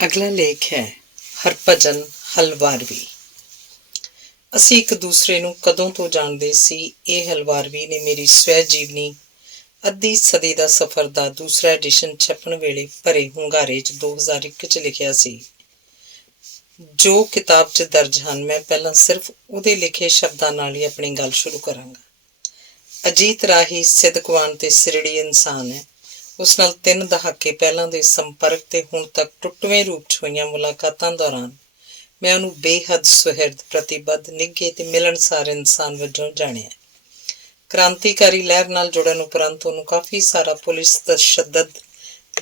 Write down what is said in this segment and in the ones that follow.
ਅਗਲਾ ਲੇਖ ਹੈ ਹਰਭਜਨ ਹਲਵਾਰਵੀ। ਅਸੀਂ ਇੱਕ ਦੂਸਰੇ ਨੂੰ ਕਦੋਂ ਤੋਂ ਜਾਣਦੇ ਸੀ। ਇਹ ਹਲਵਾਰਵੀ ਨੇ ਮੇਰੀ ਸਵੈ ਜੀਵਨੀ ਅੱਧੀ ਸਦੀ ਦਾ ਸਫ਼ਰ ਦਾ ਦੂਸਰਾ ਐਡੀਸ਼ਨ ਛਪਣ ਵੇਲੇ ਭਰੇ ਹੁੰਗਾਰੇ 'ਚ 2001 'ਚ ਲਿਖਿਆ ਸੀ। ਜੋ ਕਿਤਾਬ 'ਚ ਦਰਜ ਹਨ, ਮੈਂ ਪਹਿਲਾਂ ਸਿਰਫ ਉਹਦੇ ਲਿਖੇ ਸ਼ਬਦਾਂ ਨਾਲ ਹੀ ਆਪਣੀ ਗੱਲ ਸ਼ੁਰੂ ਕਰਾਂਗਾ। ਅਜੀਤ ਰਾਹੀ ਸਿਦਕਵਾਨ ਤੇ ਸਿਰੜੀ ਇਨਸਾਨ ਹੈ। ਉਸ ਨਾਲ 3 ਦਹਾਕੇ ਪਹਿਲਾਂ ਦੇ ਸੰਪਰਕ ਤੇ ਹੁਣ ਤੱਕ ਟੁੱਟਵੇਂ ਰੂਪ 'ਚ ਹੋਈਆਂ ਮੁਲਾਕਾਤਾਂ ਦੌਰਾਨ ਮੈਂ ਉਹਨੂੰ ਬੇਹੱਦ ਸੁਹਿਰਦ, ਪ੍ਰਤੀਬੱਧ, ਨਿੱਘੇ ਤੇ ਮਿਲਣਸਾਰ ਇਨਸਾਨ ਵਜੋਂ ਜਾਣਿਆ। ਕ੍ਰਾਂਤੀਕਾਰੀ ਲਹਿਰ ਨਾਲ ਜੁੜਨ ਉਪਰੰਤ ਉਹਨੂੰ ਕਾਫੀ ਸਾਰਾ ਪੁਲਿਸ ਤਸ਼ੱਦਦ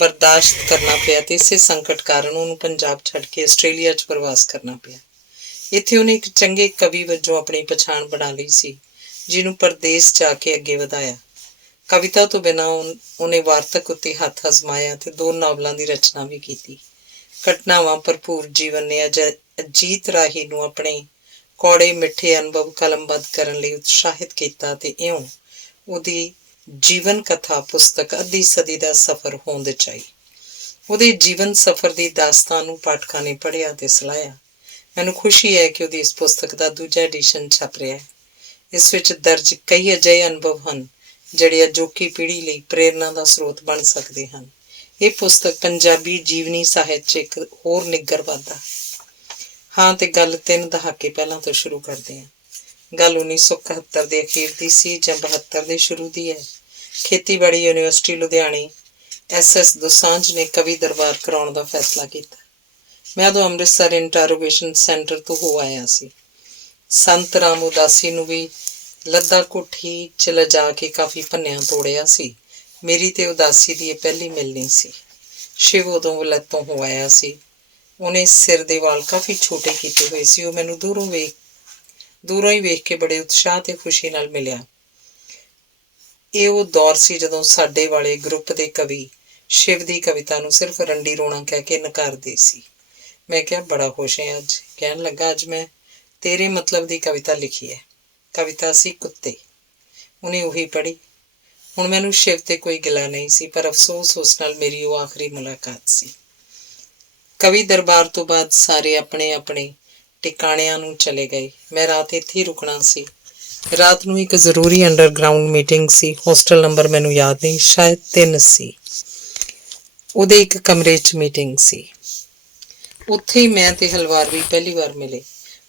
ਬਰਦਾਸ਼ਤ ਕਰਨਾ ਪਿਆ ਤੇ ਇਸੇ ਸੰਕਟ ਕਾਰਨ ਉਹਨੂੰ ਪੰਜਾਬ ਛੱਡ ਕੇ ਆਸਟ੍ਰੇਲੀਆ 'ਚ ਪ੍ਰਵਾਸ ਕਰਨਾ ਪਿਆ। ਇੱਥੇ ਉਹਨੇ ਇੱਕ ਚੰਗੇ ਕਵੀ ਵਜੋਂ ਆਪਣੀ ਪਛਾਣ ਬਣਾ ਲਈ ਸੀ, ਜਿਹਨੂੰ ਪਰਦੇਸ 'ਚ ਆ ਕੇ ਅੱਗੇ ਵਧਾਇਆ। ਕਵਿਤਾ ਤੋਂ ਬਿਨਾਂ ਉਹਨੇ ਵਾਰਤਕ ਉੱਤੇ ਹੱਥ ਅਜ਼ਮਾਇਆ ਤੇ 2 ਨਾਵਲਾਂ ਦੀ ਰਚਨਾ ਵੀ ਕੀਤੀ। ਘਟਨਾਵਾਂ ਭਰਪੂਰ ਜੀਵਨ ਨੇ ਅਜੀਤ ਰਾਹੀ ਨੂੰ ਆਪਣੇ ਕੌੜੇ ਮਿੱਠੇ ਅਨੁਭਵ ਕਲਮਬੱਧ ਕਰਨ ਲਈ ਉਤਸ਼ਾਹਿਤ ਕੀਤਾ ਤੇ ਇਉਂ ਉਹਦੀ ਜੀਵਨ ਕਥਾ ਪੁਸਤਕ ਅੱਧੀ ਸਦੀ ਦਾ ਸਫ਼ਰ ਹੋਂਦ 'ਚ ਆਈ। ਉਹਦੇ ਜੀਵਨ ਸਫ਼ਰ ਦੀ ਦਾਸਤਾਨ ਨੂੰ ਪਾਠਕਾਂ ਨੇ ਪੜ੍ਹਿਆ ਤੇ ਸਲਾਹਿਆ। ਮੈਨੂੰ ਖੁਸ਼ੀ ਹੈ ਕਿ ਉਹਦੀ ਇਸ ਪੁਸਤਕ ਦਾ ਦੂਜਾ ਐਡੀਸ਼ਨ ਛਪ ਰਿਹਾ ਹੈ। ਇਸ ਵਿੱਚ ਦਰਜ ਕਈ ਅਜਿਹੇ ਅਨੁਭਵ ਹਨ ਜਿਹੜੇ ਅਜੋਕੀ ਪੀੜ੍ਹੀ ਲਈ ਪ੍ਰੇਰਨਾ ਦਾ ਸਰੋਤ ਬਣ ਸਕਦੇ ਹਨ। ਇਹ ਪੁਸਤਕ ਪੰਜਾਬੀ ਜੀਵਨੀ ਸਾਹਿਤ 'ਚ ਇੱਕ ਹੋਰ ਨਿੱਘਰ ਵਾਧਾ। ਹਾਂ, ਤੇ ਗੱਲ 3 ਦਹਾਕੇ ਪਹਿਲਾਂ ਤੋਂ ਸ਼ੁਰੂ ਕਰਦੇ ਹਾਂ। ਗੱਲ 1971 ਦੇ ਅਖੀਰ ਦੀ ਸੀ ਜਾਂ 72 ਦੇ ਸ਼ੁਰੂ ਦੀ ਹੈ। ਖੇਤੀਬਾੜੀ ਯੂਨੀਵਰਸਿਟੀ ਲੁਧਿਆਣੇ SS ਦੋਸਾਂਝ ਨੇ ਕਵੀ ਦਰਬਾਰ ਕਰਾਉਣ ਦਾ ਫੈਸਲਾ ਕੀਤਾ। ਮੈਂ ਉਦੋਂ ਅੰਮ੍ਰਿਤਸਰ ਇੰਟਰੋਗੇਸ਼ਨ ਸੈਂਟਰ ਤੋਂ ਹੋ ਆਇਆ ਸੀ। ਸੰਤ ਰਾਮ ਉਦਾਸੀ ਨੂੰ ਵੀ ਲੱਦਾ ਕੋਠੀ 'ਚ ਲਿਜਾ ਕੇ ਕਾਫੀ ਭੰਨਿਆਂ ਤੋੜਿਆ ਸੀ। ਮੇਰੀ ਤੇ ਉਦਾਸੀ ਦੀ ਇਹ ਪਹਿਲੀ ਮਿਲਣੀ ਸੀ। ਸ਼ਿਵ ਉਦੋਂ ਵਲੈਤੋਂ ਹੋ ਆਇਆ ਸੀ। ਉਹਨੇ ਸਿਰ ਦੇ ਵਾਲ ਕਾਫੀ ਛੋਟੇ ਕੀਤੇ ਹੋਏ ਸੀ। ਉਹ ਮੈਨੂੰ ਦੂਰੋਂ ਹੀ ਵੇਖ ਕੇ ਬੜੇ ਉਤਸ਼ਾਹ ਤੇ ਖੁਸ਼ੀ ਨਾਲ ਮਿਲਿਆ। ਇਹ ਉਹ ਦੌਰ ਸੀ ਜਦੋਂ ਸਾਡੇ ਵਾਲੇ ਗਰੁੱਪ ਦੇ ਕਵੀ ਸ਼ਿਵ ਦੀ ਕਵਿਤਾ ਨੂੰ ਸਿਰਫ ਰੰਡੀ ਰੋਣਾ ਕਹਿ ਕੇ ਨਕਾਰਦੇ ਸੀ। ਮੈਂ ਕਿਹਾ, ਬੜਾ ਖੁਸ਼ ਹਾਂ ਅੱਜ। ਕਹਿਣ ਲੱਗਾ, ਅੱਜ ਮੈਂ ਤੇਰੇ ਮਤਲਬ ਦੀ ਕਵਿਤਾ ਲਿਖੀ ਹੈ। ਕਵਿਤਾ ਸੀ ਕੁੱਤੇ। ਉਹਨੇ ਉਹੀ ਪੜ੍ਹੀ। ਹੁਣ ਮੈਨੂੰ ਸ਼ਿਵ ਤੇ ਕੋਈ ਗਿਲਾ ਨਹੀਂ ਸੀ, ਪਰ ਅਫਸੋਸ ਉਸ ਨਾਲ ਮੇਰੀ ਉਹ ਆਖਰੀ ਮੁਲਾਕਾਤ ਸੀ। ਕਵੀ ਦਰਬਾਰ ਤੋਂ ਬਾਅਦ ਸਾਰੇ ਆਪਣੇ ਆਪਣੇ ਟਿਕਾਣਿਆਂ ਨੂੰ ਚਲੇ ਗਏ। ਮੈਂ ਰਾਤ ਇੱਥੇ ਹੀ ਰੁਕਣਾ ਸੀ। ਰਾਤ ਨੂੰ ਇੱਕ ਜ਼ਰੂਰੀ ਅੰਡਰਗਰਾਊਂਡ ਮੀਟਿੰਗ ਸੀ। ਹੋਸਟਲ ਨੰਬਰ ਮੈਨੂੰ ਯਾਦ ਨਹੀਂ, ਸ਼ਾਇਦ 3 ਸੀ। ਉਹਦੇ ਇੱਕ ਕਮਰੇ 'ਚ ਮੀਟਿੰਗ ਸੀ। ਉੱਥੇ ਹੀ ਮੈਂ ਤੇ ਹਲਵਾਰਵੀ ਪਹਿਲੀ ਵਾਰ ਮਿਲੇ।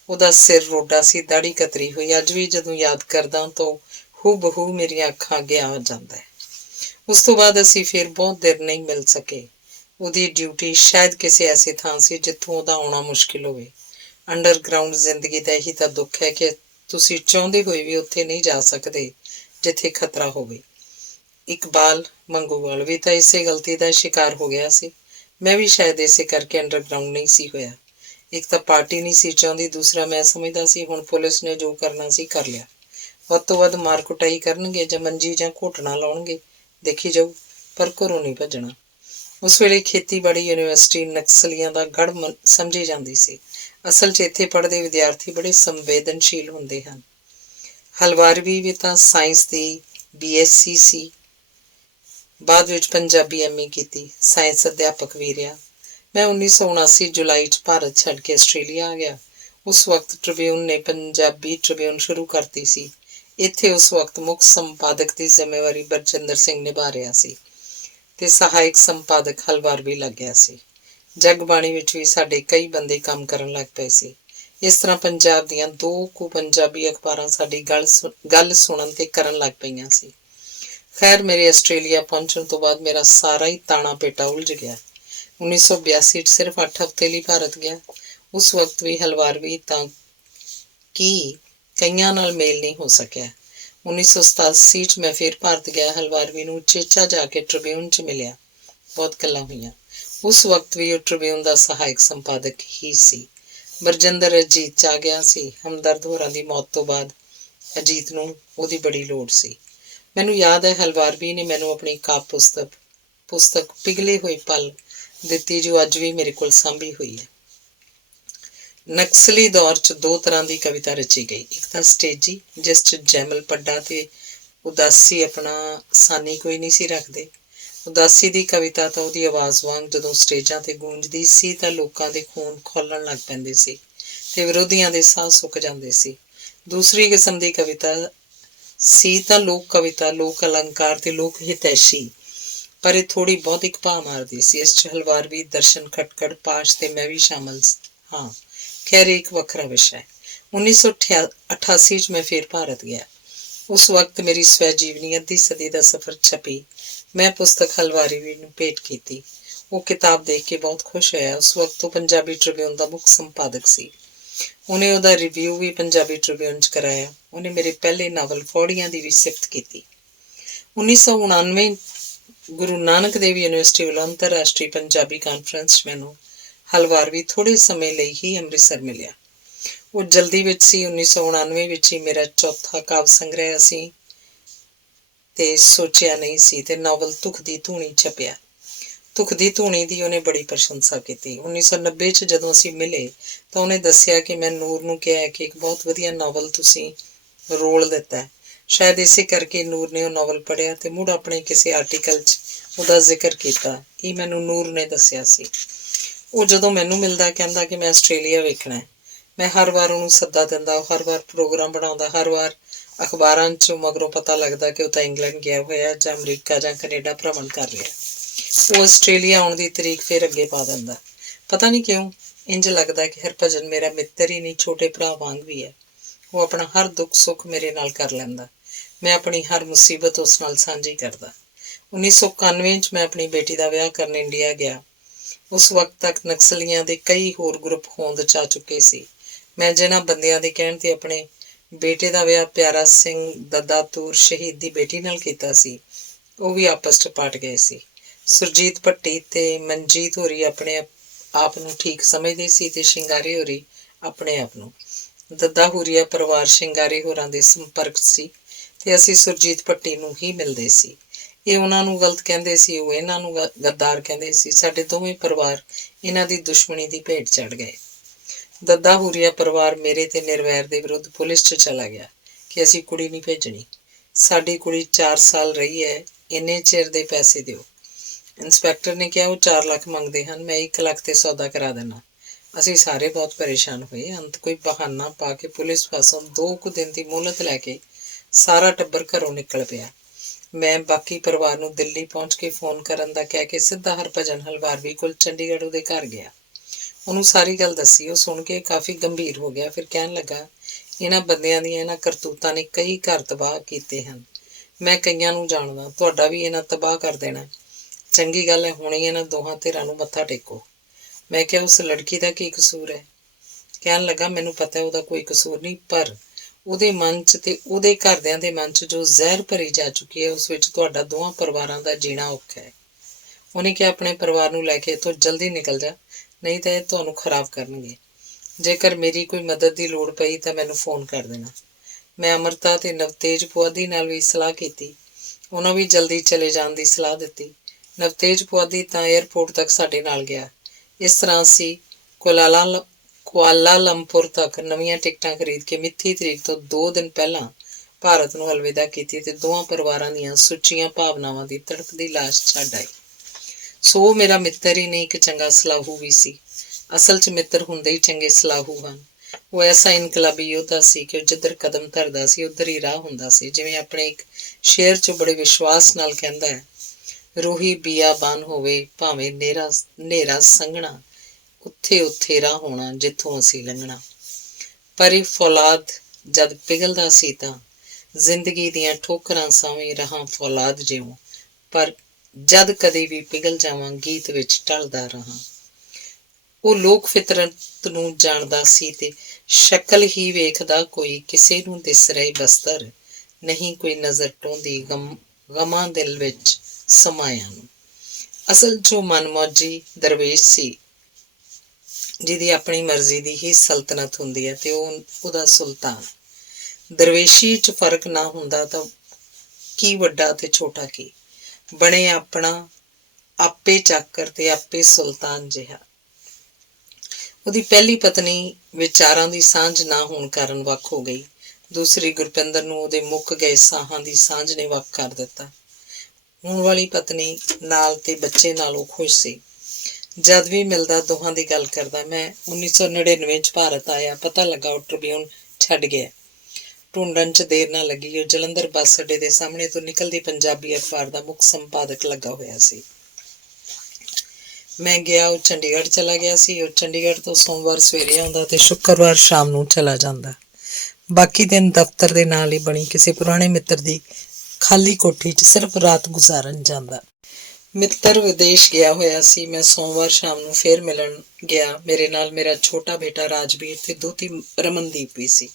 ਉਹਦਾ ਸਿਰ ਰੋਡਾ ਸੀ, ਦਾੜੀ ਕਤਰੀ ਹੋਈ। ਅੱਜ ਵੀ ਜਦੋਂ ਯਾਦ ਕਰਦਾ ਤਾਂ ਹੂ-ਬਹੂ ਮੇਰੀਆਂ ਅੱਖਾਂ ਅੱਗੇ ਆ ਜਾਂਦਾ ਹੈ। ਉਸ ਤੋਂ ਬਾਅਦ ਅਸੀਂ ਫਿਰ ਬਹੁਤ ਦੇਰ ਨਹੀਂ ਮਿਲ ਸਕੇ। ਉਹਦੀ ਡਿਊਟੀ ਸ਼ਾਇਦ ਕਿਸੇ ਐਸੀ ਥਾਂ ਸੀ ਜਿੱਥੋਂ ਉਹਦਾ ਆਉਣਾ ਮੁਸ਼ਕਿਲ ਹੋਵੇ। ਅੰਡਰਗਰਾਊਂਡ ਜ਼ਿੰਦਗੀ ਦਾ ਇਹੀ ਤਾਂ ਦੁੱਖ ਹੈ ਕਿ ਤੁਸੀਂ ਚਾਹੁੰਦੇ ਹੋਏ ਵੀ ਉੱਥੇ ਨਹੀਂ ਜਾ ਸਕਦੇ ਜਿੱਥੇ ਖਤਰਾ ਹੋਵੇ। ਇਕਬਾਲ ਮੰਗੂਵਾਲ ਵੀ ਤਾਂ ਇਸੇ ਗਲਤੀ ਦਾ ਸ਼ਿਕਾਰ ਹੋ ਗਿਆ ਸੀ। ਮੈਂ ਵੀ ਸ਼ਾਇਦ ਇਸੇ ਕਰਕੇ ਅੰਡਰਗਰਾਊਂਡ ਨਹੀਂ ਸੀ ਹੋਇਆ। ਇੱਕ ਤਾਂ ਪਾਰਟੀ ਨਹੀਂ ਸੀ ਚਾਹੁੰਦੀ, ਦੂਸਰਾ ਮੈਂ ਸਮਝਦਾ ਸੀ ਹੁਣ ਪੁਲਿਸ ਨੇ ਜੋ ਕਰਨਾ ਸੀ ਕਰ ਲਿਆ। ਵੱਧ ਤੋਂ ਵੱਧ ਮਾਰ ਕੁਟਾਈ ਕਰਨਗੇ ਜਾਂ ਮੰਜੀ ਜਾਂ ਘੋਟਣਾ ਲਾਉਣਗੇ, ਦੇਖੀ ਜਾਊ, ਪਰ ਘਰੋਂ ਨਹੀਂ ਭੱਜਣਾ। ਉਸ ਵੇਲੇ ਖੇਤੀਬਾੜੀ ਯੂਨੀਵਰਸਿਟੀ ਨਕਸਲੀਆਂ ਦਾ ਗੜ੍ਹ ਸਮਝੀ ਜਾਂਦੀ ਸੀ। ਅਸਲ 'ਚ ਇੱਥੇ ਪੜ੍ਹਦੇ ਵਿਦਿਆਰਥੀ ਬੜੇ ਸੰਵੇਦਨਸ਼ੀਲ ਹੁੰਦੇ ਹਨ। ਹਲਵਾਰਵੀ ਵੀ ਤਾਂ ਸਾਇੰਸ ਦੀ BSc ਸੀ। ਬਾਅਦ ਵਿੱਚ ਪੰਜਾਬੀ MA ਕੀਤੀ। ਸਾਇੰਸ ਅਧਿਆਪਕ ਵੀ ਰਿਹਾ। ਮੈਂ 1979 ਜੁਲਾਈ 'ਚ ਭਾਰਤ ਛੱਡ ਕੇ ਆਸਟ੍ਰੇਲੀਆ ਆ ਗਿਆ। ਉਸ ਵਕਤ ਟ੍ਰਿਬਿਊਨ ਨੇ ਪੰਜਾਬੀ ਟ੍ਰਿਬਿਊਨ ਸ਼ੁਰੂ ਕਰਤੀ ਸੀ। ਇੱਥੇ ਉਸ ਵਕਤ ਮੁੱਖ ਸੰਪਾਦਕ ਦੀ ਜ਼ਿੰਮੇਵਾਰੀ ਬਰਜਿੰਦਰ ਸਿੰਘ ਨਿਭਾ ਰਿਹਾ ਸੀ ਤੇ ਸਹਾਇਕ ਸੰਪਾਦਕ ਹਲਵਾਰਵੀ ਲੱਗ ਗਿਆ ਸੀ। ਜਗਬਾਣੀ ਵਿੱਚ ਵੀ ਸਾਡੇ ਕਈ ਬੰਦੇ ਕੰਮ ਕਰਨ ਲੱਗ ਪਏ ਸੀ। ਇਸ ਤਰ੍ਹਾਂ ਪੰਜਾਬ ਦੀਆਂ 2 ਕੁ ਪੰਜਾਬੀ ਅਖਬਾਰਾਂ ਸਾਡੀ ਗੱਲ ਸੁਣਨ ਤੇ ਕਰਨ ਲੱਗ ਪਈਆਂ ਸੀ। ਖੈਰ, ਮੇਰੇ ਆਸਟ੍ਰੇਲੀਆ ਪਹੁੰਚਣ ਤੋਂ ਬਾਅਦ ਮੇਰਾ ਸਾਰਾ ਹੀ ਤਾਣਾ ਪੇਟਾ ਉਲਝ ਗਿਆ। 1982 'ਚ ਸਿਰਫ 8 ਹਫ਼ਤੇ ਲਈ ਭਾਰਤ ਗਿਆ। ਉਸ ਵਕਤ ਵੀ ਹਲਵਾਰਵੀ ਤਾਂ ਕਈਆਂ ਨਾਲ ਮੇਲ ਨਹੀਂ ਹੋ ਸਕਿਆ। 1987 'ਚ ਮੈਂ ਫਿਰ ਭਾਰਤ ਗਿਆ। ਹਲਵਾਰਵੀ ਨੂੰ ਉਚੇਚਾ ਜਾ ਕੇ ਟ੍ਰਿਬਿਊਨ 'ਚ ਮਿਲਿਆ। ਬਹੁਤ ਗੱਲਾਂ ਹੋਈਆਂ। ਉਸ ਵਕਤ ਵੀ ਉਹ ਟ੍ਰਿਬਿਊਨ ਦਾ ਸਹਾਇਕ ਸੰਪਾਦਕ ਹੀ ਸੀ। ਬਰਜਿੰਦਰ ਅਜੀਤ 'ਚ ਆ ਗਿਆ ਸੀ। ਹਮਦਰਦ ਹੋਰਾਂ ਦੀ ਮੌਤ ਤੋਂ ਬਾਅਦ ਅਜੀਤ ਨੂੰ ਉਹਦੀ ਬੜੀ ਲੋੜ ਸੀ। ਮੈਨੂੰ ਯਾਦ ਹੈ ਹਲਵਾਰਵੀ ਨੇ ਮੈਨੂੰ ਆਪਣੀ ਕਾਵਿ ਪੁਸਤਕ ਪਿਘਲੇ ਹੋਏ ਪਲ ਦਿੱਤੀ, ਜੋ ਅੱਜ ਵੀ ਮੇਰੇ ਕੋਲ ਸਾਂਭੀ ਹੋਈ ਹੈ। ਨਕਸਲੀ ਦੌਰ 'ਚ 2 ਤਰ੍ਹਾਂ ਦੀ ਕਵਿਤਾ ਰਚੀ ਗਈ। ਇੱਕ ਤਾਂ ਸਟੇਜੀ, ਜਿਸ 'ਚ ਜੈਮਲ ਪੱਡਾ ਤੇ ਉਦਾਸੀ ਆਪਣਾ ਸਾਨੀ ਕੋਈ ਨਹੀਂ ਸੀ ਰੱਖਦੇ। ਉਦਾਸੀ ਦੀ ਕਵਿਤਾ ਤਾਂ ਉਹਦੀ ਆਵਾਜ਼ ਵਾਂਗ ਜਦੋਂ ਸਟੇਜਾਂ ਤੇ ਗੂੰਜਦੀ ਸੀ ਤਾਂ ਲੋਕਾਂ ਦੇ ਖੂਨ ਖੌਲਣ ਲੱਗ ਪੈਂਦੇ ਸੀ ਤੇ ਵਿਰੋਧੀਆਂ ਦੇ ਸਾਹ ਸੁੱਕ ਜਾਂਦੇ ਸੀ। ਦੂਸਰੀ ਕਿਸਮ ਦੀ ਕਵਿਤਾ ਸੀ ਤਾਂ ਲੋਕ ਕਵਿਤਾ, ਲੋਕ ਅਲੰਕਾਰ ਤੇ ਲੋਕ ਹਿਤੈਸ਼ੀ, ਪਰ ਇਹ ਥੋੜ੍ਹੀ ਬਹੁਤੀ ਭਾਅ ਮਾਰਦੀ ਸੀ। ਇਸ 'ਚ ਹਲਵਾਰਵੀ, ਦਰਸ਼ਨ ਖਟਕੜ, ਪਾਸ਼ ਤੇ ਮੈਂ ਵੀ ਸ਼ਾਮਲ ਹਾਂ। ਖੈਰ ਇੱਕ ਵੱਖਰਾ ਵਿਸ਼ਾ ਹੈ। 1988 'ਚ ਮੈਂ ਫੇਰ ਭਾਰਤ ਗਿਆ। ਉਸ ਵਕਤ ਮੇਰੀ ਸਵੈ ਜੀਵਨੀ ਅੱਧੀ ਸਦੀ ਦਾ ਸਫ਼ਰ ਛਪੀ। ਮੈਂ ਪੁਸਤਕ ਹਲਵਾਰਵੀ ਨੂੰ ਭੇਟ ਕੀਤੀ। ਉਹ ਕਿਤਾਬ ਦੇਖ ਕੇ ਬਹੁਤ ਖੁਸ਼ ਹੋਇਆ। ਉਸ ਵਕਤ ਉਹ ਪੰਜਾਬੀ ਟ੍ਰਿਬਿਊਨ ਦਾ ਮੁੱਖ ਸੰਪਾਦਕ ਸੀ। ਉਹਨੇ ਉਹਦਾ ਰਿਵਿਊ ਵੀ ਪੰਜਾਬੀ ਟ੍ਰਿਬਿਊਨ 'ਚ ਕਰਾਇਆ। ਉਹਨੇ ਮੇਰੇ ਪਹਿਲੇ ਨਾਵਲ ਫੌੜੀਆਂ ਦੀ ਵੀ ਸਿਫਤ ਕੀਤੀ। 1999 ਗੁਰੂ ਨਾਨਕ ਦੇਵ ਯੂਨੀਵਰਸਿਟੀ ਵੱਲੋਂ ਅੰਤਰਰਾਸ਼ਟਰੀ ਪੰਜਾਬੀ ਕਾਨਫਰੰਸ 'ਚ ਮੈਨੂੰ ਹਲਵਾਰਵੀ ਥੋੜ੍ਹੇ ਸਮੇਂ ਲਈ ਹੀ ਅੰਮ੍ਰਿਤਸਰ ਮਿਲਿਆ। ਉਹ ਜਲਦੀ ਵਿੱਚ ਸੀ। 1999 ਵਿੱਚ ਹੀ ਮੇਰਾ ਚੌਥਾ ਕਾਵਿ ਸੰਗ੍ਰਹਿ ਸੀ ਤੇ ਸੋਚਿਆ ਨਹੀਂ ਸੀ ਤੇ ਨਾਵਲ ਧੁਖ ਦੀ ਧੂਣੀ ਛਪਿਆ। ਧੁਖ ਦੀ ਧੂਣੀ ਦੀ ਉਹਨੇ ਬੜੀ ਪ੍ਰਸ਼ੰਸਾ ਕੀਤੀ। 1990 'ਚ ਜਦੋਂ ਅਸੀਂ ਮਿਲੇ ਤਾਂ ਉਹਨੇ ਦੱਸਿਆ ਕਿ ਮੈਂ ਨੂਰ ਨੂੰ ਕਿਹਾ ਕਿ ਇੱਕ ਬਹੁਤ ਵਧੀਆ ਨਾਵਲ ਤੁਸੀਂ ਰੋਲ ਦਿੱਤਾ। ਸ਼ਾਇਦ ਇਸੇ ਕਰਕੇ ਨੂਰ ਨੇ ਉਹ ਨਾਵਲ ਪੜ੍ਹਿਆ ਤੇ ਮੁੜ ਆਪਣੇ ਕਿਸੇ ਆਰਟੀਕਲ 'ਚ ਉਹਦਾ ਜ਼ਿਕਰ ਕੀਤਾ। ਇਹ ਮੈਨੂੰ ਨੂਰ ਨੇ ਦੱਸਿਆ ਸੀ। ਉਹ ਜਦੋਂ ਮੈਨੂੰ ਮਿਲਦਾ ਕਹਿੰਦਾ ਕਿ ਮੈਂ ਆਸਟ੍ਰੇਲੀਆ ਵੇਖਣਾ ਹੈ। ਮੈਂ ਹਰ ਵਾਰ ਉਹਨੂੰ ਸੱਦਾ ਦਿੰਦਾ, ਉਹ ਹਰ ਵਾਰ ਪ੍ਰੋਗਰਾਮ ਬਣਾਉਂਦਾ। ਹਰ ਵਾਰ ਅਖਬਾਰਾਂ 'ਚੋਂ ਮਗਰੋਂ ਪਤਾ ਲੱਗਦਾ ਕਿ ਉਹ ਤਾਂ ਇੰਗਲੈਂਡ ਗਿਆ ਹੋਇਆ ਜਾਂ ਅਮਰੀਕਾ ਜਾਂ ਕੈਨੇਡਾ ਭ੍ਰਮਣ ਕਰ ਰਿਹਾ। ਉਹ ਆਸਟ੍ਰੇਲੀਆ ਆਉਣ ਦੀ ਤਰੀਕ ਫਿਰ ਅੱਗੇ ਪਾ ਦਿੰਦਾ। ਪਤਾ ਨਹੀਂ ਕਿਉਂ ਇੰਝ ਲੱਗਦਾ ਕਿ ਹਰਭਜਨ ਮੇਰਾ ਮਿੱਤਰ ਹੀ ਨਹੀਂ, ਛੋਟੇ ਭਰਾ ਵਾਂਗ ਵੀ ਹੈ। ਉਹ ਆਪਣਾ ਹਰ ਦੁੱਖ ਸੁੱਖ ਮੇਰੇ ਨਾਲ ਕਰ ਲੈਂਦਾ। ਮੈਂ ਆਪਣੀ ਹਰ ਮੁਸੀਬਤ ਉਸ ਨਾਲ ਸਾਂਝੀ ਕਰਦਾ। 1991 'ਚ ਮੈਂ ਆਪਣੀ ਬੇਟੀ ਦਾ ਵਿਆਹ ਕਰਨ ਇੰਡੀਆ ਗਿਆ। ਉਸ ਵਕਤ ਤੱਕ ਨਕਸਲੀਆਂ ਦੇ ਕਈ ਹੋਰ ਗਰੁੱਪ ਹੋਂਦ 'ਚ ਆ ਚੁੱਕੇ ਸੀ। ਮੈਂ ਜਿਨ੍ਹਾਂ ਬੰਦਿਆਂ ਦੇ ਕਹਿਣ ਤੇ ਆਪਣੇ ਬੇਟੇ ਦਾ ਵਿਆਹ ਪਿਆਰਾ ਸਿੰਘ ਦੱਦਾਤੂਰ ਸ਼ਹੀਦ ਦੀ ਬੇਟੀ ਨਾਲ ਕੀਤਾ ਸੀ, ਉਹ ਵੀ ਆਪਸ 'ਚ ਪਟ ਗਏ ਸੀ। ਸੁਰਜੀਤ ਭੱਟੀ ਤੇ ਮਨਜੀਤ ਹੋਰੀ ਆਪਣੇ ਆਪ ਨੂੰ ਠੀਕ ਸਮਝਦੇ ਸੀ ਤੇ ਸ਼ਿੰਗਾਰੀ ਹੋਰੀ ਆਪਣੇ ਆਪ ਨੂੰ। ਦੱਦਾ ਹੂਰੀਆ ਪਰਿਵਾਰ ਸ਼ਿੰਗਾਰੀ ਹੋਰਾਂ ਦੇ ਸੰਪਰਕ ਸੀ ਤੇ ਅਸੀਂ ਸੁਰਜੀਤ ਭੱਟੀ ਨੂੰ ਹੀ ਮਿਲਦੇ ਸੀ। ਇਹ ਉਹਨਾਂ ਨੂੰ ਗਲਤ ਕਹਿੰਦੇ ਸੀ, ਉਹ ਇਹਨਾਂ ਨੂੰ ਗੱਦਾਰ ਕਹਿੰਦੇ ਸੀ। ਸਾਡੇ ਦੋਵੇਂ ਪਰਿਵਾਰ ਇਹਨਾਂ ਦੀ ਦੁਸ਼ਮਣੀ ਦੀ ਭੇਟ ਚੜ੍ਹ ਗਏ। ਦੱਦਾ ਹੂਰੀਆ ਪਰਿਵਾਰ ਮੇਰੇ ਤੇ ਨਿਰਵੈਰ ਦੇ ਵਿਰੁੱਧ ਪੁਲਿਸ 'ਚ ਚਲਾ ਗਿਆ ਕਿ ਅਸੀਂ ਕੁੜੀ ਨਹੀਂ ਭੇਜਣੀ। ਸਾਡੀ ਕੁੜੀ 4 ਸਾਲ ਰਹੀ ਹੈ, ਇੰਨੇ ਚਿਰ ਦੇ ਪੈਸੇ ਦਿਓ। ਇੰਸਪੈਕਟਰ ਨੇ ਕਿਹਾ ਉਹ 4 ਲੱਖ ਮੰਗਦੇ ਹਨ, ਮੈਂ 1 ਲੱਖ ਤੇ ਸੌਦਾ ਕਰਾ ਦੇਣਾ। ਅਸੀਂ ਸਾਰੇ ਬਹੁਤ ਪਰੇਸ਼ਾਨ ਹੋਏ। ਅੰਤ ਕੋਈ ਬਹਾਨਾ ਪਾ ਕੇ ਪੁਲਿਸ ਪਾਸੋਂ 2 ਕੁ ਦਿਨ ਦੀ ਮੁਹਲਤ ਲੈ ਕੇ ਸਾਰਾ ਟੱਬਰ ਘਰੋਂ ਨਿਕਲ ਪਿਆ। ਮੈਂ ਬਾਕੀ ਪਰਿਵਾਰ ਨੂੰ ਦਿੱਲੀ ਪਹੁੰਚ ਕੇ ਫੋਨ ਕਰਨ ਦਾ ਕਹਿ ਕੇ ਸਿੱਧਾ ਹਰਭਜਨ ਹਲਵਾਰਵੀ ਕੋਲ ਚੰਡੀਗੜ੍ਹ ਉਹਦੇ ਘਰ ਗਿਆ। ਉਹਨੂੰ ਸਾਰੀ ਗੱਲ ਦੱਸੀ। ਉਹ ਸੁਣ ਕੇ ਕਾਫੀ ਗੰਭੀਰ ਹੋ ਗਿਆ। ਫਿਰ ਕਹਿਣ ਲੱਗਾ, ਇਹਨਾਂ ਬੰਦਿਆਂ ਦੀਆਂ ਇਹਨਾਂ ਕਰਤੂਤਾਂ ਨੇ ਕਈ ਘਰ ਤਬਾਹ ਕੀਤੇ ਹਨ। ਮੈਂ ਕਈਆਂ ਨੂੰ ਜਾਣਦਾ। ਤੁਹਾਡਾ ਵੀ ਇਹਨਾਂ ਤਬਾਹ ਕਰ ਦੇਣਾ। ਚੰਗੀ ਗੱਲ ਹੈ, ਹੁਣੇ ਇਹਨਾਂ ਦੋਹਾਂ ਧਿਰਾਂ ਨੂੰ ਮੱਥਾ ਟੇਕੋ। ਮੈਂ ਕਿਹਾ ਉਸ ਲੜਕੀ ਦਾ ਕੀ ਕਸੂਰ ਹੈ? ਕਹਿਣ ਲੱਗਾ, ਮੈਨੂੰ ਪਤਾ ਉਹਦਾ ਕੋਈ ਕਸੂਰ ਨਹੀਂ, ਪਰ ਉਹਦੇ ਮਨ 'ਚ ਤੇ ਉਹਦੇ ਘਰਦਿਆਂ ਦੇ ਮਨ 'ਚ ਜੋ ਜ਼ਹਿਰ ਭਰੀ ਜਾ ਚੁੱਕੀ ਹੈ ਉਸ ਵਿੱਚ ਤੁਹਾਡਾ ਦੋਹਾਂ ਪਰਿਵਾਰਾਂ ਦਾ ਜੀਣਾ ਔਖਾ ਹੈ। ਉਹਨੇ ਕਿਹਾ, ਆਪਣੇ ਪਰਿਵਾਰ ਨੂੰ ਲੈ ਕੇ ਇੱਥੋਂ ਜਲਦੀ ਨਿਕਲ ਜਾ, ਨਹੀਂ ਤਾਂ ਇਹ ਤੁਹਾਨੂੰ ਖਰਾਬ ਕਰਨਗੇ। ਜੇਕਰ ਮੇਰੀ ਕੋਈ ਮਦਦ ਦੀ ਲੋੜ ਪਈ ਤਾਂ ਮੈਨੂੰ ਫੋਨ ਕਰ ਦੇਣਾ। ਮੈਂ ਅਮਰਤਾ ਤੇ ਨਵਤੇਜ ਪੁਆਧੀ ਨਾਲ ਵੀ ਸਲਾਹ ਕੀਤੀ। ਉਹਨਾਂ ਵੀ ਜਲਦੀ ਚਲੇ ਜਾਣ ਦੀ ਸਲਾਹ ਦਿੱਤੀ। ਨਵਤੇਜ ਪੁਆਧੀ ਤਾਂ ਏਅਰਪੋਰਟ ਤੱਕ ਸਾਡੇ ਨਾਲ ਗਿਆ। ਇਸ ਤਰ੍ਹਾਂ ਅਸੀਂ ਕੁਆਲਾਲੰਪੁਰ ਤੱਕ ਨਵੀਆਂ ਟਿਕਟਾਂ ਖਰੀਦ ਕੇ ਮਿੱਥੀ ਤਰੀਕ ਤੋਂ 2 ਦਿਨ ਪਹਿਲਾਂ ਭਾਰਤ ਨੂੰ ਅਲਵਿਦਾ ਕੀਤੀ ਤੇ ਦੋਵਾਂ ਪਰਿਵਾਰਾਂ ਦੀਆਂ ਸੁੱਚੀਆਂ ਭਾਵਨਾਵਾਂ ਦੀ ਤੜਫਦੀ ਲਾਸ਼ ਛੱਡ ਆਈ। ਸੋ ਮੇਰਾ ਮਿੱਤਰ ਹੀ ਨਹੀਂ, ਇੱਕ ਚੰਗਾ ਸਲਾਹੂ ਵੀ ਸੀ। ਅਸਲ 'ਚ ਮਿੱਤਰ ਹੁੰਦੇ ਹੀ ਚੰਗੇ ਸਲਾਹੂ ਹਨ। ਉਹ ਐਸਾ ਇਨਕਲਾਬੀ ਯੋਧਾ ਸੀ ਕਿ ਉਹ ਜਿੱਧਰ ਕਦਮ ਧਰਦਾ ਸੀ ਉੱਧਰ ਹੀ ਰਾਹ ਹੁੰਦਾ ਸੀ। ਜਿਵੇਂ ਆਪਣੇ ਇੱਕ ਸ਼ੇਅਰ 'ਚੋਂ ਬੜੇ ਵਿਸ਼ਵਾਸ ਨਾਲ ਕਹਿੰਦਾ ਹੈ, ਰੂਹੀ ਬੀਆਬਾਨ ਹੋਵੇ ਭਾਵੇਂ ਨੇਰਾ ਸੰਘਣਾ, ਉੱਥੇ ਉੱਥੇ ਰਾਹ ਹੋਣਾ ਜਿੱਥੋਂ ਅਸੀਂ ਲੰਘਣਾ। ਪਰ ਇਹ ਫੌਲਾਦ ਜਦ ਪਿਘਲਦਾ ਸੀ ਤਾਂ ਜ਼ਿੰਦਗੀ ਦੀਆਂ ਠੋਕਰਾਂ ਸਾਵੇਂ ਰਹਾਂ ਫੌਲਾਦ ਜਿਉਂ, ਪਰ ਜਦ ਕਦੇ ਵੀ ਪਿਘਲ ਜਾਵਾਂ ਗੀਤ ਵਿੱਚ ਢਲਦਾ ਰਹਾਂ। ਉਹ ਲੋਕ ਫਿਤਰਤ ਨੂੰ ਜਾਣਦਾ ਸੀ ਤੇ ਸ਼ਕਲ ਹੀ ਵੇਖਦਾ, ਕੋਈ ਕਿਸੇ ਨੂੰ ਦਿਸ ਰਹੇ ਬਸਤਰ, ਨਹੀਂ ਕੋਈ ਨਜ਼ਰ ਟੋਂਦੀ ਗਮਾਂ ਦਿਲ ਵਿੱਚ ਸਮਾਇਆ ਨੂੰ। ਅਸਲ 'ਚ ਉਹ ਮਨਮੌਜੀ ਦਰਵੇਸ਼ ਸੀ ਜਿਹਦੀ ਆਪਣੀ ਮਰਜ਼ੀ ਦੀ ਹੀ ਸਲਤਨਤ ਹੁੰਦੀ ਹੈ ਤੇ ਉਹਦਾ ਸੁਲਤਾਨ। ਦਰਵੇਸ਼ੀ 'ਚ ਫਰਕ ਨਾ ਹੁੰਦਾ ਤਾਂ ਕੀ ਵੱਡਾ ਤੇ ਛੋਟਾ ਕੀ, ਬਣੇ ਆਪਣਾ ਆਪੇ ਚਾਕਰ ਤੇ ਆਪੇ ਸੁਲਤਾਨ ਜਿਹਾ। ਉਹਦੀ ਪਹਿਲੀ ਪਤਨੀ ਵਿਚਾਰਾਂ ਦੀ ਸਾਂਝ ਨਾ ਹੋਣ ਕਾਰਨ ਵੱਖ ਹੋ ਗਈ। ਦੂਸਰੀ ਗੁਰਪਿੰਦਰ ਨੂੰ ਉਹਦੇ ਮੁੱਕ ਗਏ ਸਾਹਾਂ ਦੀ ਸਾਂਝ ਨੇ ਵੱਖ ਕਰ ਦਿੱਤਾ। ਹੁਣ ਵਾਲੀ ਪਤਨੀ ਨਾਲ ਤੇ ਬੱਚੇ ਨਾਲ ਉਹ ਖੁਸ਼ ਸੀ। ਜਦ ਵੀ ਮਿਲਦਾ ਦੋਹਾਂ ਦੀ ਗੱਲ ਕਰਦਾ। ਮੈਂ 1999 ਚ ਭਾਰਤ ਆਇਆ, ਪਤਾ ਲੱਗਾ ਉਹ ਟ੍ਰਿਬਿਊਨ ਛੱਡ ਗਿਆ। ਢੂੰਡਣ ਚ ਦੇਰ ਨਾ ਲੱਗੀ। ਉਹ ਜਲੰਧਰ ਬੱਸ ਅੱਡੇ ਦੇ ਸਾਹਮਣੇ ਤੋਂ ਨਿਕਲਦੀ ਪੰਜਾਬੀ ਅਖਬਾਰ ਦਾ ਮੁੱਖ ਸੰਪਾਦਕ ਲੱਗਾ ਹੋਇਆ ਸੀ। ਮੈਂ ਗਿਆ, ਉਹ ਚੰਡੀਗੜ੍ਹ ਚਲਾ ਗਿਆ ਸੀ। ਉਹ ਚੰਡੀਗੜ੍ਹ ਤੋਂ ਸੋਮਵਾਰ ਸਵੇਰੇ ਆਉਂਦਾ ਤੇ ਸ਼ੁੱਕਰਵਾਰ ਸ਼ਾਮ ਨੂੰ ਚਲਾ ਜਾਂਦਾ। ਬਾਕੀ ਦਿਨ ਦਫ਼ਤਰ ਦੇ ਨਾਲ ਹੀ ਬਣੀ ਕਿਸੇ ਪੁਰਾਣੇ ਮਿੱਤਰ ਦੀ ਖਾਲੀ ਕੋਠੀ 'ਚ ਸਿਰਫ ਰਾਤ ਗੁਜ਼ਾਰਨ ਜਾਂਦਾ। ਮਿੱਤਰ ਵਿਦੇਸ਼ ਗਿਆ ਹੋਇਆ ਸੀ। ਮੈਂ ਸੋਮਵਾਰ ਸ਼ਾਮ ਨੂੰ ਫੇਰ ਮਿਲਣ ਗਿਆ। ਮੇਰੇ ਨਾਲ ਮੇਰਾ ਛੋਟਾ ਬੇਟਾ ਰਾਜਵੀਰ ਤੇ ਦੋਹਤੀ ਰਮਨਦੀਪ ਵੀ ਸੀ।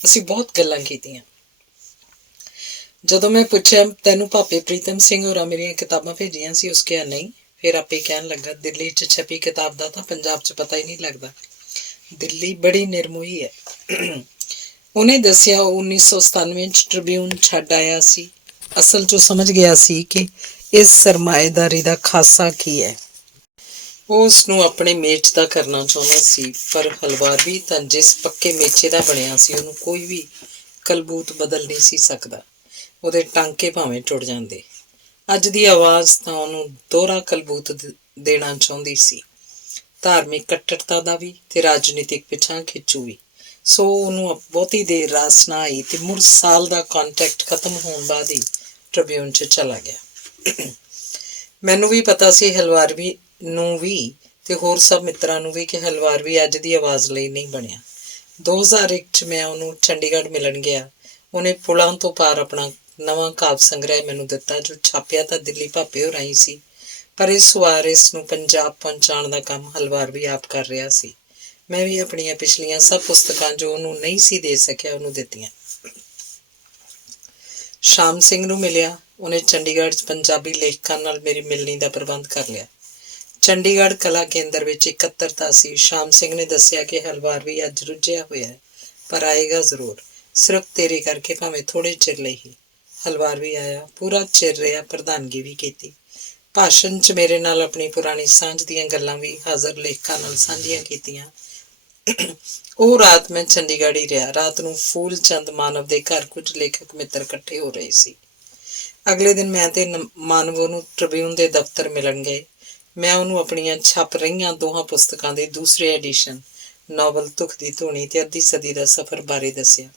ਅਸੀਂ ਬਹੁਤ ਗੱਲਾਂ ਕੀਤੀਆਂ। ਜਦੋਂ ਮੈਂ ਪੁੱਛਿਆ, ਤੈਨੂੰ ਭਾਪੇ ਪ੍ਰੀਤਮ ਸਿੰਘ ਹੋਰਾਂ ਮੇਰੀਆਂ ਕਿਤਾਬਾਂ ਭੇਜੀਆਂ ਸੀ? ਉਸ ਕਿਹਾ ਨਹੀਂ। ਫਿਰ ਆਪੇ ਕਹਿਣ ਲੱਗਾ, ਦਿੱਲੀ 'ਚ ਛਪੀ ਕਿਤਾਬ ਦਾ ਤਾਂ ਪੰਜਾਬ 'ਚ ਪਤਾ ਹੀ ਨਹੀਂ ਲੱਗਦਾ। ਦਿੱਲੀ ਬੜੀ ਨਿਰਮੋਹੀ ਹੈ। ਉਹਨੇ ਦੱਸਿਆ ਉਹ 1997 ਚ ਟ੍ਰਿਬਿਊਨ ਛੱਡ ਆਇਆ ਸੀ। ਅਸਲ 'ਚ ਸਮਝ ਗਿਆ ਸੀ ਕਿ ਇਸ ਸਰਮਾਏਦਾਰੀ ਦਾ ਖਾਸਾ ਕੀ ਹੈ। ਉਹ ਉਸਨੂੰ ਆਪਣੇ ਮੇਚ ਦਾ ਕਰਨਾ ਚਾਹੁੰਦਾ ਸੀ, ਪਰ ਹਲਵਾਰਵੀ ਤਾਂ ਜਿਸ ਪੱਕੇ ਮੇਚੇ ਦਾ ਬਣਿਆ ਸੀ ਉਹਨੂੰ ਕੋਈ ਵੀ ਕਲਬੂਤ ਬਦਲ ਨਹੀਂ ਸੀ ਸਕਦਾ। ਉਹਦੇ ਟਾਂਕੇ ਭਾਵੇਂ ਟੁੱਟ ਜਾਂਦੇ। ਅੱਜ ਦੀ ਆਵਾਜ਼ ਤਾਂ ਉਹਨੂੰ ਦੋਹਰਾ ਕਲਬੂਤ ਦੇਣਾ ਚਾਹੁੰਦੀ ਸੀ, ਧਾਰਮਿਕ ਕੱਟੜਤਾ ਦਾ ਵੀ ਤੇ ਰਾਜਨੀਤਿਕ ਪਿਛਾਂ ਖਿੱਚੂ ਵੀ। ਸੋ ਉਹਨੂੰ ਬਹੁਤੀ ਦੇਰ ਰਾਸ ਨਾ ਆਈ ਤੇ ਮੁੜ ਸਾਲ ਦਾ ਕੰਟਰੈਕਟ ਖਤਮ ਹੋਣ ਬਾਅਦ ਹੀ ਟ੍ਰਿਬਿਊਨ 'ਚ ਚਲਾ ਗਿਆ। ਮੈਨੂੰ ਵੀ ਪਤਾ ਸੀ, ਹਲਵਾਰਵੀ ਨੂੰ ਵੀ ਤੇ ਹੋਰ ਸਭ ਮਿੱਤਰਾਂ ਨੂੰ ਵੀ, ਕਿ ਹਲਵਾਰਵੀ ਅੱਜ ਦੀ ਆਵਾਜ਼ ਲਈ ਨਹੀਂ ਬਣਿਆ। 2001 ਚ ਮੈਂ ਉਹਨੂੰ ਚੰਡੀਗੜ੍ਹ ਮਿਲਣ ਗਿਆ। ਉਹਨੇ ਪੁਲਾਂ ਤੋਂ ਪਾਰ ਆਪਣਾ ਨਵਾਂ ਕਾਵਿ ਸੰਗ੍ਰਹਿ ਮੈਨੂੰ ਦਿੱਤਾ, ਜੋ ਛਾਪਿਆ ਤਾਂ ਦਿੱਲੀ ਭਾਪੇ ਹੋਰਾਂ ਹੀ ਸੀ, ਪਰ ਇਸ ਵਾਰ ਇਸ ਨੂੰ ਪੰਜਾਬ ਪਹੁੰਚਾਉਣ ਦਾ ਕੰਮ ਹਲਵਾਰਵੀ ਆਪ ਕਰ ਰਿਹਾ ਸੀ। ਮੈਂ ਵੀ ਆਪਣੀਆਂ ਪਿਛਲੀਆਂ ਸਭ ਪੁਸਤਕਾਂ ਜੋ ਉਹਨੂੰ ਨਹੀਂ ਸੀ ਦੇ ਸਕਿਆ ਉਹਨੂੰ ਦਿੱਤੀਆਂ। ਸ਼ਾਮ ਸਿੰਘ ਨੂੰ ਮਿਲਿਆ। ਉਹਨੇ ਚੰਡੀਗੜ੍ਹ 'ਚ ਪੰਜਾਬੀ ਲੇਖਕਾਂ ਨਾਲ ਮੇਰੀ ਮਿਲਣੀ ਦਾ ਪ੍ਰਬੰਧ ਕਰ ਲਿਆ। ਚੰਡੀਗੜ੍ਹ ਕਲਾ ਕੇਂਦਰ ਵਿੱਚ ਇਕੱਤਰਤਾ ਸੀ। ਸ਼ਾਮ ਸਿੰਘ ਨੇ ਦੱਸਿਆ ਕਿ ਹਲਵਾਰਵੀ ਅੱਜ ਰੁੱਝਿਆ ਹੋਇਆ ਹੈ, ਪਰ ਆਏਗਾ ਜ਼ਰੂਰ, ਸਿਰਫ ਤੇਰੇ ਕਰਕੇ, ਭਾਵੇਂ ਥੋੜ੍ਹੇ ਚਿਰ ਲਈ ਹੀ। ਹਲਵਾਰਵੀ ਆਇਆ, ਪੂਰਾ ਚਿਰ ਰਿਹਾ, ਪ੍ਰਧਾਨਗੀ ਵੀ ਕੀਤੀ। ਭਾਸ਼ਣ 'ਚ ਮੇਰੇ ਨਾਲ ਆਪਣੀ ਪੁਰਾਣੀ ਸਾਂਝ ਦੀਆਂ ਗੱਲਾਂ ਵੀ ਹਾਜ਼ਰ ਲੇਖਕਾਂ ਨਾਲ ਸਾਂਝੀਆਂ ਕੀਤੀਆਂ। ਉਹ ਰਾਤ ਮੈਂ ਚੰਡੀਗੜ੍ਹ ਹੀ ਰਿਹਾ। ਰਾਤ ਨੂੰ ਫੂਲ ਚੰਦ ਮਾਨਵ ਦੇ ਘਰ ਕੁਝ ਲੇਖਕ ਮਿੱਤਰ ਇਕੱਠੇ ਹੋ ਰਹੇ ਸੀ। ਅਗਲੇ ਦਿਨ ਮੈਂ ਤੇ ਮਾਨਵ ਉਹਨੂੰ ਟ੍ਰਿਬਿਊਨ ਦੇ ਦਫ਼ਤਰ ਮਿਲਣ ਗਏ। ਮੈਂ ਉਹਨੂੰ ਆਪਣੀਆਂ ਛਪ ਰਹੀਆਂ ਦੋਹਾਂ ਪੁਸਤਕਾਂ ਦੇ ਦੂਸਰੇ ਐਡੀਸ਼ਨ, ਨਾਵਲ ਧੁਖ ਦੀ ਧੂਣੀ ਤੇ ਅੱਧੀ ਸਦੀ ਦਾ ਸਫ਼ਰ ਬਾਰੇ ਦੱਸਿਆ।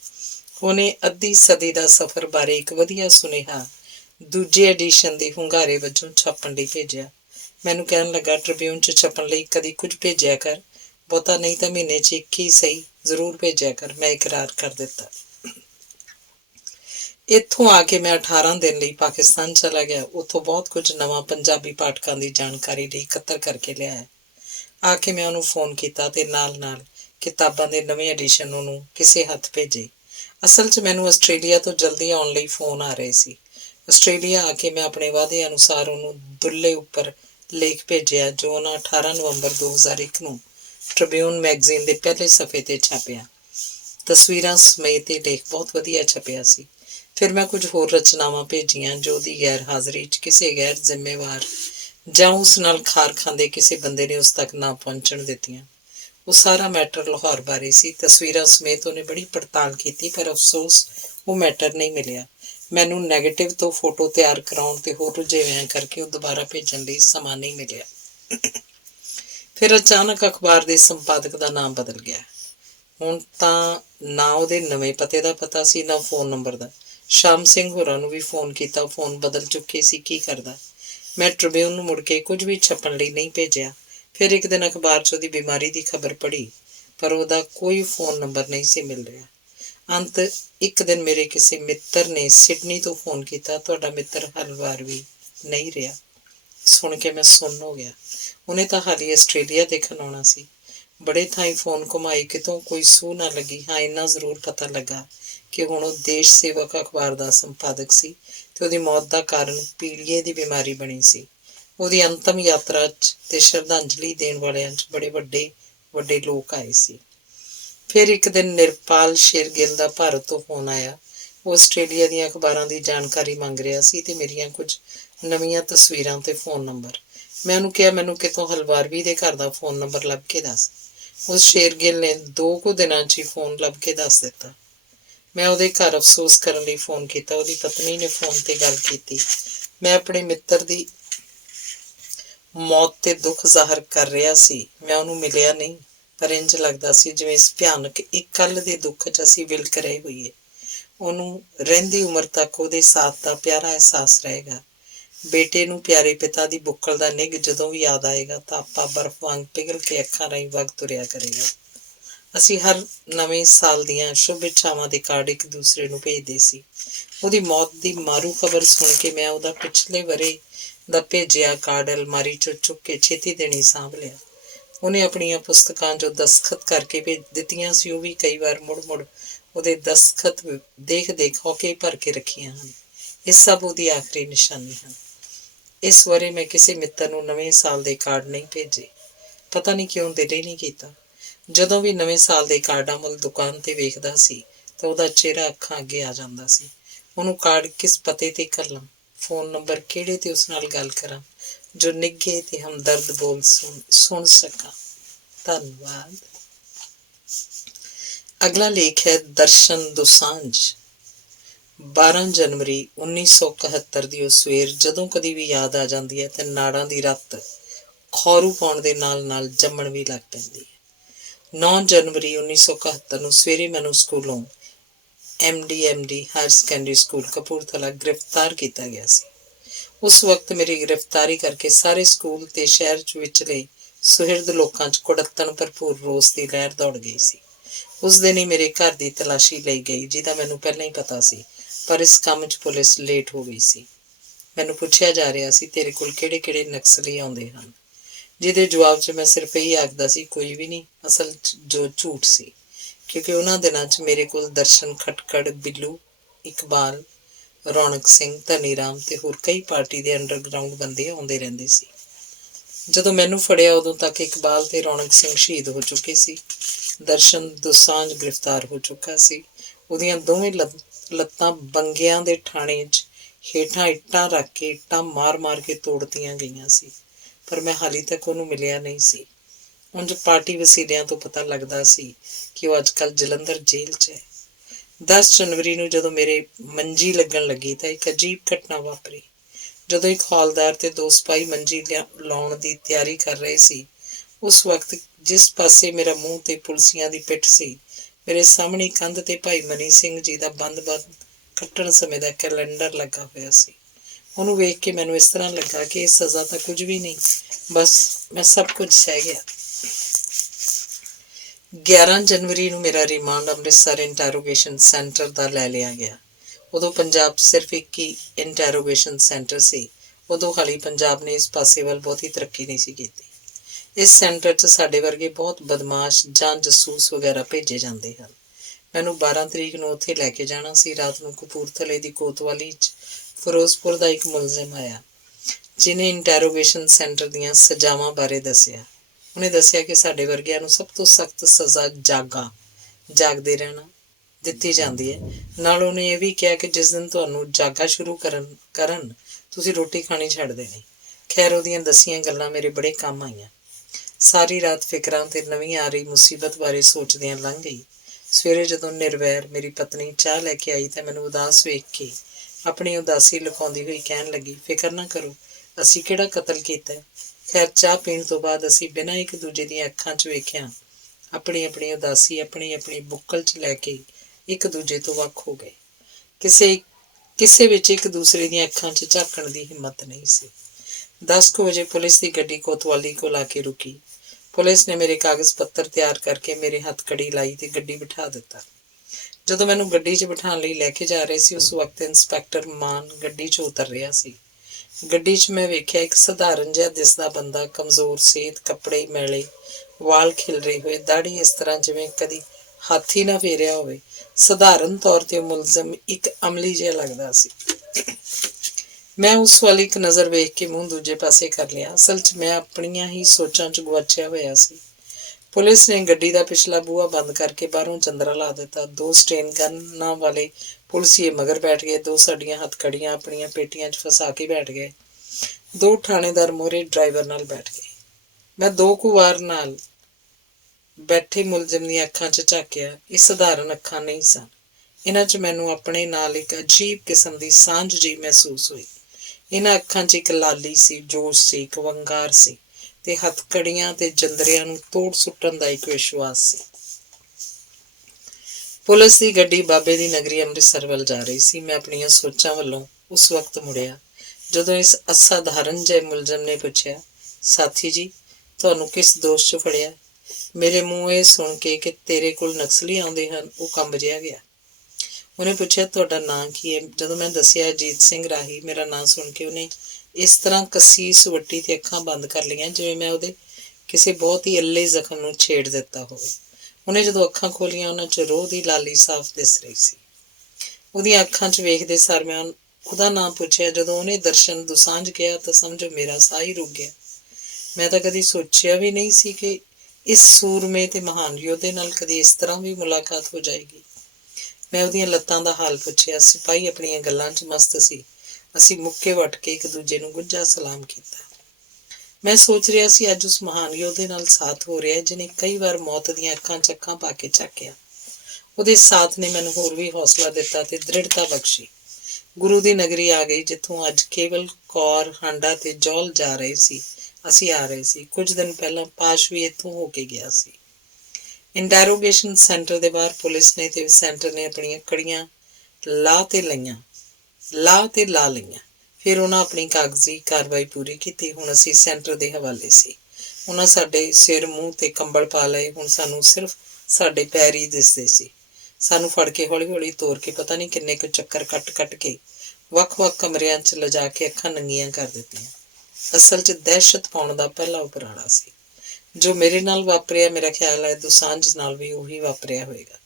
ਉਹਨੇ ਅੱਧੀ ਸਦੀ ਦਾ ਸਫ਼ਰ ਬਾਰੇ ਇੱਕ ਵਧੀਆ ਸੁਨੇਹਾ ਦੂਜੇ ਐਡੀਸ਼ਨ ਦੀ ਹੁੰਗਾਰੇ ਵਜੋਂ ਛਾਪਣ ਲਈ ਭੇਜਿਆ। ਮੈਨੂੰ ਕਹਿਣ ਲੱਗਾ, ਟ੍ਰਿਬਿਊਨ 'ਚ ਛਪਣ ਲਈ ਕਦੀ ਕੁਝ ਭੇਜਿਆ ਕਰ, ਬਹੁਤਾ ਨਹੀਂ ਤਾਂ ਮਹੀਨੇ 'ਚ ਇੱਕ ਹੀ ਸਹੀ ਜ਼ਰੂਰ ਭੇਜਿਆ ਕਰ। ਮੈਂ ਇਕਰਾਰ ਕਰ ਦਿੱਤਾ। ਇੱਥੋਂ ਆ ਕੇ ਮੈਂ 18 ਦਿਨ ਲਈ ਪਾਕਿਸਤਾਨ ਚਲਾ ਗਿਆ। ਉੱਥੋਂ ਬਹੁਤ ਕੁਝ ਨਵਾਂ ਪੰਜਾਬੀ ਪਾਠਕਾਂ ਦੀ ਜਾਣਕਾਰੀ ਲਈ ਇਕੱਤਰ ਕਰਕੇ ਲਿਆਇਆ। ਆ ਕੇ ਮੈਂ ਉਹਨੂੰ ਫੋਨ ਕੀਤਾ ਤੇ ਨਾਲ ਕਿਤਾਬਾਂ ਦੇ ਨਵੇਂ ਐਡੀਸ਼ਨ ਉਹਨੂੰ ਕਿਸੇ ਹੱਥ ਭੇਜੇ। ਅਸਲ 'ਚ ਮੈਨੂੰ ਆਸਟ੍ਰੇਲੀਆ ਤੋਂ ਜਲਦੀ ਆਉਣ ਲਈ ਫੋਨ ਆ ਰਹੇ ਸੀ। ਆਸਟ੍ਰੇਲੀਆ ਆ ਕੇ ਮੈਂ ਆਪਣੇ ਵਾਅਦੇ ਅਨੁਸਾਰ ਉਹਨੂੰ ਦੁੱਲੇ ਉੱਪਰ ਲੇਖ ਭੇਜਿਆ, ਜੋ ਉਹਨਾਂ 18 ਨਵੰਬਰ 2001 ਨੂੰ ਟ੍ਰਿਬਿਊਨ ਮੈਗਜ਼ੀਨ ਦੇ ਪਹਿਲੇ ਸਫ਼ੇ ਤੇ ਛਾਪਿਆ। ਤਸਵੀਰਾਂ ਸਮੇਤ ਇਹ ਲੇਖ ਬਹੁਤ ਵਧੀਆ ਛਪਿਆ ਸੀ। ਫਿਰ ਮੈਂ ਕੁਝ ਹੋਰ ਰਚਨਾਵਾਂ ਭੇਜੀਆਂ, ਜੋ ਉਹਦੀ ਗੈਰ ਹਾਜ਼ਰੀ 'ਚ ਕਿਸੇ ਗੈਰ ਜ਼ਿੰਮੇਵਾਰ ਜਾਂ ਉਸ ਨਾਲ ਖਾਰ ਖਾਂਦੇ ਕਿਸੇ ਬੰਦੇ ਨੇ ਉਸ ਤੱਕ ਨਾ ਪਹੁੰਚਣ ਦਿੱਤੀਆਂ। ਉਹ ਸਾਰਾ ਮੈਟਰ ਲਾਹੌਰ ਬਾਰੇ ਸੀ। ਤਸਵੀਰਾਂ ਸਮੇਤ ਉਹਨੇ ਬੜੀ ਪੜਤਾਲ ਕੀਤੀ, ਪਰ ਅਫਸੋਸ ਉਹ ਮੈਟਰ ਨਹੀਂ ਮਿਲਿਆ। ਮੈਨੂੰ ਨੈਗੇਟਿਵ ਤੋਂ ਫੋਟੋ ਤਿਆਰ ਕਰਾਉਣ ਤੇ ਹੋਰ ਰੁਝੇਵਿਆਂ ਕਰਕੇ ਉਹ ਦੁਬਾਰਾ ਭੇਜਣ ਲਈ ਸਮਾਂ ਨਹੀਂ ਮਿਲਿਆ। ਫਿਰ ਅਚਾਨਕ ਅਖਬਾਰ ਦੇ ਸੰਪਾਦਕ ਦਾ ਨਾਮ ਬਦਲ ਗਿਆ। ਹੁਣ ਤਾਂ ਨਾ ਉਹਦੇ ਨਵੇਂ ਪਤੇ ਦਾ ਪਤਾ ਸੀ, ਨਾ ਫੋਨ ਨੰਬਰ ਦਾ। ਸ਼ਾਮ ਸਿੰਘ ਹੋਰਾਂ ਨੂੰ ਵੀ ਫੋਨ ਕੀਤਾ, ਫੋਨ ਬਦਲ ਚੁੱਕੇ ਸੀ। ਕੀ ਕਰਦਾ? ਮੈਂ ਟ੍ਰਿਬਿਊਨ ਨੂੰ ਮੁੜ ਕੇ ਕੁਝ ਵੀ ਛਪਣ ਲਈ ਨਹੀਂ ਭੇਜਿਆ। ਫਿਰ ਇੱਕ ਦਿਨ ਅਖਬਾਰ 'ਚ ਉਹਦੀ ਬਿਮਾਰੀ ਦੀ ਖਬਰ ਪੜ੍ਹੀ, ਪਰ ਉਹਦਾ ਕੋਈ ਫੋਨ ਨੰਬਰ ਨਹੀਂ ਸੀ ਮਿਲ ਰਿਹਾ। ਅੰਤ ਇੱਕ ਦਿਨ ਮੇਰੇ ਕਿਸੇ ਮਿੱਤਰ ਨੇ ਸਿਡਨੀ ਤੋਂ ਫੋਨ ਕੀਤਾ, ਤੁਹਾਡਾ ਮਿੱਤਰ ਹਲਵਾਰਵੀ ਨਹੀਂ ਰਿਹਾ। ਸੁਣ ਕੇ ਮੈਂ ਸੁੰਨ ਹੋ ਗਿਆ। ਉਹਨੇ ਤਾਂ ਹਾਲੇ ਆਸਟ੍ਰੇਲੀਆ ਦੇਖਣ ਆਉਣਾ ਸੀ। ਬੜੇ ਥਾਈਂ ਫੋਨ ਘੁਮਾਏ, ਕਿਤੋਂ ਕੋਈ ਸੂਹ ਨਾ ਲੱਗੀ। ਹਾਂ, ਇੰਨਾ ਜ਼ਰੂਰ ਪਤਾ ਲੱਗਾ ਕਿ ਹੁਣ ਉਹ ਦੇਸ਼ ਸੇਵਕ ਅਖਬਾਰ ਦਾ ਸੰਪਾਦਕ ਸੀ ਤੇ ਉਹਦੀ ਮੌਤ ਦਾ ਕਾਰਨ ਪੀਲੀਏ ਦੀ ਬਿਮਾਰੀ ਬਣੀ ਸੀ। ਉਹਦੀ ਅੰਤਮ ਯਾਤਰਾ 'ਚ ਤੇ ਸ਼ਰਧਾਂਜਲੀ ਦੇਣ ਵਾਲਿਆਂ 'ਚ ਬੜੇ ਵੱਡੇ ਲੋਕ ਆਏ ਸੀ। ਫਿਰ ਇੱਕ ਦਿਨ ਨਿਰਪਾਲ ਸ਼ੇਰਗਿੱਲ ਦਾ ਭਾਰਤ ਤੋਂ ਫੋਨ ਆਇਆ। ਉਹ ਆਸਟ੍ਰੇਲੀਆ ਦੀਆਂ ਅਖਬਾਰਾਂ ਦੀ ਜਾਣਕਾਰੀ ਮੰਗ ਰਿਹਾ ਸੀ ਤੇ ਮੇਰੀਆਂ ਕੁਝ ਨਵੀਆਂ ਤਸਵੀਰਾਂ ਤੇ ਫੋਨ ਨੰਬਰ। ਮੈਂ ਉਹਨੂੰ ਕਿਹਾ, ਮੈਨੂੰ ਕਿਤੋਂ ਹਲਵਾਰਵੀ ਦੇ ਘਰ ਦਾ ਫੋਨ ਨੰਬਰ ਲੱਭ ਕੇ ਦੱਸ। ਉਸ ਸ਼ੇਰਗਿੱਲ ਨੇ 2 ਕੁ ਦਿਨਾਂ 'ਚ ਹੀ ਫੋਨ ਲੱਭ ਕੇ ਦੱਸ ਦਿੱਤਾ। ਮੈਂ ਉਹਦੇ ਘਰ ਅਫਸੋਸ ਕਰਨ ਲਈ ਫੋਨ ਕੀਤਾ। ਉਹਦੀ ਪਤਨੀ ਨੇ ਫੋਨ ਤੇ ਗੱਲ ਕੀਤੀ। ਮੈਂ ਆਪਣੇ ਮਿੱਤਰ ਦੀ ਮੌਤ ਤੇ ਦੁੱਖ ਜ਼ਾਹਰ ਕਰ ਰਿਹਾ ਸੀ। ਮੈਂ ਉਹਨੂੰ ਮਿਲਿਆ ਨਹੀਂ, ਪਰ ਇੰਝ ਲੱਗਦਾ ਸੀ ਜਿਵੇਂ ਇਸ ਭਿਆਨਕ ਇੱਕ ਕੱਲ ਦੇ ਦੁੱਖ 'ਚ ਅਸੀਂ ਵਿਲਕ ਰਹੇ ਹੋਈਏ। ਉਹਨੂੰ ਰਹਿੰਦੀ ਉਮਰ ਤੱਕ ਉਹਦੇ ਸਾਥ ਦਾ ਪਿਆਰਾ ਅਹਿਸਾਸ ਰਹੇਗਾ। ਬੇਟੇ ਨੂੰ ਪਿਆਰੇ ਪਿਤਾ ਦੀ ਬੁੱਕਲ ਦਾ ਨਿੱਘ ਜਦੋਂ ਵੀ ਯਾਦ ਆਏਗਾ ਤਾਂ ਆਪਾਂ ਬਰਫ਼ ਵਾਂਗ ਪਿਘਲ ਕੇ ਅੱਖਾਂ ਰਾਹੀਂ ਵਗ ਤੁਰਿਆ ਕਰੇਗਾ। ਅਸੀਂ ਹਰ ਨਵੇਂ ਸਾਲ ਦੀਆਂ ਸ਼ੁਭ ਇੱਛਾਵਾਂ ਦੇ ਕਾਰਡ ਇੱਕ ਦੂਸਰੇ ਨੂੰ ਭੇਜਦੇ ਸੀ। ਉਹਦੀ ਮੌਤ ਦੀ ਮਾਰੂ ਖਬਰ ਸੁਣ ਕੇ ਮੈਂ ਉਹਦਾ ਪਿਛਲੇ ਵਰ੍ਹੇ ਦਾ ਭੇਜਿਆ ਕਾਰਡ ਅਲਮਾਰੀ 'ਚੋਂ ਚੁੱਕ ਕੇ ਛੇਤੀ ਦੇਣੀ ਸਾਂਭ ਲਿਆ। ਉਹਨੇ ਆਪਣੀਆਂ ਪੁਸਤਕਾਂ 'ਚੋਂ ਦਸਤਖਤ ਕਰਕੇ ਭੇਜ ਦਿੱਤੀਆਂ ਸੀ। ਉਹ ਵੀ ਕਈ ਵਾਰ ਮੁੜ ਉਹਦੇ ਦਸਤਖਤ ਦੇਖ ਹੌਕੇ ਭਰ ਕੇ ਰੱਖੀਆਂ ਹਨ। ਇਹ ਸਭ ਉਹਦੀ ਆਖਰੀ ਨਿਸ਼ਾਨੀ ਹਨ। ਇਸ ਵਰ੍ਹੇ ਮੈਂ ਕਿਸੇ ਮਿੱਤਰ ਨੂੰ ਨਵੇਂ ਸਾਲ ਦੇ ਕਾਰਡ ਨਹੀਂ ਭੇਜੇ। ਪਤਾ ਨਹੀਂ ਕਿਉਂ ਦਿਲ ਹੀ ਨਹੀਂ ਕੀਤਾ। ਜਦੋਂ ਵੀ ਨਵੇਂ ਸਾਲ ਦੇ ਕਾਰਡਾਂ ਵੱਲ ਦੁਕਾਨ 'ਤੇ ਵੇਖਦਾ ਸੀ ਤਾਂ ਉਹਦਾ ਚਿਹਰਾ ਅੱਖਾਂ ਅੱਗੇ ਆ ਜਾਂਦਾ ਸੀ। ਉਹਨੂੰ ਕਾਰਡ ਕਿਸ ਪਤੇ 'ਤੇ ਘੱਲਾਂ, ਫੋਨ ਨੰਬਰ ਕਿਹੜੇ 'ਤੇ ਉਸ ਨਾਲ ਗੱਲ ਕਰਾਂ ਜੋ ਨਿੱਘੇ ਤੇ ਹਮਦਰਦ ਬੋਲ ਸੁਣ ਸਕਾਂ। ਧੰਨਵਾਦ। ਅਗਲਾ ਲੇਖ ਹੈ ਦਰਸ਼ਨ ਦੋਸਾਂਝ। 12 ਜਨਵਰੀ 1971 ਦੀ ਉਹ ਸਵੇਰ ਜਦੋਂ ਕਦੀ ਵੀ ਯਾਦ ਆ ਜਾਂਦੀ ਹੈ ਤੇ ਨਾੜਾਂ ਦੀ ਰੱਤ ਖੌਰੂ ਪਾਉਣ ਦੇ ਨਾਲ ਨਾਲ ਜੰਮਣ ਵੀ ਲੱਗ ਪੈਂਦੀ ਹੈ। 9 ਜਨਵਰੀ 1971 ਨੂੰ ਸਵੇਰੇ ਮੈਨੂੰ ਸਕੂਲੋਂ MD higher secondary school Kapurthala ਗ੍ਰਿਫਤਾਰ ਕੀਤਾ ਗਿਆ ਸੀ। ਉਸ ਵਕਤ ਮੇਰੀ ਗ੍ਰਿਫਤਾਰੀ ਕਰਕੇ ਸਾਰੇ ਸਕੂਲ ਤੇ ਸ਼ਹਿਰ 'ਚ ਵਿਚਲੇ ਸੁਹਿਰਦ ਲੋਕਾਂ 'ਚ ਕੁੜੱਤਣ ਭਰਪੂਰ ਰੋਸ ਦੀ ਲਹਿਰ ਦੌੜ ਗਈ ਸੀ। ਉਸ ਦਿਨ ਹੀ ਮੇਰੇ ਘਰ ਦੀ ਤਲਾਸ਼ੀ ਲਈ ਗਈ, ਜਿਹਦਾ ਮੈਨੂੰ ਪਹਿਲਾਂ ਹੀ ਪਤਾ ਸੀ, ਪਰ ਇਸ ਕੰਮ 'ਚ ਪੁਲਿਸ ਲੇਟ ਹੋ ਗਈ ਸੀ। ਮੈਨੂੰ ਪੁੱਛਿਆ ਜਾ ਰਿਹਾ ਸੀ, ਤੇਰੇ ਕੋਲ ਕਿਹੜੇ ਕਿਹੜੇ ਨਕਸਲੀ ਆਉਂਦੇ ਹਨ? ਜਿਹਦੇ ਜਵਾਬ 'ਚ ਮੈਂ ਸਿਰਫ ਇਹੀ ਆਖਦਾ ਸੀ, ਕੋਈ ਵੀ ਨਹੀਂ। ਅਸਲ 'ਚ ਜੋ ਝੂਠ ਸੀ, ਕਿਉਂਕਿ ਉਹਨਾਂ ਦਿਨਾਂ 'ਚ ਮੇਰੇ ਕੋਲ ਦਰਸ਼ਨ ਖਟਕੜ, ਬਿੱਲੂ, ਇਕਬਾਲ, ਰੌਣਕ ਸਿੰਘ, ਧਨੀ ਰਾਮ ਤੇ ਹੋਰ ਕਈ ਪਾਰਟੀ ਦੇ ਅੰਡਰਗਰਾਊਂਡ ਬੰਦੇ ਆਉਂਦੇ ਰਹਿੰਦੇ ਸੀ। ਜਦੋਂ ਮੈਨੂੰ ਫੜਿਆ ਉਦੋਂ ਤੱਕ ਇਕਬਾਲ ਤੇ ਰੌਣਕ ਸਿੰਘ ਸ਼ਹੀਦ ਹੋ ਚੁੱਕੇ ਸੀ। ਦਰਸ਼ਨ ਦੋਸਾਂਝ ਗ੍ਰਿਫਤਾਰ ਹੋ ਚੁੱਕਾ ਸੀ। ਉਹਦੀਆਂ ਦੋਵੇਂ ਲੱਤਾਂ ਬੰਗਿਆਂ ਦੇ ਠਾਣੇ 'ਚ ਹੇਠਾਂ ਇੱਟਾਂ ਰੱਖ ਕੇ ਇੱਟਾਂ ਮਾਰ ਕੇ ਤੋੜਤੀਆਂ ਗਈਆਂ ਸੀ, ਪਰ ਮੈਂ ਹਾਲੇ ਤੱਕ ਉਹਨੂੰ ਮਿਲਿਆ ਨਹੀਂ ਸੀ। ਉਂਝ ਪਾਰਟੀ ਵਸੀਲਿਆਂ ਤੋਂ ਪਤਾ ਲੱਗਦਾ ਸੀ ਕਿ ਉਹ ਅੱਜ ਕੱਲ੍ਹ ਜਲੰਧਰ ਜੇਲ੍ਹ 'ਚ ਹੈ। 10 ਜਨਵਰੀ ਨੂੰ ਜਦੋਂ ਮੇਰੇ ਮੰਜੀ ਲੱਗਣ ਲੱਗੀ ਤਾਂ ਇੱਕ ਅਜੀਬ ਘਟਨਾ ਵਾਪਰੀ। ਜਦੋਂ ਇੱਕ ਹੌਲਦਾਰ ਤੇ 2 ਸਿਪਾਹੀ ਮੰਜੀ ਲਾਉਣ ਦੀ ਤਿਆਰੀ ਕਰ ਰਹੇ ਸੀ, ਉਸ ਵਕਤ ਜਿਸ ਪਾਸੇ ਮੇਰਾ ਮੂੰਹ ਤੇ ਪੁਲਸੀਆਂ ਦੀ ਪਿੱਠ ਸੀ, ਮੇਰੇ ਸਾਹਮਣੇ ਕੰਧ ਤੇ ਭਾਈ ਮਨੀ ਸਿੰਘ ਜੀ ਦਾ ਬੰਦ ਕੱਟਣ ਸਮੇਂ ਦਾ ਕੈਲੰਡਰ ਲੱਗਾ ਹੋਇਆ ਸੀ। ਉਹਨੂੰ ਵੇਖ ਕੇ ਮੈਨੂੰ ਇਸ ਤਰ੍ਹਾਂ ਲੱਗਾ ਕਿ ਇਹ ਸਜ਼ਾ ਤਾਂ ਕੁਝ ਵੀ ਨਹੀਂ, ਬਸ ਮੈਂ ਸਭ ਕੁਝ ਸਹਿ ਗਿਆ। 11 ਜਨਵਰੀ ਨੂੰ ਮੇਰਾ ਰਿਮਾਂਡ ਅੰਮ੍ਰਿਤਸਰ ਇੰਟਰੋਗੇਸ਼ਨ ਸੈਂਟਰ ਦਾ ਲੈ ਲਿਆ ਗਿਆ। ਉਦੋਂ ਪੰਜਾਬ 'ਚ ਸਿਰਫ ਇੱਕ ਹੀ ਇੰਟਰੋਗੇਸ਼ਨ ਸੈਂਟਰ ਸੀ। ਉਦੋਂ ਹਾਲੀ ਪੰਜਾਬ ਨੇ ਇਸ ਪਾਸੇ ਵੱਲ ਬਹੁਤੀ ਤਰੱਕੀ ਨਹੀਂ ਸੀ ਕੀਤੀ। ਇਸ ਸੈਂਟਰ 'ਚ ਸਾਡੇ ਵਰਗੇ ਬਹੁਤ ਬਦਮਾਸ਼ ਜਾਂ ਜਸੂਸ ਵਗੈਰਾ ਭੇਜੇ ਜਾਂਦੇ ਹਨ। ਮੈਨੂੰ 12 ਤਰੀਕ ਨੂੰ ਉੱਥੇ ਲੈ ਕੇ ਜਾਣਾ ਸੀ। ਰਾਤ ਨੂੰ ਕਪੂਰਥਲੇ ਦੀ ਕੋਤਵਾਲੀ 'ਚ ਫਿਰੋਜ਼ਪੁਰ ਦਾ ਇੱਕ ਮੁਲਜ਼ਮ ਆਇਆ, ਜਿਹਨੇ ਇੰਟਰੋਗੇਸ਼ਨ ਸੈਂਟਰ ਦੀਆਂ ਸਜ਼ਾਵਾਂ ਬਾਰੇ ਦੱਸਿਆ। ਉਹਨੇ ਦੱਸਿਆ ਕਿ ਸਾਡੇ ਵਰਗਿਆਂ ਨੂੰ ਸਭ ਤੋਂ ਸਖਤ ਸਜ਼ਾ ਜਾਗਦੇ ਰਹਿਣਾ ਦਿੱਤੀ ਜਾਂਦੀ ਹੈ। ਨਾਲ ਉਹਨੇ ਇਹ ਵੀ ਕਿਹਾ ਕਿ ਜਿਸ ਦਿਨ ਤੁਹਾਨੂੰ ਜਾਗਾ ਸ਼ੁਰੂ ਕਰਨ ਤੁਸੀਂ ਰੋਟੀ ਖਾਣੀ ਛੱਡ ਦੇਣੀ। ਖੈਰ, ਉਹਦੀਆਂ ਦੱਸੀਆਂ ਗੱਲਾਂ ਮੇਰੇ ਬੜੇ ਕੰਮ ਆਈਆਂ। ਸਾਰੀ ਰਾਤ ਫਿਕਰਾਂ ਤੇ ਨਵੀਂ ਆ ਰਹੀ ਮੁਸੀਬਤ ਬਾਰੇ ਸੋਚਦਿਆਂ ਲੰਘ ਗਈ। ਸਵੇਰੇ ਜਦੋਂ ਨਿਰਵੈਰ ਮੇਰੀ ਪਤਨੀ ਚਾਹ ਲੈ ਕੇ ਆਈ ਤਾਂ ਮੈਨੂੰ ਉਦਾਸ ਵੇਖ ਕੇ ਆਪਣੀ ਉਦਾਸੀ ਲੁਕਾਉਂਦੀ ਹੋਈ ਕਹਿਣ ਲੱਗੀ, ਫਿਕਰ ਨਾ ਕਰੋ, ਅਸੀਂ ਕਿਹੜਾ ਕਤਲ ਕੀਤਾ। ਖੈਰ, ਚਾਹ ਪੀਣ ਤੋਂ ਬਾਅਦ ਅਸੀਂ ਬਿਨਾਂ ਇੱਕ ਦੂਜੇ ਦੀਆਂ ਅੱਖਾਂ 'ਚ ਵੇਖਿਆਂ ਆਪਣੀ ਆਪਣੀ ਉਦਾਸੀ ਆਪਣੀ ਬੁੱਕਲ 'ਚ ਲੈ ਕੇ ਇੱਕ ਦੂਜੇ ਤੋਂ ਵੱਖ ਹੋ ਗਏ। ਕਿਸੇ ਵਿੱਚ ਇੱਕ ਦੂਸਰੇ ਦੀਆਂ ਅੱਖਾਂ 'ਚ ਝਾਕਣ ਦੀ ਹਿੰਮਤ ਨਹੀਂ ਸੀ। 10 ਕੁ ਵਜੇ ਪੁਲਿਸ ਦੀ ਗੱਡੀ ਕੋਤਵਾਲੀ ਕੋਲ ਆ ਕੇ ਰੁਕੀ। ਪੁਲਿਸ ਨੇ ਮੇਰੇ ਕਾਗਜ਼ ਪੱਤਰ ਤਿਆਰ ਕਰਕੇ ਮੇਰੇ ਹੱਥ ਕੜੀ ਲਾਈ ਤੇ ਗੱਡੀ ਬਿਠਾ ਦਿੱਤਾ। ਜਦੋਂ ਮੈਨੂੰ ਗੱਡੀ 'ਚ ਬਿਠਾਉਣ ਲਈ ਲੈ ਕੇ ਜਾ ਰਹੇ ਸੀ, ਉਸ ਵਕਤ ਇੰਸਪੈਕਟਰ ਮਾਨ ਗੱਡੀ 'ਚ ਉਤਰ ਰਿਹਾ ਸੀ। ਗੱਡੀ 'ਚ ਮੈਂ ਵੇਖਿਆ ਇੱਕ ਸਧਾਰਨ ਜਿਹਾ ਦਿਸਦਾ ਬੰਦਾ, ਕਮਜ਼ੋਰ ਸਿਹਤ, ਕੱਪੜੇ ਮੈਲੇ, ਵਾਲ ਖਿਲਰੇ ਹੋਏ, ਦਾੜੀ ਇਸ ਤਰ੍ਹਾਂ ਜਿਵੇਂ ਕਦੀ ਹੱਥ ਹੀ ਨਾ ਫੇਰਿਆ ਹੋਵੇ। ਸਧਾਰਨ ਤੌਰ ਤੇ ਉਹ ਮੁਲਜ਼ਮ ਇੱਕ ਅਮਲੀ ਜਿਹਾ ਲੱਗਦਾ ਸੀ। ਮੈਂ ਉਸ ਵੱਲ ਇੱਕ ਨਜ਼ਰ ਵੇਖ ਕੇ ਮੂੰਹ ਦੂਜੇ ਪਾਸੇ ਕਰ ਲਿਆ। ਅਸਲ 'ਚ ਮੈਂ ਆਪਣੀਆਂ ਹੀ ਸੋਚਾਂ 'ਚ ਗੁਆਚਿਆ ਹੋਇਆ ਸੀ। ਪੁਲਿਸ ਨੇ ਗੱਡੀ ਦਾ ਪਿਛਲਾ ਬੂਹਾ ਬੰਦ ਕਰਕੇ ਬਾਹਰੋਂ ਚੰਦਰਾ ਲਾ ਦਿੱਤਾ। 2 ਸਟੇਨ ਗਨਾਂ ਵਾਲੇ ਪੁਲਿਸੀਏ ਮਗਰ ਬੈਠ ਗਏ। 2 ਸਾਡੀਆਂ ਹੱਥਕੜੀਆਂ ਆਪਣੀਆਂ ਪੇਟੀਆਂ 'ਚ ਫਸਾ ਕੇ ਬੈਠ ਗਏ। 2 ਥਾਣੇਦਾਰ ਮੋਹਰੇ ਡਰਾਈਵਰ ਨਾਲ ਬੈਠ ਗਏ। ਮੈਂ 2 ਕੁ ਵਾਰ ਨਾਲ ਬੈਠੇ ਮੁਲਜ਼ਮ ਦੀਆਂ ਅੱਖਾਂ 'ਚ ਝਾਕਿਆ। ਇਹ ਸਧਾਰਨ ਅੱਖਾਂ ਨਹੀਂ ਸਨ। ਇਹਨਾਂ 'ਚ ਮੈਨੂੰ ਆਪਣੇ ਨਾਲ ਇੱਕ ਅਜੀਬ ਕਿਸਮ ਦੀ ਸਾਂਝ ਜਿਹੀ ਮਹਿਸੂਸ ਹੋਈ। ਇਹਨਾਂ ਅੱਖਾਂ 'ਚ ਇੱਕ ਲਾਲੀ ਸੀ, ਜੋਸ਼ ਸੀ, ਇੱਕ ਵੰਗਾਰ ਸੀ ਤੇ ਹੱਥਕੜੀਆਂ ਤੇ ਜੰਦਰਿਆਂ ਨੂੰ ਤੋੜ ਸੁੱਟਣ ਦਾ ਇੱਕ ਵਿਸ਼ਵਾਸ ਸੀ। ਪੁਲਿਸ ਦੀ ਗੱਡੀ ਬਾਬੇ ਦੀ ਨਗਰੀ ਅੰਮ੍ਰਿਤਸਰ ਵੱਲ ਜਾ ਰਹੀ ਸੀ। ਮੈਂ ਆਪਣੀਆਂ ਸੋਚਾਂ ਵੱਲੋਂ ਉਸ ਵਕਤ ਮੁੜਿਆ ਜਦੋਂ ਇਸ ਅਸਾਧਾਰਨ ਜਿਹੇ ਮੁਲਜ਼ਮ ਨੇ ਪੁੱਛਿਆ, ਸਾਥੀ ਜੀ, ਤੁਹਾਨੂੰ ਕਿਸ ਦੋਸ਼ 'ਚ ਫੜਿਆ? ਮੇਰੇ ਮੂੰਹ ਇਹ ਸੁਣ ਕੇ ਕਿ ਤੇਰੇ ਕੋਲ ਨਕਸਲੀ ਆਉਂਦੇ ਹਨ, ਉਹ ਕੰਬ ਜਿਹਾ ਗਿਆ। ਉਹਨੇ ਪੁੱਛਿਆ, ਤੁਹਾਡਾ ਨਾਂ ਕੀ ਹੈ? ਜਦੋਂ ਮੈਂ ਦੱਸਿਆ ਅਜੀਤ ਸਿੰਘ ਰਾਹੀ ਮੇਰਾ ਨਾਂ ਸੁਣ ਕੇ ਉਹਨੇ ਇਸ ਤਰ੍ਹਾਂ ਕਸੀਸ ਵੱਟੀ ਤੇ ਅੱਖਾਂ ਬੰਦ ਕਰ ਲਈਆਂ ਜਿਵੇਂ ਮੈਂ ਉਹਦੇ ਕਿਸੇ ਬਹੁਤ ਹੀ ਅੱਲੇ ਜ਼ਖਮ ਨੂੰ ਛੇੜ ਦਿੱਤਾ ਹੋਵੇ। ਉਹਨੇ ਜਦੋਂ ਅੱਖਾਂ ਖੋਲੀਆਂ ਉਹਨਾਂ 'ਚ ਰੋਹ ਦੀ ਲਾਲੀ ਸਾਫ਼ ਦਿਸ ਰਹੀ ਸੀ। ਉਹਦੀਆਂ ਅੱਖਾਂ 'ਚ ਵੇਖਦੇ ਸਾਰ ਮੈਂ ਉਹਦਾ ਨਾਂ ਪੁੱਛਿਆ। ਜਦੋਂ ਉਹਨੇ ਦਰਸ਼ਨ ਦੋਸਾਂਝ ਕਿਹਾ ਤਾਂ ਸਮਝੋ ਮੇਰਾ ਸਾਹ ਹੀ ਰੁਕ ਗਿਆ। ਮੈਂ ਤਾਂ ਕਦੀ ਸੋਚਿਆ ਵੀ ਨਹੀਂ ਸੀ ਕਿ ਇਸ ਸੂਰਮੇ ਤੇ ਮਹਾਨ ਯੋਧੇ ਨਾਲ ਕਦੇ ਇਸ ਤਰ੍ਹਾਂ ਵੀ ਮੁਲਾਕਾਤ ਹੋ ਜਾਏਗੀ। ਮੈਂ ਉਹਦੀਆਂ ਲੱਤਾਂ ਦਾ ਹਾਲ ਪੁੱਛਿਆ। ਸਿਪਾਹੀ ਆਪਣੀਆਂ ਗੱਲਾਂ 'ਚ ਮਸਤ ਸੀ। ਅਸੀਂ ਮੁੱਕੇ ਵੱਟ ਕੇ ਇੱਕ ਦੂਜੇ ਨੂੰ ਗੁੱਝਾ ਸਲਾਮ ਕੀਤਾ। ਮੈਂ ਸੋਚ ਰਿਹਾ ਸੀ ਅੱਜ ਉਸ ਮਹਾਨ ਯੋਧੇ ਨਾਲ ਸਾਥ ਹੋ ਰਿਹਾ ਜਿਹਨੇ ਕਈ ਵਾਰ ਮੌਤ ਦੀਆਂ ਅੱਖਾਂ 'ਚ ਅੱਖਾਂ ਪਾ ਕੇ ਝਾਕਿਆ। ਉਹਦੇ ਸਾਥ ਨੇ ਮੈਨੂੰ ਹੋਰ ਵੀ ਹੌਸਲਾ ਦਿੱਤਾ ਤੇ ਦ੍ਰਿੜਤਾ ਬਖਸ਼ੀ। ਗੁਰੂ ਦੀ ਨਗਰੀ ਆ ਗਈ ਜਿੱਥੋਂ ਅੱਜ ਕੇਵਲ ਕੌਰ, ਹਾਂਡਾ ਤੇ ਜੌਲ ਜਾ ਰਹੇ ਸੀ। ਅਸੀਂ ਆ ਰਹੇ ਸੀ। ਕੁਝ ਦਿਨ ਪਹਿਲਾਂ ਪਾਸ਼ ਵੀ ਇੱਥੋਂ ਹੋ ਕੇ ਗਿਆ ਸੀ। ਇੰਟੈਰੋਗੇਸ਼ਨ ਸੈਂਟਰ ਦੇ ਬਾਹਰ ਪੁਲਿਸ ਨੇ ਤੇ ਸੈਂਟਰ ਨੇ ਆਪਣੀਆਂ ਕੜੀਆਂ ਲਾ ਲਈਆਂ। ਫਿਰ ਉਹਨਾਂ ਆਪਣੀ ਕਾਗਜ਼ੀ ਕਾਰਵਾਈ ਪੂਰੀ ਕੀਤੀ। ਹੁਣ ਅਸੀਂ ਸੈਂਟਰ ਦੇ ਹਵਾਲੇ ਸੀ। ਉਹਨਾਂ ਸਾਡੇ ਸਿਰ, ਮੂੰਹ ਤੇ ਕੰਬਲ ਪਾ ਲਏ। ਹੁਣ ਸਾਨੂੰ ਸਿਰਫ ਸਾਡੇ ਪੈਰ ਹੀ ਦਿਸਦੇ ਸੀ। ਸਾਨੂੰ ਫੜ ਕੇ ਹੌਲੀ ਹੌਲੀ ਤੋਰ ਕੇ ਪਤਾ ਨਹੀਂ ਕਿੰਨੇ ਕੁ ਚੱਕਰ ਕੱਟ ਕੇ ਵੱਖ-ਵੱਖ ਕਮਰਿਆਂ 'ਚ ਲਿਜਾ ਕੇ ਅੱਖਾਂ ਨੰਗੀਆਂ ਕਰ ਦਿੱਤੀਆਂ। ਅਸਲ 'ਚ ਦਹਿਸ਼ਤ ਪਾਉਣ ਦਾ ਪਹਿਲਾ ਉਪਰਾਲਾ ਸੀ। ਜੋ ਮੇਰੇ ਨਾਲ ਵਾਪਰਿਆ ਮੇਰਾ ਖਿਆਲ ਹੈ ਦੋਸਾਂਝ ਨਾਲ ਵੀ ਉਹੀ ਵਾਪਰਿਆ ਹੋਵੇਗਾ।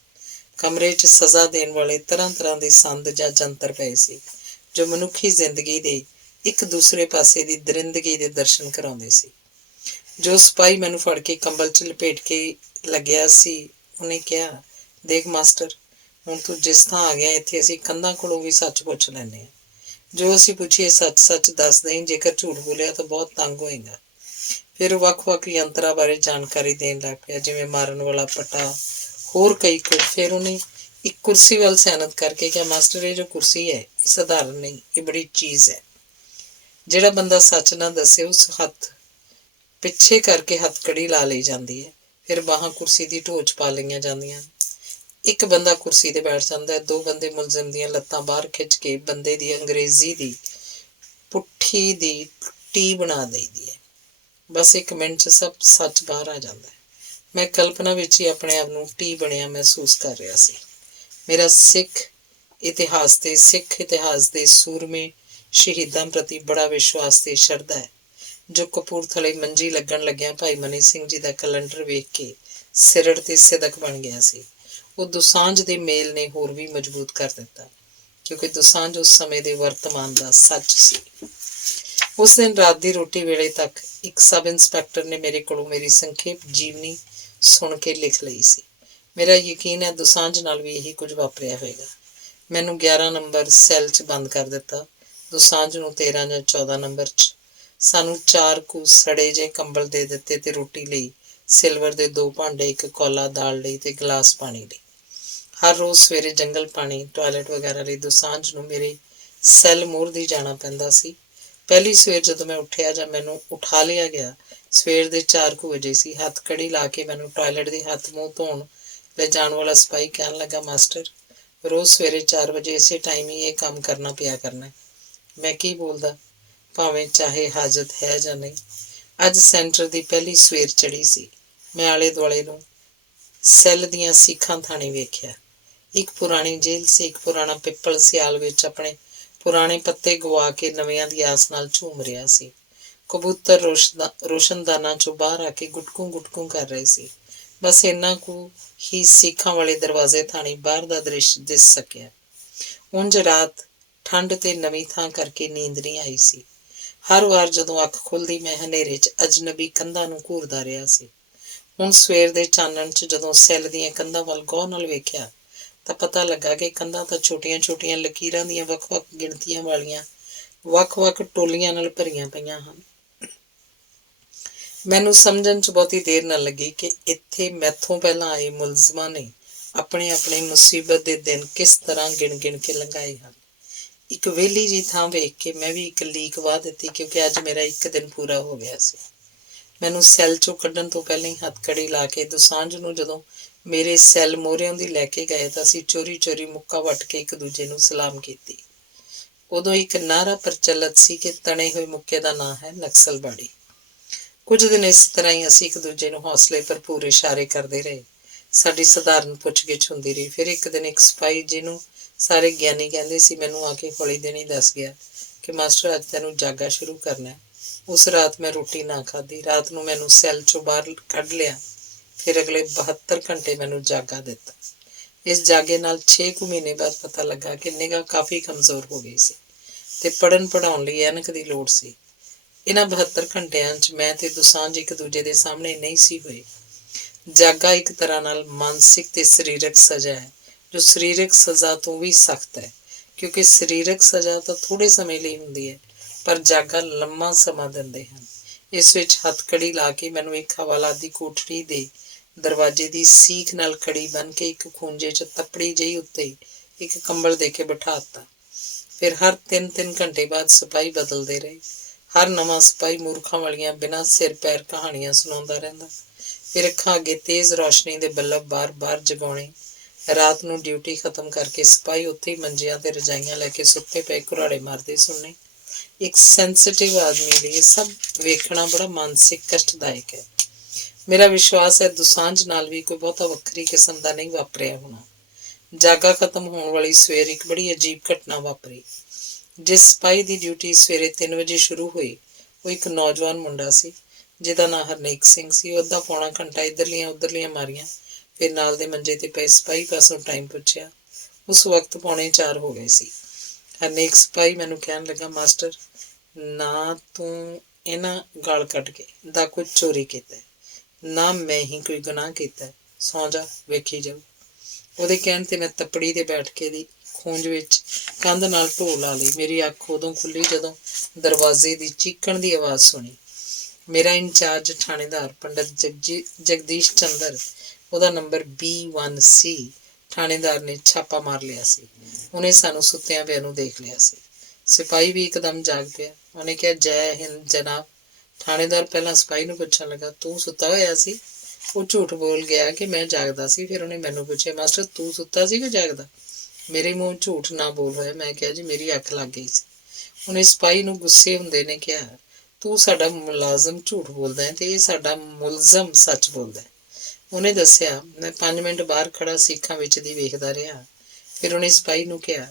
ਕਮਰੇ 'ਚ ਸਜ਼ਾ ਦੇਣ ਵਾਲੇ ਤਰ੍ਹਾਂ ਤਰ੍ਹਾਂ ਦੇ ਸੰਦ ਜਾਂ ਜੰਤਰ ਪਏ ਸੀ ਜੋ ਮਨੁੱਖੀ ਜ਼ਿੰਦਗੀ ਦੇ ਇੱਕ ਦੂਸਰੇ ਪਾਸੇ ਦੀ ਦਰਿੰਦਗੀ ਦੇ ਦਰਸ਼ਨ ਕਰਾਉਂਦੇ ਸੀ। ਜੋ ਸਿਪਾਹੀ ਮੈਨੂੰ ਫੜ ਕੇ ਕੰਬਲ 'ਚ ਲਪੇਟ ਕੇ ਲੱਗਿਆ ਸੀ ਉਹਨੇ ਕਿਹਾ, ਦੇਖ ਮਾਸਟਰ, ਹੁਣ ਤੂੰ ਜਿਸ ਥਾਂ ਆ ਗਿਆ ਇੱਥੇ ਅਸੀਂ ਕੰਧਾਂ ਕੋਲੋਂ ਵੀ ਸੱਚ ਪੁੱਛ ਲੈਂਦੇ ਹਾਂ। ਜੋ ਅਸੀਂ ਪੁੱਛੀਏ ਸੱਚ ਸੱਚ ਦੱਸ ਦੇਈਂ, ਜੇਕਰ ਝੂਠ ਬੋਲਿਆ ਤਾਂ ਬਹੁਤ ਤੰਗ ਹੋਏਗਾ। ਫਿਰ ਵੱਖ-ਵੱਖ ਯੰਤਰਾਂ ਬਾਰੇ ਜਾਣਕਾਰੀ ਦੇਣ ਲੱਗ ਪਿਆ, ਜਿਵੇਂ ਮਾਰਨ ਵਾਲਾ ਪੱਟਾ, ਹੋਰ ਕਈ ਕੁਝ। ਫਿਰ ਉਹਨੇ ਇੱਕ ਕੁਰਸੀ ਵੱਲ ਸਿਆਣਤ ਕਰਕੇ ਕਿਹਾ, ਮਾਸਟਰ, ਇਹ ਜੋ ਕੁਰਸੀ ਹੈ ਇਹ ਸਧਾਰਨ ਨਹੀਂ, ਇਹ ਬੜੀ ਚੀਜ਼ ਹੈ। ਜਿਹੜਾ ਬੰਦਾ ਸੱਚ ਨਾ ਦੱਸੇ ਉਸ ਹੱਥ ਪਿੱਛੇ ਕਰਕੇ ਹੱਥਕੜੀ ਲਾ ਲਈ ਜਾਂਦੀ ਹੈ। ਫਿਰ ਬਾਹਾਂ ਕੁਰਸੀ ਦੀ ਢੋਅ 'ਚ ਪਾ ਲਈਆਂ ਜਾਂਦੀਆਂ। ਇੱਕ ਬੰਦਾ ਕੁਰਸੀ ਤੇ ਬੈਠ ਜਾਂਦਾ ਹੈ। ਦੋ ਬੰਦੇ ਮੁਲਜ਼ਮ ਦੀਆਂ ਲੱਤਾਂ ਬਾਹਰ ਖਿੱਚ ਕੇ ਬੰਦੇ ਦੀ ਅੰਗਰੇਜ਼ੀ ਦੀ ਪੁੱਠੀ ਦੀ ਟੀ ਬਣਾ ਦਈਦੀ ਹੈ। ਬਸ 1 ਮਿੰਟ 'ਚ ਸਭ ਸੱਚ ਬਾਹਰ ਆ ਜਾਂਦਾ ਹੈ। ਮੈਂ ਕਲਪਨਾ ਵਿੱਚ ਹੀ ਆਪਣੇ ਆਪ ਨੂੰ ਟੀ ਬਣਿਆ ਮਹਿਸੂਸ ਕਰ ਰਿਹਾ ਸੀ। ਮੇਰਾ ਸਿੱਖ ਇਤਿਹਾਸ ਦੇ ਸੂਰਮੇ ਸ਼ਹੀਦਾਂ ਪ੍ਰਤੀ ਬੜਾ ਵਿਸ਼ਵਾਸ ਤੇ ਸ਼ਰਧਾ ਹੈ। ਜੋ ਕਪੂਰਥਲੇ ਮੰਜੀ ਲੱਗਣ ਲੱਗਿਆ ਭਾਈ ਮਨੀ ਸਿੰਘ ਜੀ ਦਾ ਕੈਲੰਡਰ ਵੇਖ ਕੇ ਸਿਰੜ ਤੇ ਸਿਦਕ ਬਣ ਗਿਆ ਸੀ। ਉਹ ਦੋਸਾਂਝ ਦੇ ਮੇਲ ਨੇ ਹੋਰ ਵੀ ਮਜ਼ਬੂਤ ਕਰ ਦਿੱਤਾ, ਕਿਉਂਕਿ ਦੋਸਾਂਝ ਉਸ ਸਮੇਂ ਦੇ ਵਰਤਮਾਨ ਦਾ ਸੱਚ ਸੀ। ਉਸ ਦਿਨ ਰਾਤ ਦੀ ਰੋਟੀ ਵੇਲੇ ਤੱਕ ਇੱਕ ਸਬ ਇੰਸਪੈਕਟਰ ਨੇ ਮੇਰੇ ਕੋਲੋਂ ਮੇਰੀ ਸੰਖੇਪ ਜੀਵਨੀ ਸੁਣ ਕੇ ਲਿਖ ਲਈ ਸੀ। ਮੇਰਾ ਯਕੀਨ ਹੈ ਦੋਸਾਂਝ ਨਾਲ ਵੀ ਇਹੀ ਕੁਝ ਵਾਪਰਿਆ ਹੋਵੇਗਾ। ਮੈਨੂੰ 11 ਨੰਬਰ ਸੈੱਲ 'ਚ ਬੰਦ ਕਰ ਦਿੱਤਾ, ਦੋਸਾਂਝ ਨੂੰ 13 ਜਾਂ 14 ਨੰਬਰ 'ਚ। ਸਾਨੂੰ 4 ਕੁ ਸੜੇ ਜਿਹੇ ਕੰਬਲ ਦੇ ਦਿੱਤੇ ਤੇ ਰੋਟੀ ਲਈ ਸਿਲਵਰ ਦੇ 2 ਭਾਂਡੇ, ਇੱਕ ਕੌਲਾ ਦਾਲ ਲਈ ਤੇ ਗਲਾਸ ਪਾਣੀ ਲਈ। ਹਰ ਰੋਜ਼ ਸਵੇਰੇ ਜੰਗਲ ਪਾਣੀ, ਟਾਇਲਟ ਵਗੈਰਾ ਲਈ ਦੋਸਾਂਝ ਨੂੰ ਮੇਰੇ ਸੈੱਲ ਮੋਰਦੀ ਜਾਣਾ ਪੈਂਦਾ ਸੀ। ਪਹਿਲੀ ਸਵੇਰ ਜਦੋਂ ਮੈਂ ਉੱਠਿਆ ਜਾਂ ਮੈਨੂੰ ਉਠਾ ਲਿਆ ਗਿਆ, ਸਵੇਰ ਦੇ 4 ਕੁ ਵਜੇ ਸੀ। ਹੱਥਕੜੀ ਲਾ ਕੇ ਮੈਨੂੰ ਟਾਇਲਟ ਦੇ ਹੱਥ ਮੂੰਹ ਧੋਣ ਲੈ ਜਾਣ ਵਾਲਾ ਸਿਪਾਹੀ ਕਹਿਣ ਲੱਗਾ, ਮਾਸਟਰ, ਰੋਜ਼ ਸਵੇਰੇ 4 ਵਜੇ ਇਸੇ ਟਾਈਮ ਹੀ ਇਹ ਕੰਮ ਕਰਨਾ ਪਿਆ ਕਰਨਾ। ਮੈਂ ਕੀ ਬੋਲਦਾ, ਭਾਵੇਂ ਚਾਹੇ ਹਾਜਤ ਹੈ ਜਾਂ ਨਹੀਂ। ਅੱਜ ਸੈਂਟਰ ਦੀ ਪਹਿਲੀ ਸਵੇਰ ਚੜ੍ਹੀ ਸੀ। ਮੈਂ ਆਲੇ ਦੁਆਲੇ ਨੂੰ ਸੈੱਲ ਦੀਆਂ ਸੀਖਾਂ ਥਾਣੀ ਵੇਖਿਆ। ਇੱਕ ਪੁਰਾਣੀ ਜੇਲ੍ਹ ਸੀ। ਇੱਕ ਪੁਰਾਣਾ ਪਿੱਪਲ ਸਿਆਲ ਵਿੱਚ ਆਪਣੇ ਪੁਰਾਣੇ ਪੱਤੇ ਗਵਾ ਕੇ ਨਵਿਆਂ ਦੀ ਆਸ ਨਾਲ ਝੂਮ ਰਿਹਾ ਸੀ। ਕਬੂਤਰ ਰੋਸ਼ਨਦਾਨਾਂ 'ਚੋਂ ਬਾਹਰ ਆ ਕੇ ਗੁਟਕੂ ਕਰ ਰਹੇ ਸੀ। ਬਸ ਇੰਨਾ ਕੁ ਹੀ ਸੀਖਾਂ ਵਾਲੇ ਦਰਵਾਜ਼ੇ ਥਾਣੀ ਬਾਹਰ ਦਾ ਦ੍ਰਿਸ਼ ਦਿਸ ਸਕਿਆ। ਉਂਝ ਰਾਤ ਠੰਡ ਤੇ ਨਵੀਂ ਥਾਂ ਕਰਕੇ ਨੀਂਦ ਨਹੀਂ ਆਈ ਸੀ। ਹਰ ਵਾਰ ਜਦੋਂ ਅੱਖ ਖੁੱਲ੍ਹਦੀ ਮੈਂ ਹਨੇਰੇ 'ਚ ਅਜਨਬੀ ਕੰਧਾਂ ਨੂੰ ਘੂਰਦਾ ਰਿਹਾ ਸੀ। ਹੁਣ ਸਵੇਰ ਦੇ ਚਾਨਣ 'ਚ ਜਦੋਂ ਸੈੱਲ ਦੀਆਂ ਕੰਧਾਂ ਵੱਲ ਗੌਰ ਨਾਲ ਵੇਖਿਆ ਤਾਂ ਪਤਾ ਲੱਗਾ ਕਿ ਕੰਧਾਂ ਤਾਂ ਛੋਟੀਆਂ-ਛੋਟੀਆਂ ਲਕੀਰਾਂ ਦੀਆਂ ਵੱਖ-ਵੱਖ ਗਿਣਤੀਆਂ ਵਾਲੀਆਂ ਵੱਖ-ਵੱਖ ਟੋਲੀਆਂ ਨਾਲ ਭਰੀਆਂ ਪਈਆਂ ਹਨ। ਮੈਨੂੰ ਸਮਝਣ 'ਚ ਬਹੁਤੀ ਦੇਰ ਨਾ ਲੱਗੀ ਕਿ ਇੱਥੇ ਮੈਥੋਂ ਪਹਿਲਾਂ ਆਏ ਮੁਲਜ਼ਮਾਂ ਨੇ ਆਪਣੇ-ਆਪਣੇ ਮੁਸੀਬਤ ਦੇ ਦਿਨ ਕਿਸ ਤਰ੍ਹਾਂ ਗਿਣ-ਗਿਣ ਕੇ ਲੰਘਾਏ ਹਨ। ਇੱਕ ਵਿਹਲੀ ਜੀ ਥਾਂ ਵੇਖ ਕੇ ਮੈਂ ਵੀ ਇੱਕ ਲੀਕ ਵਾਹ ਦਿੱਤੀ, ਕਿਉਂਕਿ ਅੱਜ ਮੇਰਾ ਇੱਕ ਦਿਨ ਪੂਰਾ ਹੋ ਗਿਆ ਸੀ। ਮੈਨੂੰ ਸੈੱਲ ਚੋਂ ਕੱਢਣ ਤੋਂ ਪਹਿਲਾਂ ਹੀ ਹੱਥਕੜੀ ਲਾ ਕੇ ਦੋਸਾਂਝ ਨੂੰ ਜਦੋਂ ਮੇਰੇ ਸੈੱਲ ਮੋਹਰਿਆਂ ਦੀ ਲੈ ਕੇ ਗਏ ਤਾਂ ਅਸੀਂ ਚੋਰੀ ਚੋਰੀ ਮੁੱਕਾ ਵੱਟ ਕੇ ਇੱਕ ਦੂਜੇ ਨੂੰ ਸਲਾਮ ਕੀਤੀ। ਉਦੋਂ ਇੱਕ ਨਾਅਰਾ ਪ੍ਰਚਲਿਤ ਸੀ ਕਿ ਤਣੇ ਹੋਏ ਮੁੱਕੇ ਦਾ ਨਾਂ ਹੈ ਨਕਸਲਬਾੜੀ। ਕੁਝ ਦਿਨ ਇਸ ਤਰ੍ਹਾਂ ਹੀ ਅਸੀਂ ਇੱਕ ਦੂਜੇ ਨੂੰ ਹੌਸਲੇ ਭਰਪੂਰ ਇਸ਼ਾਰੇ ਕਰਦੇ ਰਹੇ। ਸਾਡੀ ਸਧਾਰਨ ਪੁੱਛਗਿੱਛ ਹੁੰਦੀ ਰਹੀ। ਫਿਰ ਇੱਕ ਦਿਨ ਇੱਕ ਸਿਪਾਹੀ, ਜਿਹਨੂੰ ਸਾਰੇ ਗਿਆਨੀ ਕਹਿੰਦੇ ਸੀ, ਮੈਨੂੰ ਆ ਕੇ ਹੌਲੀ ਦਿਨ ਹੀ ਦੱਸ ਗਿਆ ਕਿ ਮਾਸਟਰ, ਅੱਜ ਤੈਨੂੰ ਜਾਗਾ ਸ਼ੁਰੂ ਕਰਨਾ ਹੈ। ਉਸ ਰਾਤ ਮੈਂ ਰੋਟੀ ਨਾ ਖਾਧੀ। ਰਾਤ ਨੂੰ ਮੈਨੂੰ ਸੈੱਲ ਚੋਂ ਬਾਹਰ ਕੱਢ ਲਿਆ। ਫਿਰ ਅਗਲੇ 72 ਘੰਟੇ ਮੈਨੂੰ ਜਾਗਾ ਦਿੱਤਾ। ਇਸ ਜਾਗੇ ਨਾਲ 6 ਕੁ ਮਹੀਨੇ ਬਾਅਦ ਪਤਾ ਲੱਗਾ ਕਿ ਨਿਗਾਹ ਕਾਫੀ ਕਮਜ਼ੋਰ ਹੋ ਗਈ ਸੀ ਤੇ ਪੜ੍ਹਨ ਪੜ੍ਹਾਉਣ ਲਈ ਐਨਕ ਦੀ ਲੋੜ ਸੀ। ਇਹਨਾਂ 72 ਘੰਟਿਆਂ 'ਚ ਮੈਂ ਤੇ ਦੋਸਾਂਝ ਇੱਕ ਦੂਜੇ ਦੇ ਸਾਹਮਣੇ ਨਹੀਂ ਸੀ ਹੋਏ। ਜਾਗਾ ਇੱਕ ਤਰ੍ਹਾਂ ਨਾਲ ਮਾਨਸਿਕ ਤੇ ਸਰੀਰਕ ਸਜ਼ਾ ਹੈ, ਜੋ ਸਰੀਰਕ ਸਜ਼ਾ ਤੋਂ ਵੀ ਸਖਤ ਹੈ, ਕਿਉਂਕਿ ਸਰੀਰਕ ਸਜ਼ਾ ਤਾਂ ਥੋੜ੍ਹੇ ਸਮੇਂ ਲਈ ਹੁੰਦੀ ਹੈ, ਪਰ ਜਾਗਾ ਲੰਮਾ ਸਮਾਂ ਦਿੰਦੇ ਹਨ। ਇਸ ਵਿੱਚ ਹੱਥਕੜੀ ਲਾ ਕੇ ਮੈਨੂੰ ਇੱਕ ਹਵਾਲਾਤੀ ਕੋਠੜੀ ਦੇ ਦਰਵਾਜ਼ੇ ਦੀ ਸੀਖ ਨਾਲ ਕੜੀ ਬੰਨ੍ਹ ਕੇ ਇੱਕ ਖੂੰਜੇ 'ਚ ਤੱਪੜੀ ਜਿਹੀ ਉੱਤੇ ਇੱਕ ਕੰਬਲ ਦੇ ਕੇ ਬਿਠਾ ਦਿੱਤਾ। ਫਿਰ ਹਰ 3-3 ਘੰਟੇ ਬਾਅਦ ਸਿਪਾਹੀ ਬਦਲਦੇ ਰਹੇ। ਹਰ ਨਵਾਂ ਸਿਪਾਹੀ ਮੂਰਖਾਂ ਵਾਲੀਆਂ ਬਿਨਾਂ ਸਿਰ ਪੈਰ ਕਹਾਣੀਆਂ ਸੁਣਾਉਂਦਾ ਰਹਿੰਦਾ। ਫਿਰ ਅੱਖਾਂ ਅੱਗੇ ਤੇਜ਼ ਰੌਸ਼ਨੀ ਦੇ ਬੱਲਬ ਬਾਰ-ਬਾਰ ਜਗਾਉਣੇ। ਰਾਤ ਨੂੰ ਡਿਊਟੀ ਖਤਮ ਕਰਕੇ ਸਿਪਾਹੀ ਉੱਥੇ ਹੀ ਮੰਜਿਆਂ ਤੇ ਰਜਾਈਆਂ ਲੈ ਕੇ ਸੁੱਤੇ ਪਏ ਘੁਰਾੜੇ ਮਾਰਦੇ ਸੁਣਨੇ। ਇੱਕ ਸੈਂਸਿਟਿਵ ਆਦਮੀ ਲਈ ਇਹ ਸਭ ਵੇਖਣਾ ਬੜਾ ਮਾਨਸਿਕ ਕਸ਼ਟਦਾਇਕ ਹੈ। ਮੇਰਾ ਵਿਸ਼ਵਾਸ ਹੈ ਦੋਸਾਂਝ ਨਾਲ ਵੀ ਕੋਈ ਬਹੁਤਾ ਵੱਖਰੀ ਕਿਸਮ ਦਾ ਨਹੀਂ ਵਾਪਰਿਆ ਹੋਣਾ। ਜਾਗਾ ਖਤਮ ਹੋਣ ਵਾਲੀ ਸਵੇਰ ਇੱਕ ਬੜੀ ਅਜੀਬ ਘਟਨਾ ਵਾਪਰੀ। ਜਿਸ ਸਿਪਾਹੀ ਦੀ ਡਿਊਟੀ ਸਵੇਰੇ 3 ਵਜੇ ਸ਼ੁਰੂ ਹੋਈ, ਉਹ ਇੱਕ ਨੌਜਵਾਨ ਮੁੰਡਾ ਸੀ ਜਿਹਦਾ ਨਾਂ ਹਰਨੇਕ ਸਿੰਘ ਸੀ। ਉਹ ਅੱਧਾ ਪੌਣਾ ਘੰਟਾ ਇੱਧਰਲੀਆਂ ਉੱਧਰਲੀਆਂ ਮਾਰੀਆਂ, ਫਿਰ ਨਾਲ ਦੇ ਮੰਜੇ ਤੇ ਪਏ ਸਿਪਾਹੀ ਪਾਸੋਂ ਟਾਈਮ ਪੁੱਛਿਆ। ਉਸ ਵਕਤ 3:45 ਹੋ ਗਏ ਸੀ। ਹਰਨੇਕ ਸਿਪਾਹੀ ਮੈਨੂੰ ਕਹਿਣ ਲੱਗਾ, ਮਾਸਟਰ, ਨਾ ਤੂੰ ਇਹਨਾਂ ਗਾਲ ਕੱਢ ਕੇ ਦਾ ਕੁਝ ਚੋਰੀ ਕੀਤਾ, ਨਾ ਮੈਂ ਹੀ ਕੋਈ ਗੁਨਾਹ ਕੀਤਾ। ਸੌਂ ਜਾ, ਵੇਖੀ ਜਾਊ। ਉਹਦੇ ਕਹਿਣ ਤੇ ਮੈਂ ਤੱਪੜੀ ਤੇ ਬੈਠ ਕੇ ਦੀ ਖੂੰਜ ਵਿੱਚ ਕੰਧ ਨਾਲ ਢੋ ਲਾ ਲਈ। ਮੇਰੀ ਅੱਖ ਉਦੋਂ ਖੁੱਲੀ ਜਦੋਂ ਦਰਵਾਜ਼ੇ ਦੀ ਚੀਕਣ ਦੀ ਆਵਾਜ਼ ਸੁਣੀ। ਮੇਰਾ ਇੰਚਾਰਜ ਥਾਣੇਦਾਰ ਪੰਡਿਤ ਜਗਦੀਸ਼ ਚੰਦਰ, ਉਹਦਾ ਨੰਬਰ B1 ਸੀ, ਥਾਣੇਦਾਰ ਨੇ ਛਾਪਾ ਮਾਰ ਲਿਆ ਸੀ। ਉਹਨੇ ਸਾਨੂੰ ਸੁੱਤਿਆਂ ਪਿਆ ਨੂੰ ਦੇਖ ਲਿਆ ਸੀ। ਸਿਪਾਹੀ ਵੀ ਇੱਕਦਮ ਜਾਗ ਪਿਆ। ਉਹਨੇ ਕਿਹਾ, ਜੈ ਹਿੰਦ ਜਨਾਬ। ਥਾਣੇਦਾਰ ਪਹਿਲਾਂ ਸਿਪਾਹੀ ਨੂੰ ਪੁੱਛਣ ਲੱਗਾ, ਤੂੰ ਸੁੱਤਾ ਹੋਇਆ ਸੀ? ਉਹ ਝੂਠ ਬੋਲ ਗਿਆ ਕਿ ਮੈਂ ਜਾਗਦਾ ਸੀ। ਫਿਰ ਉਹਨੇ ਮੈਨੂੰ ਪੁੱਛਿਆ, ਮਾਸਟਰ, ਤੂੰ ਸੁੱਤਾ ਸੀ ਕਿ ਜਾਗਦਾ? ਮੇਰੇ ਮੂੰਹ ਝੂਠ ਨਾ ਬੋਲ ਹੋਇਆ। ਮੈਂ ਕਿਹਾ, ਜੀ ਮੇਰੀ ਅੱਖ ਲੱਗ ਗਈ ਸੀ। ਉਹਨੇ ਸਿਪਾਹੀ ਨੂੰ ਗੁੱਸੇ ਹੁੰਦੇ ਨੇ ਕਿਹਾ, ਤੂੰ ਸਾਡਾ ਮੁਲਾਜ਼ਮ ਝੂਠ ਬੋਲਦਾ ਹੈ ਤੇ ਇਹ ਸਾਡਾ ਮੁਲਜ਼ਮ ਸੱਚ ਬੋਲਦਾ ਹੈ। ਉਹਨੇ ਦੱਸਿਆ, ਮੈਂ 5 ਮਿੰਟ ਬਾਹਰ ਖੜਾ ਸੀਖਾਂ ਵਿੱਚ ਦੀ ਵੇਖਦਾ ਰਿਹਾ। ਫਿਰ ਉਹਨੇ ਸਿਪਾਹੀ ਨੂੰ ਕਿਹਾ,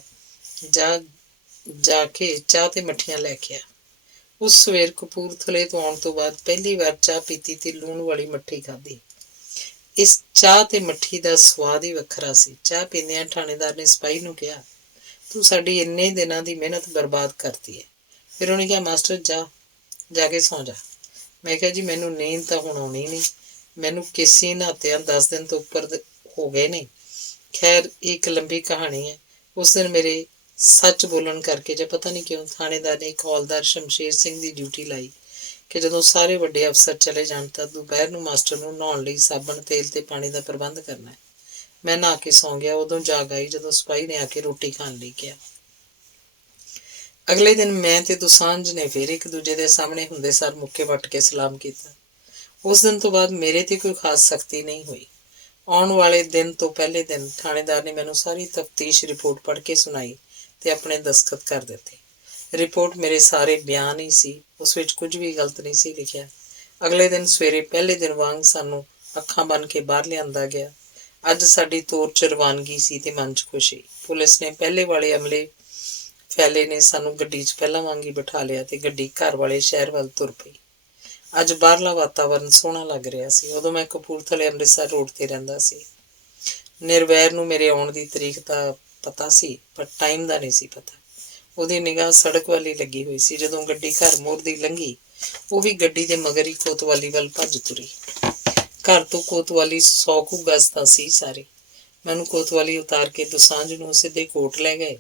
ਜਾ ਕੇ ਚਾਹ ਤੇ ਮੱਠੀਆਂ ਲੈ ਕੇ ਆ। ਉਸ ਸਵੇਰ ਕਪੂਰਥਲੇ ਤੋਂ ਆਉਣ ਤੋਂ ਬਾਅਦ ਪਹਿਲੀ ਵਾਰ ਚਾਹ ਪੀਤੀ ਤੇ ਲੂਣ ਵਾਲੀ ਮੱਠੀ ਖਾਧੀ। ਇਸ ਚਾਹ ਤੇ ਮੱਠੀ ਦਾ ਸਵਾਦ ਹੀ ਵੱਖਰਾ ਸੀ। ਚਾਹ ਪੀਂਦਿਆਂ ਥਾਣੇਦਾਰ ਨੇ ਸਿਪਾਹੀ ਨੂੰ ਕਿਹਾ, ਤੂੰ ਸਾਡੀ ਇੰਨੇ ਦਿਨਾਂ ਦੀ ਮਿਹਨਤ ਬਰਬਾਦ ਕਰਤੀ ਹੈ। ਫਿਰ ਉਹਨੇ ਕਿਹਾ, ਮਾਸਟਰ, ਜਾ ਕੇ ਸੌਂ ਜਾ। ਮੈਂ ਕਿਹਾ, ਜੀ ਮੈਨੂੰ ਨੀਂਦ ਤਾਂ ਹੁਣ ਆਉਣੀ ਨਹੀਂ। ਮੈਨੂੰ ਕੇਸੀ ਨਹਾਤਿਆਂ 10 ਦਿਨ ਤੋਂ ਉੱਪਰ ਹੋ ਗਏ ਨੇ। ਖੈਰ, ਇਹ ਇੱਕ ਲੰਬੀ ਕਹਾਣੀ ਹੈ। ਉਸ ਦਿਨ ਮੇਰੇ ਸੱਚ ਬੋਲਣ ਕਰਕੇ ਜਾਂ ਪਤਾ ਨਹੀਂ ਕਿਉਂ ਥਾਣੇਦਾਰ ਨੇ ਇੱਕ ਹੌਲਦਾਰ ਸ਼ਮਸ਼ੇਰ ਸਿੰਘ ਦੀ ਡਿਊਟੀ ਲਾਈ ਕਿ ਜਦੋਂ ਸਾਰੇ ਵੱਡੇ ਅਫਸਰ ਚਲੇ ਜਾਣ ਤਾਂ ਦੁਪਹਿਰ ਨੂੰ ਮਾਸਟਰ ਨੂੰ ਨਹਾਉਣ ਲਈ ਸਾਬਣ, ਤੇਲ ਤੇ ਪਾਣੀ ਦਾ ਪ੍ਰਬੰਧ ਕਰਨਾ ਹੈ। ਮੈਂ ਨਹਾ ਕੇ ਸੌਂ ਗਿਆ। ਉਦੋਂ ਜਾਗ ਆਈ ਜਦੋਂ ਸਿਪਾਹੀ ਨੇ ਆ ਕੇ ਰੋਟੀ ਖਾਣ ਲਈ ਕਿਹਾ। ਅਗਲੇ ਦਿਨ ਮੈਂ ਤੇ ਦੋਸਾਂਝ ਨੇ ਫਿਰ ਇੱਕ ਦੂਜੇ ਦੇ ਸਾਹਮਣੇ ਹੁੰਦੇ ਸਾਰ ਮੁੱਕੇ ਵੱਟ ਕੇ ਸਲਾਮ ਕੀਤਾ। ਉਸ ਦਿਨ ਤੋਂ ਬਾਅਦ ਮੇਰੇ ਤੇ ਕੋਈ ਖਾਸ ਸਖਤੀ ਨਹੀਂ ਹੋਈ। ਆਉਣ ਵਾਲੇ ਦਿਨ ਤੋਂ ਪਹਿਲੇ ਦਿਨ ਥਾਣੇਦਾਰ ਨੇ ਮੈਨੂੰ ਸਾਰੀ ਤਫਤੀਸ਼ ਰਿਪੋਰਟ ਪੜ੍ਹ ਕੇ ਸੁਣਾਈ ਤੇ ਆਪਣੇ ਦਸਤਖਤ ਕਰ ਦਿੱਤੇ। ਰਿਪੋਰਟ ਮੇਰੇ ਸਾਰੇ ਬਿਆਨ ਹੀ ਸੀ, ਉਸ ਵਿੱਚ ਕੁਝ ਵੀ ਗਲਤ ਨਹੀਂ ਸੀ ਲਿਖਿਆ। ਅਗਲੇ ਦਿਨ ਸਵੇਰੇ ਪਹਿਲੇ ਦਿਨ ਵਾਂਗ ਸਾਨੂੰ ਅੱਖਾਂ ਬੰਨ੍ਹ ਕੇ ਬਾਹਰ ਲਿਆਂਦਾ ਗਿਆ। ਅੱਜ ਸਾਡੀ ਤੋਰ 'ਚ ਰਵਾਨਗੀ ਸੀ ਤੇ ਮਨ 'ਚ ਖੁਸ਼ੀ। ਪੁਲਿਸ ਨੇ ਪਹਿਲੇ ਵਾਲੇ ਅਮਲੇ ਫੈਲੇ ਨੇ ਸਾਨੂੰ ਗੱਡੀ 'ਚ ਪਹਿਲਾਂ ਵਾਂਗ ਹੀ ਬਿਠਾ ਲਿਆ ਤੇ ਗੱਡੀ ਘਰ ਵਾਲੇ ਸ਼ਹਿਰ ਵੱਲ ਤੁਰ ਪਈ। ਅੱਜ ਬਾਹਰਲਾ ਵਾਤਾਵਰਨ ਸੋਹਣਾ ਲੱਗ ਰਿਹਾ ਸੀ। ਉਦੋਂ ਮੈਂ ਕਪੂਰਥਲੇ ਅੰਮ੍ਰਿਤਸਰ ਰੋਡ ਤੇ ਰਹਿੰਦਾ ਸੀ। ਨਿਰਵੈਰ ਨੂੰ ਮੇਰੇ ਆਉਣ ਦੀ ਤਰੀਕ ਤਾਂ ਪਤਾ ਸੀ, ਪਰ ਟਾਈਮ ਦਾ ਨਹੀਂ ਸੀ ਪਤਾ। ਉਹਦੀ ਨਿਗਾਹ ਸੜਕ ਵੱਲ ਹੀ ਲੱਗੀ ਹੋਈ ਸੀ। ਜਦੋਂ ਗੱਡੀ ਘਰ ਮੋੜ ਦੀ ਲੰਘੀ, ਉਹ ਵੀ ਗੱਡੀ ਦੇ ਮਗਰ ਹੀ ਕੋਤਵਾਲੀ ਵੱਲ ਭੱਜ ਤੁਰੀ। ਘਰ ਤੋਂ ਕੋਤਵਾਲੀ 100 ਕੁ ਗਜ਼ ਤਾਂ ਸੀ ਸਾਰੇ। ਮੈਨੂੰ ਕੋਤਵਾਲੀ ਉਤਾਰ ਕੇ ਦੋਸਾਂਝ ਨੂੰ ਸਿੱਧੇ ਕੋਟ ਲੈ ਗਏ।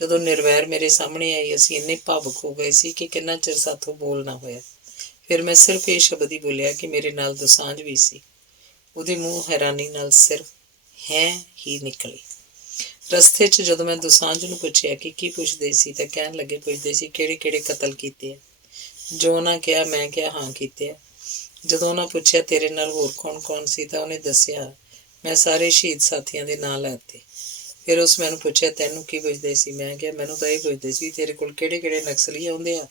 ਜਦੋਂ ਨਿਰਵੈਰ ਮੇਰੇ ਸਾਹਮਣੇ ਆਈ, ਅਸੀਂ ਇੰਨੇ ਭਾਵੁਕ ਹੋ ਗਏ ਸੀ ਕਿ ਕਿੰਨਾ ਚਿਰ ਸਾਥੋਂ ਬੋਲ ਨਾ ਹੋਇਆ। ਫਿਰ ਮੈਂ ਸਿਰਫ ਇਹ ਸ਼ਬਦ ਹੀ ਬੋਲਿਆ ਕਿ ਮੇਰੇ ਨਾਲ ਦੋਸਾਂਝ ਵੀ ਸੀ। ਉਹਦੇ ਮੂੰਹ ਹੈਰਾਨੀ ਨਾਲ ਸਿਰਫ ਹੈਂ ਹੀ ਨਿਕਲੀ। ਰਸਤੇ 'ਚ ਜਦੋਂ ਮੈਂ ਦੋਸਾਂਝ ਨੂੰ ਪੁੱਛਿਆ ਕਿ ਕੀ ਪੁੱਛਦੇ ਸੀ ਤਾਂ ਕਹਿਣ ਲੱਗੇ ਪੁੱਛਦੇ ਸੀ ਕਿਹੜੇ ਕਿਹੜੇ ਕਤਲ ਕੀਤੇ ਆ। ਜੋ ਉਹਨਾਂ ਕਿਹਾ ਮੈਂ ਕਿਹਾ ਹਾਂ ਕੀਤੇ ਆ। ਜਦੋਂ ਉਹਨਾਂ ਪੁੱਛਿਆ ਤੇਰੇ ਨਾਲ ਹੋਰ ਕੌਣ ਕੌਣ ਸੀ ਤਾਂ ਉਹਨੇ ਦੱਸਿਆ। ਮੈਂ ਸਾਰੇ ਸ਼ਹੀਦ ਸਾਥੀਆਂ ਦੇ ਨਾਂ ਲੈ ਦਿੱਤੇ। ਫਿਰ ਉਸ ਮੈਨੂੰ ਪੁੱਛਿਆ ਤੈਨੂੰ ਕੀ ਪੁੱਛਦੇ ਸੀ। ਮੈਂ ਕਿਹਾ ਮੈਨੂੰ ਤਾਂ ਇਹ ਪੁੱਛਦੇ ਸੀ ਤੇਰੇ ਕੋਲ ਕਿਹੜੇ ਕਿਹੜੇ ਨਕਸਲੀ ਆਉਂਦੇ ਆ।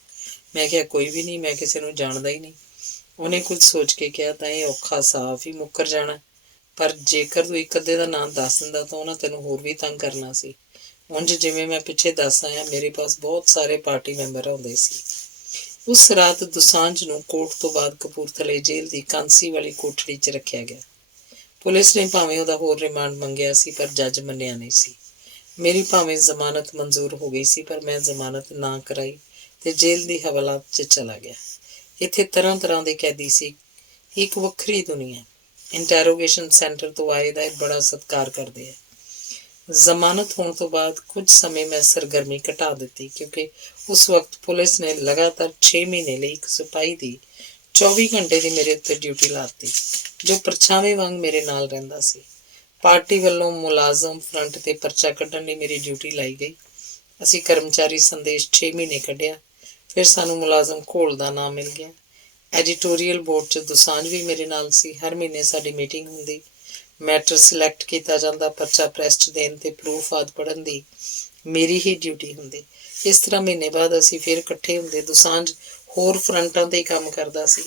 ਮੈਂ ਕਿਹਾ ਕੋਈ ਵੀ ਨਹੀਂ, ਮੈਂ ਕਿਸੇ ਨੂੰ ਜਾਣਦਾ ਹੀ ਨਹੀਂ। ਉਹਨੇ ਕੁਝ ਸੋਚ ਕੇ ਕਿਹਾ ਤਾਂ ਇਹ ਔਖਾ ਸਾਫ਼ ਹੀ ਮੁੱਕਰ ਜਾਣਾ, ਪਰ ਜੇਕਰ ਤੂੰ ਇੱਕ ਅੱਧੇ ਦਾ ਨਾਂ ਦੱਸ ਦਿੰਦਾ ਤਾਂ ਉਹਨਾਂ ਤੈਨੂੰ ਹੋਰ ਵੀ ਤੰਗ ਕਰਨਾ ਸੀ। ਉਂਝ ਜਿਵੇਂ ਮੈਂ ਪਿੱਛੇ ਦੱਸ ਆਇਆ ਮੇਰੇ ਪਾਸ ਬਹੁਤ ਸਾਰੇ ਪਾਰਟੀ ਮੈਂਬਰ ਆਉਂਦੇ ਸੀ। ਉਸ ਰਾਤ ਦੋਸਾਂਝ ਨੂੰ ਕੋਰਟ ਤੋਂ ਬਾਅਦ ਕਪੂਰਥਲੇ ਜੇਲ੍ਹ ਦੀ ਕਾਂਸੀ ਵਾਲੀ ਕੋਠੜੀ 'ਚ ਰੱਖਿਆ ਗਿਆ। ਪੁਲਿਸ ਨੇ ਭਾਵੇਂ ਉਹਦਾ ਹੋਰ ਰਿਮਾਂਡ ਮੰਗਿਆ ਸੀ ਪਰ ਜੱਜ ਮੰਨਿਆ ਨਹੀਂ ਸੀ। ਮੇਰੀ ਭਾਵੇਂ ਜ਼ਮਾਨਤ ਮਨਜ਼ੂਰ ਹੋ ਗਈ ਸੀ ਪਰ ਮੈਂ ਜ਼ਮਾਨਤ ਨਾ ਕਰਾਈ ਤੇ ਜੇਲ੍ਹ ਦੀ ਹਵਾਲਾਤ 'ਚ ਚਲਾ ਗਿਆ। ਇੱਥੇ ਤਰ੍ਹਾਂ ਤਰ੍ਹਾਂ ਦੇ ਕੈਦੀ ਸੀ, ਇੱਕ ਵੱਖਰੀ ਦੁਨੀਆ। ਇੰਟੈਰੋਗੇਸ਼ਨ ਸੈਂਟਰ ਤੋਂ ਆਏ ਦਾ ਬੜਾ ਸਤਿਕਾਰ ਕਰਦੇ ਆ। ਜ਼ਮਾਨਤ ਹੋਣ ਤੋਂ ਬਾਅਦ ਕੁਝ ਸਮੇਂ ਮੈਂ ਸਰਗਰਮੀ ਘਟਾ ਦਿੱਤੀ ਕਿਉਂਕਿ ਉਸ ਵਕਤ ਪੁਲਿਸ ਨੇ ਲਗਾਤਾਰ 6 ਮਹੀਨੇ ਲਈ ਇੱਕ ਸਿਪਾਹੀ ਦੀ 24 ਘੰਟੇ ਦੀ ਮੇਰੇ ਉੱਤੇ ਡਿਊਟੀ ਲਾ ਦਿੱਤੀ, ਜੋ ਪਰਛਾਵੇਂ ਵਾਂਗ ਮੇਰੇ ਨਾਲ ਰਹਿੰਦਾ ਸੀ। ਪਾਰਟੀ ਵੱਲੋਂ ਮੁਲਾਜ਼ਮ ਫਰੰਟ ਤੇ ਪਰਚਾ ਕੱਢਣ ਲਈ ਮੇਰੀ ਡਿਊਟੀ ਲਾਈ ਗਈ। ਅਸੀਂ ਕਰਮਚਾਰੀ ਸੰਦੇਸ਼ 6 ਮਹੀਨੇ ਕੱਢਿਆ। ਫਿਰ ਸਾਨੂੰ ਮੁਲਾਜ਼ਮ ਘੋਲ ਦਾ ਨਾਮ ਮਿਲ ਗਿਆ। ਐਡੀਟੋਰੀਅਲ ਬੋਰਡ 'ਚ ਦੋਸਾਂਝ ਵੀ ਮੇਰੇ ਨਾਲ ਸੀ। ਹਰ ਮਹੀਨੇ ਸਾਡੀ ਮੀਟਿੰਗ ਹੁੰਦੀ। ਮੈਟਰ ਸਿਲੈਕਟ ਕੀਤਾ ਜਾਂਦਾ, ਪਰਚਾ ਪ੍ਰੈਸ 'ਚ ਦੇਣ ਤੇ ਪ੍ਰੂਫ ਆਦਿ ਪੜ੍ਹਨ ਦੀ ਮੇਰੀ ਹੀ ਡਿਊਟੀ ਹੁੰਦੀ। ਇਸ ਤਰ੍ਹਾਂ ਮਹੀਨੇ ਬਾਅਦ ਅਸੀਂ ਫਿਰ ਇਕੱਠੇ ਹੁੰਦੇ। ਦੋਸਾਂਝ ਹੋਰ ਫਰੰਟਾਂ 'ਤੇ ਕੰਮ ਕਰਦਾ ਸੀ।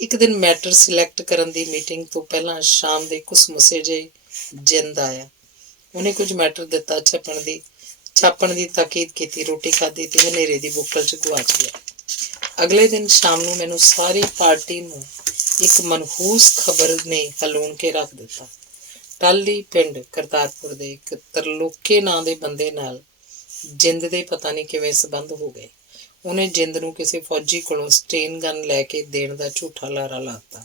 ਇੱਕ ਦਿਨ ਮੈਟਰ ਸਿਲੈਕਟ ਕਰਨ ਦੀ ਮੀਟਿੰਗ ਤੋਂ ਪਹਿਲਾਂ ਸ਼ਾਮ ਦੇ ਘੁਸਮੁਸੇ ਜਿਹੇ ਜਿੰਦ ਆਇਆ। ਉਹਨੇ ਕੁਝ ਮੈਟਰ ਦਿੱਤਾ। ਛਾਪਣ ਦੀ ਤਾਕੀਦ ਕੀਤੀ। ਰੋਟੀ ਖਾਧੀ ਤੇ ਹਨੇਰੇ ਦੀ ਬੁੱਕਲ 'ਚ ਗੁਆਚ ਗਿਆ। ਅਗਲੇ ਦਿਨ ਸ਼ਾਮ ਨੂੰ ਮੈਨੂੰ ਸਾਰੀ ਪਾਰਟੀ ਨੂੰ ਇੱਕ ਮਨਹੂਸ ਖਬਰ ਨੇ ਹਲੂਣ ਕੇ ਰੱਖ ਦਿੱਤਾ। ਟਾਹਲੀ ਪਿੰਡ ਕਰਤਾਰਪੁਰ ਦੇ ਇੱਕ ਤਰਲੋਕੇ ਨਾਂ ਦੇ ਬੰਦੇ ਨਾਲ ਜਿੰਦ ਦੇ ਪਤਾ ਨਹੀਂ ਕਿਵੇਂ ਸੰਬੰਧ ਹੋ ਗਏ। ਉਹਨੇ ਜਿੰਦ ਨੂੰ ਕਿਸੇ ਫੌਜੀ ਕੋਲੋਂ ਸਟੇਨ ਗਨ ਲੈ ਕੇ ਦੇਣ ਦਾ ਝੂਠਾ ਲਾਰਾ ਲਾਤਾ।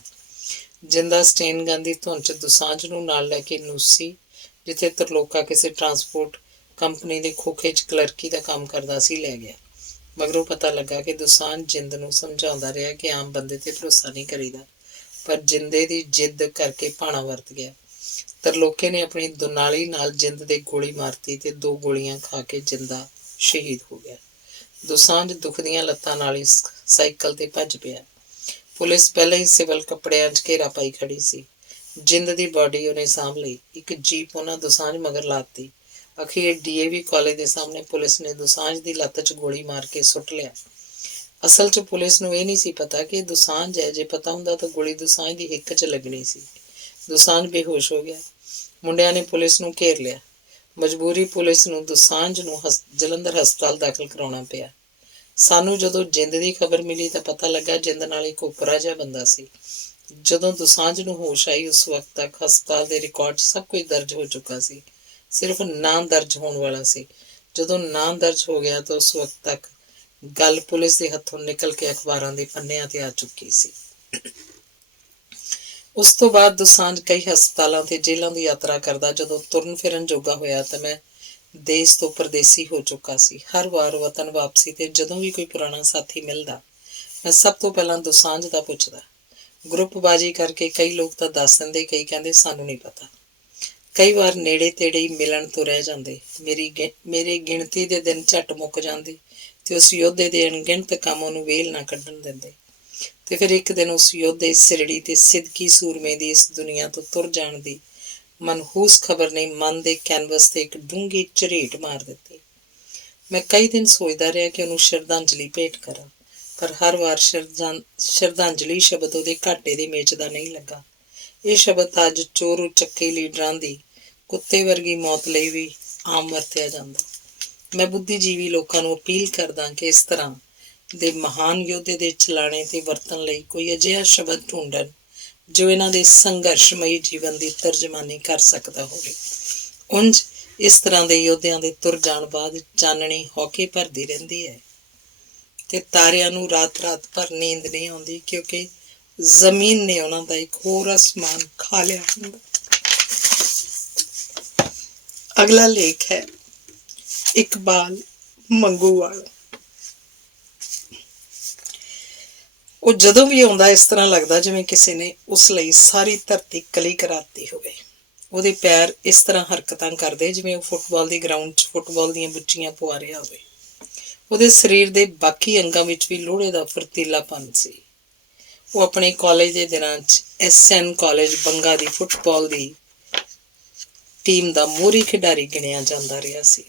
ਜਿੰਦਾ ਸਟੇਨ ਗਨ ਦੀ ਧੁਨ 'ਚ ਦੋਸਾਂਝ ਨੂੰ ਨਾਲ ਲੈ ਕੇ ਨੂਸੀ, ਜਿੱਥੇ ਤਰਲੋਕਾ ਕਿਸੇ ਟਰਾਂਸਪੋਰਟ ਕੰਪਨੀ ਦੇ ਖੋਖੇ 'ਚ ਕਲਰਕੀ ਦਾ ਕੰਮ ਕਰਦਾ ਸੀ, ਲੈ ਗਿਆ। ਮਗਰੋਂ ਪਤਾ ਲੱਗਾ ਕਿ ਦੋਸਾਂਝ ਜਿੰਦ ਨੂੰ ਸਮਝਾਉਂਦਾ ਰਿਹਾ ਕਿ ਆਮ ਬੰਦੇ ਤੇ ਭਰੋਸਾ ਨਹੀਂ ਕਰੀਦਾ, ਪਰ ਜਿੰਦੇ ਦੀ ਜਿੱਦ ਕਰਕੇ ਭਾਣਾ ਵਰਤ ਗਿਆ। ਤਰਲੋਕੇ ਨੇ ਆਪਣੀ ਦੁਨਾਲੀ ਨਾਲ ਜਿੰਦ ਦੇ ਗੋਲੀ ਮਾਰਤੀ ਤੇ 2 ਗੋਲੀਆਂ ਖਾ ਕੇ ਜਿੰਦਾ ਸ਼ਹੀਦ ਹੋ ਗਿਆ। ਦੋਸਾਂਝ ਦੁਖਦੀਆਂ ਲੱਤਾਂ ਨਾਲ ਹੀ ਸਾਈਕਲ ਤੇ ਭੱਜ ਪਿਆ। ਪੁਲਿਸ ਪਹਿਲਾਂ ਹੀ ਸਿਵਲ ਕੱਪੜਿਆਂ 'ਚ ਘੇਰਾ ਪਾਈ ਖੜੀ ਸੀ। ਜਿੰਦ ਦੀ ਬਾਡੀ ਉਹਨੇ ਸਾਂਭ ਲਈ। ਇੱਕ ਜੀਪ ਉਹਨਾਂ ਦੋਸਾਂਝ ਮਗਰ ਲਾਤੀ। ਅਖੀਰ DAV ਕਾਲਜ ਦੇ ਸਾਹਮਣੇ ਪੁਲਿਸ ਨੇ ਦੋਸਾਂਝ ਦੀ ਲੱਤ 'ਚ ਗੋਲੀ ਮਾਰ ਕੇ ਸੁੱਟ ਲਿਆ। ਅਸਲ 'ਚ ਪੁਲਿਸ ਨੂੰ ਇਹ ਨਹੀਂ ਸੀ ਪਤਾ ਕਿ ਦੋਸਾਂਝ ਹੈ। ਜੇ ਪਤਾ ਹੁੰਦਾ ਤਾਂ ਗੋਲੀ ਦੋਸਾਂਝ ਦੀ ਹਿੱਕ 'ਚ ਲੱਗਣੀ ਸੀ। ਦੋਸਾਂਝ ਬੇਹੋਸ਼ ਹੋ ਗਿਆ। ਮੁੰਡਿਆਂ ਨੇ ਪੁਲਿਸ ਨੂੰ ਘੇਰ ਲਿਆ। ਮਜਬੂਰੀ ਪੁਲਿਸ ਨੂੰ ਦੋਸਾਂਝ ਨੂੰ ਜਲੰਧਰ ਹਸਪਤਾਲ ਦਾਖਲ ਕਰਾਉਣਾ ਪਿਆ। ਸਾਨੂੰ ਜਦੋਂ ਜਿੰਦ ਦੀ ਖਬਰ ਮਿਲੀ ਤਾਂ ਪਤਾ ਲੱਗਾ ਜਿੰਦ ਨਾਲ ਇੱਕ ਓਪਰਾ ਜਿਹਾ ਬੰਦਾ ਸੀ। ਜਦੋਂ ਦੋਸਾਂਝ ਨੂੰ ਹੋਸ਼ ਆਈ ਉਸ ਵਕਤ ਤੱਕ ਹਸਪਤਾਲ ਦੇ ਰਿਕਾਰਡ 'ਚ ਸਭ ਕੁਝ ਦਰਜ ਹੋ ਚੁੱਕਾ ਸੀ। ਸਿਰਫ ਨਾਂ ਦਰਜ ਹੋਣ ਵਾਲਾ ਸੀ। ਜਦੋਂ ਨਾਂ ਦਰਜ ਹੋ ਗਿਆ ਤਾਂ ਉਸ ਵਕਤ ਤੱਕ ਗੱਲ ਪੁਲਿਸ ਦੇ ਹੱਥੋਂ ਨਿਕਲ ਕੇ ਅਖਬਾਰਾਂ ਦੇ ਪੰਨਿਆਂ ਤੇ ਆ ਚੁੱਕੀ ਸੀ। ਉਸ ਤੋਂ ਬਾਅਦ ਦੋਸਾਂਝ ਕਈ ਹਸਪਤਾਲਾਂ ਤੇ ਜੇਲ੍ਹਾਂ ਦੀ ਯਾਤਰਾ ਕਰਦਾ। ਜਦੋਂ ਤੁਰਨ ਫਿਰਨ ਜੋਗਾ ਹੋਇਆ ਤਾਂ ਮੈਂ ਦੇਸ਼ ਤੋਂ ਪਰਦੇਸੀ ਹੋ ਚੁੱਕਾ ਸੀ। ਹਰ ਵਾਰ ਵਤਨ ਵਾਪਸੀ ਤੇ ਜਦੋਂ ਵੀ ਕੋਈ ਪੁਰਾਣਾ ਸਾਥੀ ਮਿਲਦਾ ਮੈਂ ਸਭ ਤੋਂ ਪਹਿਲਾਂ ਦੋਸਾਂਝ ਦਾ ਪੁੱਛਦਾ। ਗਰੁੱਪਬਾਜ਼ੀ ਕਰਕੇ ਕਈ ਲੋਕ ਤਾਂ ਦੱਸ ਦਿੰਦੇ, ਕਈ ਕਹਿੰਦੇ ਸਾਨੂੰ ਨਹੀਂ ਪਤਾ। ਕਈ ਵਾਰ ਨੇੜੇ ਤੇੜੇ ਹੀ ਮਿਲਣ ਤੋਂ ਰਹਿ ਜਾਂਦੇ। ਮੇਰੇ ਗਿਣਤੀ ਦੇ ਦਿਨ ਝੱਟ ਮੁੱਕ ਜਾਂਦੇ ਤੇ ਉਸ ਯੋਧੇ ਦੇ ਅਣਗਿਣਤ ਕੰਮ ਉਹਨੂੰ ਵੇਲ ਨਾ ਕੱਢਣ ਦਿੰਦੇ। ਤੇ ਫਿਰ ਇੱਕ ਦਿਨ ਉਸ ਯੋਧੇ ਸਿਰੜੀ ਤੇ ਸਿਦਕੀ ਸੂਰਮੇ ਦੀ ਇਸ ਦੁਨੀਆ ਤੋਂ ਤੁਰ ਜਾਣ ਦੀ ਮਨਹੂਸ ਖਬਰ ਨੇ ਮਨ ਦੇ ਕੈਨਵਸ ਤੇ ਇੱਕ ਡੂੰਘੀ ਝਰੀਟ ਮਾਰ ਦਿੱਤੀ। ਮੈਂ ਕਈ ਦਿਨ ਸੋਚਦਾ ਰਿਹਾ ਕਿ ਉਹਨੂੰ ਸ਼ਰਧਾਂਜਲੀ ਭੇਟ ਕਰਾਂ, ਪਰ ਹਰ ਵਾਰ ਸ਼ਰਧਾਂਜਲੀ ਸ਼ਬਦ ਉਹਦੇ ਘਾਟੇ ਦੇ ਮੇਚ ਦਾ ਨਹੀਂ ਲੱਗਾ। ਇਹ ਸ਼ਬਦ ਅੱਜ ਚੋਰ ਉਚੱਕੇ ਲੀਡਰਾਂ ਦੀ ਕੁੱਤੇ ਵਰਗੀ ਮੌਤ ਲਈ ਵੀ ਆਮ ਵਰਤਿਆ ਜਾਂਦਾ। ਮੈਂ ਬੁੱਧੀਜੀਵੀ ਲੋਕਾਂ ਨੂੰ ਅਪੀਲ ਕਰਦਾ ਕਿ ਇਸ ਤਰ੍ਹਾਂ ਦੇ ਮਹਾਨ ਯੋਧੇ ਦੇ ਚਲਾਣੇ ਤੇ ਵਰਤਣ ਲਈ ਕੋਈ ਅਜਿਹਾ ਸ਼ਬਦ ਢੂੰਡਣ ਜੋ ਇਹਨਾਂ ਦੇ ਸੰਘਰਸ਼ਮਈ ਜੀਵਨ ਦੀ ਤਰਜਮਾਨੀ ਕਰ ਸਕਦਾ ਹੋਵੇ। ਉਂਝ ਇਸ ਤਰ੍ਹਾਂ ਦੇ ਯੋਧਿਆਂ ਦੇ ਤੁਰ ਜਾਣ ਬਾਅਦ ਚਾਨਣੀ ਹੌਕੇ ਭਰਦੀ ਰਹਿੰਦੀ ਹੈ ਤੇ ਤਾਰਿਆਂ ਨੂੰ ਰਾਤ ਰਾਤ ਭਰ ਨੀਂਦ ਨਹੀਂ ਆਉਂਦੀ, ਕਿਉਂਕਿ ਜ਼ਮੀਨ ਨੇ ਉਹਨਾਂ ਦਾ ਇੱਕ ਹੋਰ ਅਸਮਾਨ ਖਾ ਲਿਆ ਹੁੰਦਾ। ਅਗਲਾ ਲੇਖ ਹੈ ਇਕਬਾਲ ਮੰਗੂਵਾਲ। ਉਹ ਜਦੋਂ ਵੀ ਆਉਂਦਾ ਇਸ ਤਰ੍ਹਾਂ ਲੱਗਦਾ ਜਿਵੇਂ ਕਿਸੇ ਨੇ ਉਸ ਲਈ ਸਾਰੀ ਧਰਤੀ ਕਲੀ ਕਰਾਤੀ ਹੋਵੇ। ਉਹਦੇ ਪੈਰ ਇਸ ਤਰ੍ਹਾਂ ਹਰਕਤਾਂ ਕਰਦੇ ਜਿਵੇਂ ਉਹ ਫੁੱਟਬਾਲ ਦੀ ਗਰਾਊਂਡ 'ਚ ਫੁੱਟਬਾਲ ਦੀਆਂ ਬੁੱਚੀਆਂ ਪਵਾ ਰਿਹਾ ਹੋਵੇ। ਉਹਦੇ ਸਰੀਰ ਦੇ ਬਾਕੀ ਅੰਗਾਂ ਵਿੱਚ ਵੀ ਲੋਹੜੇ ਦਾ ਫੁਰਤੀਲਾਪਨ ਸੀ। ਉਹ ਆਪਣੇ ਕਾਲਜ ਦੇ ਦਿਨਾਂ 'ਚ SN ਕਾਲਜ ਬੰਗਾ ਦੀ ਫੁੱਟਬਾਲ ਦੀ ਟੀਮ ਦਾ ਮੋਹਰੀ ਖਿਡਾਰੀ ਗਿਣਿਆ ਜਾਂਦਾ ਰਿਹਾ ਸੀ।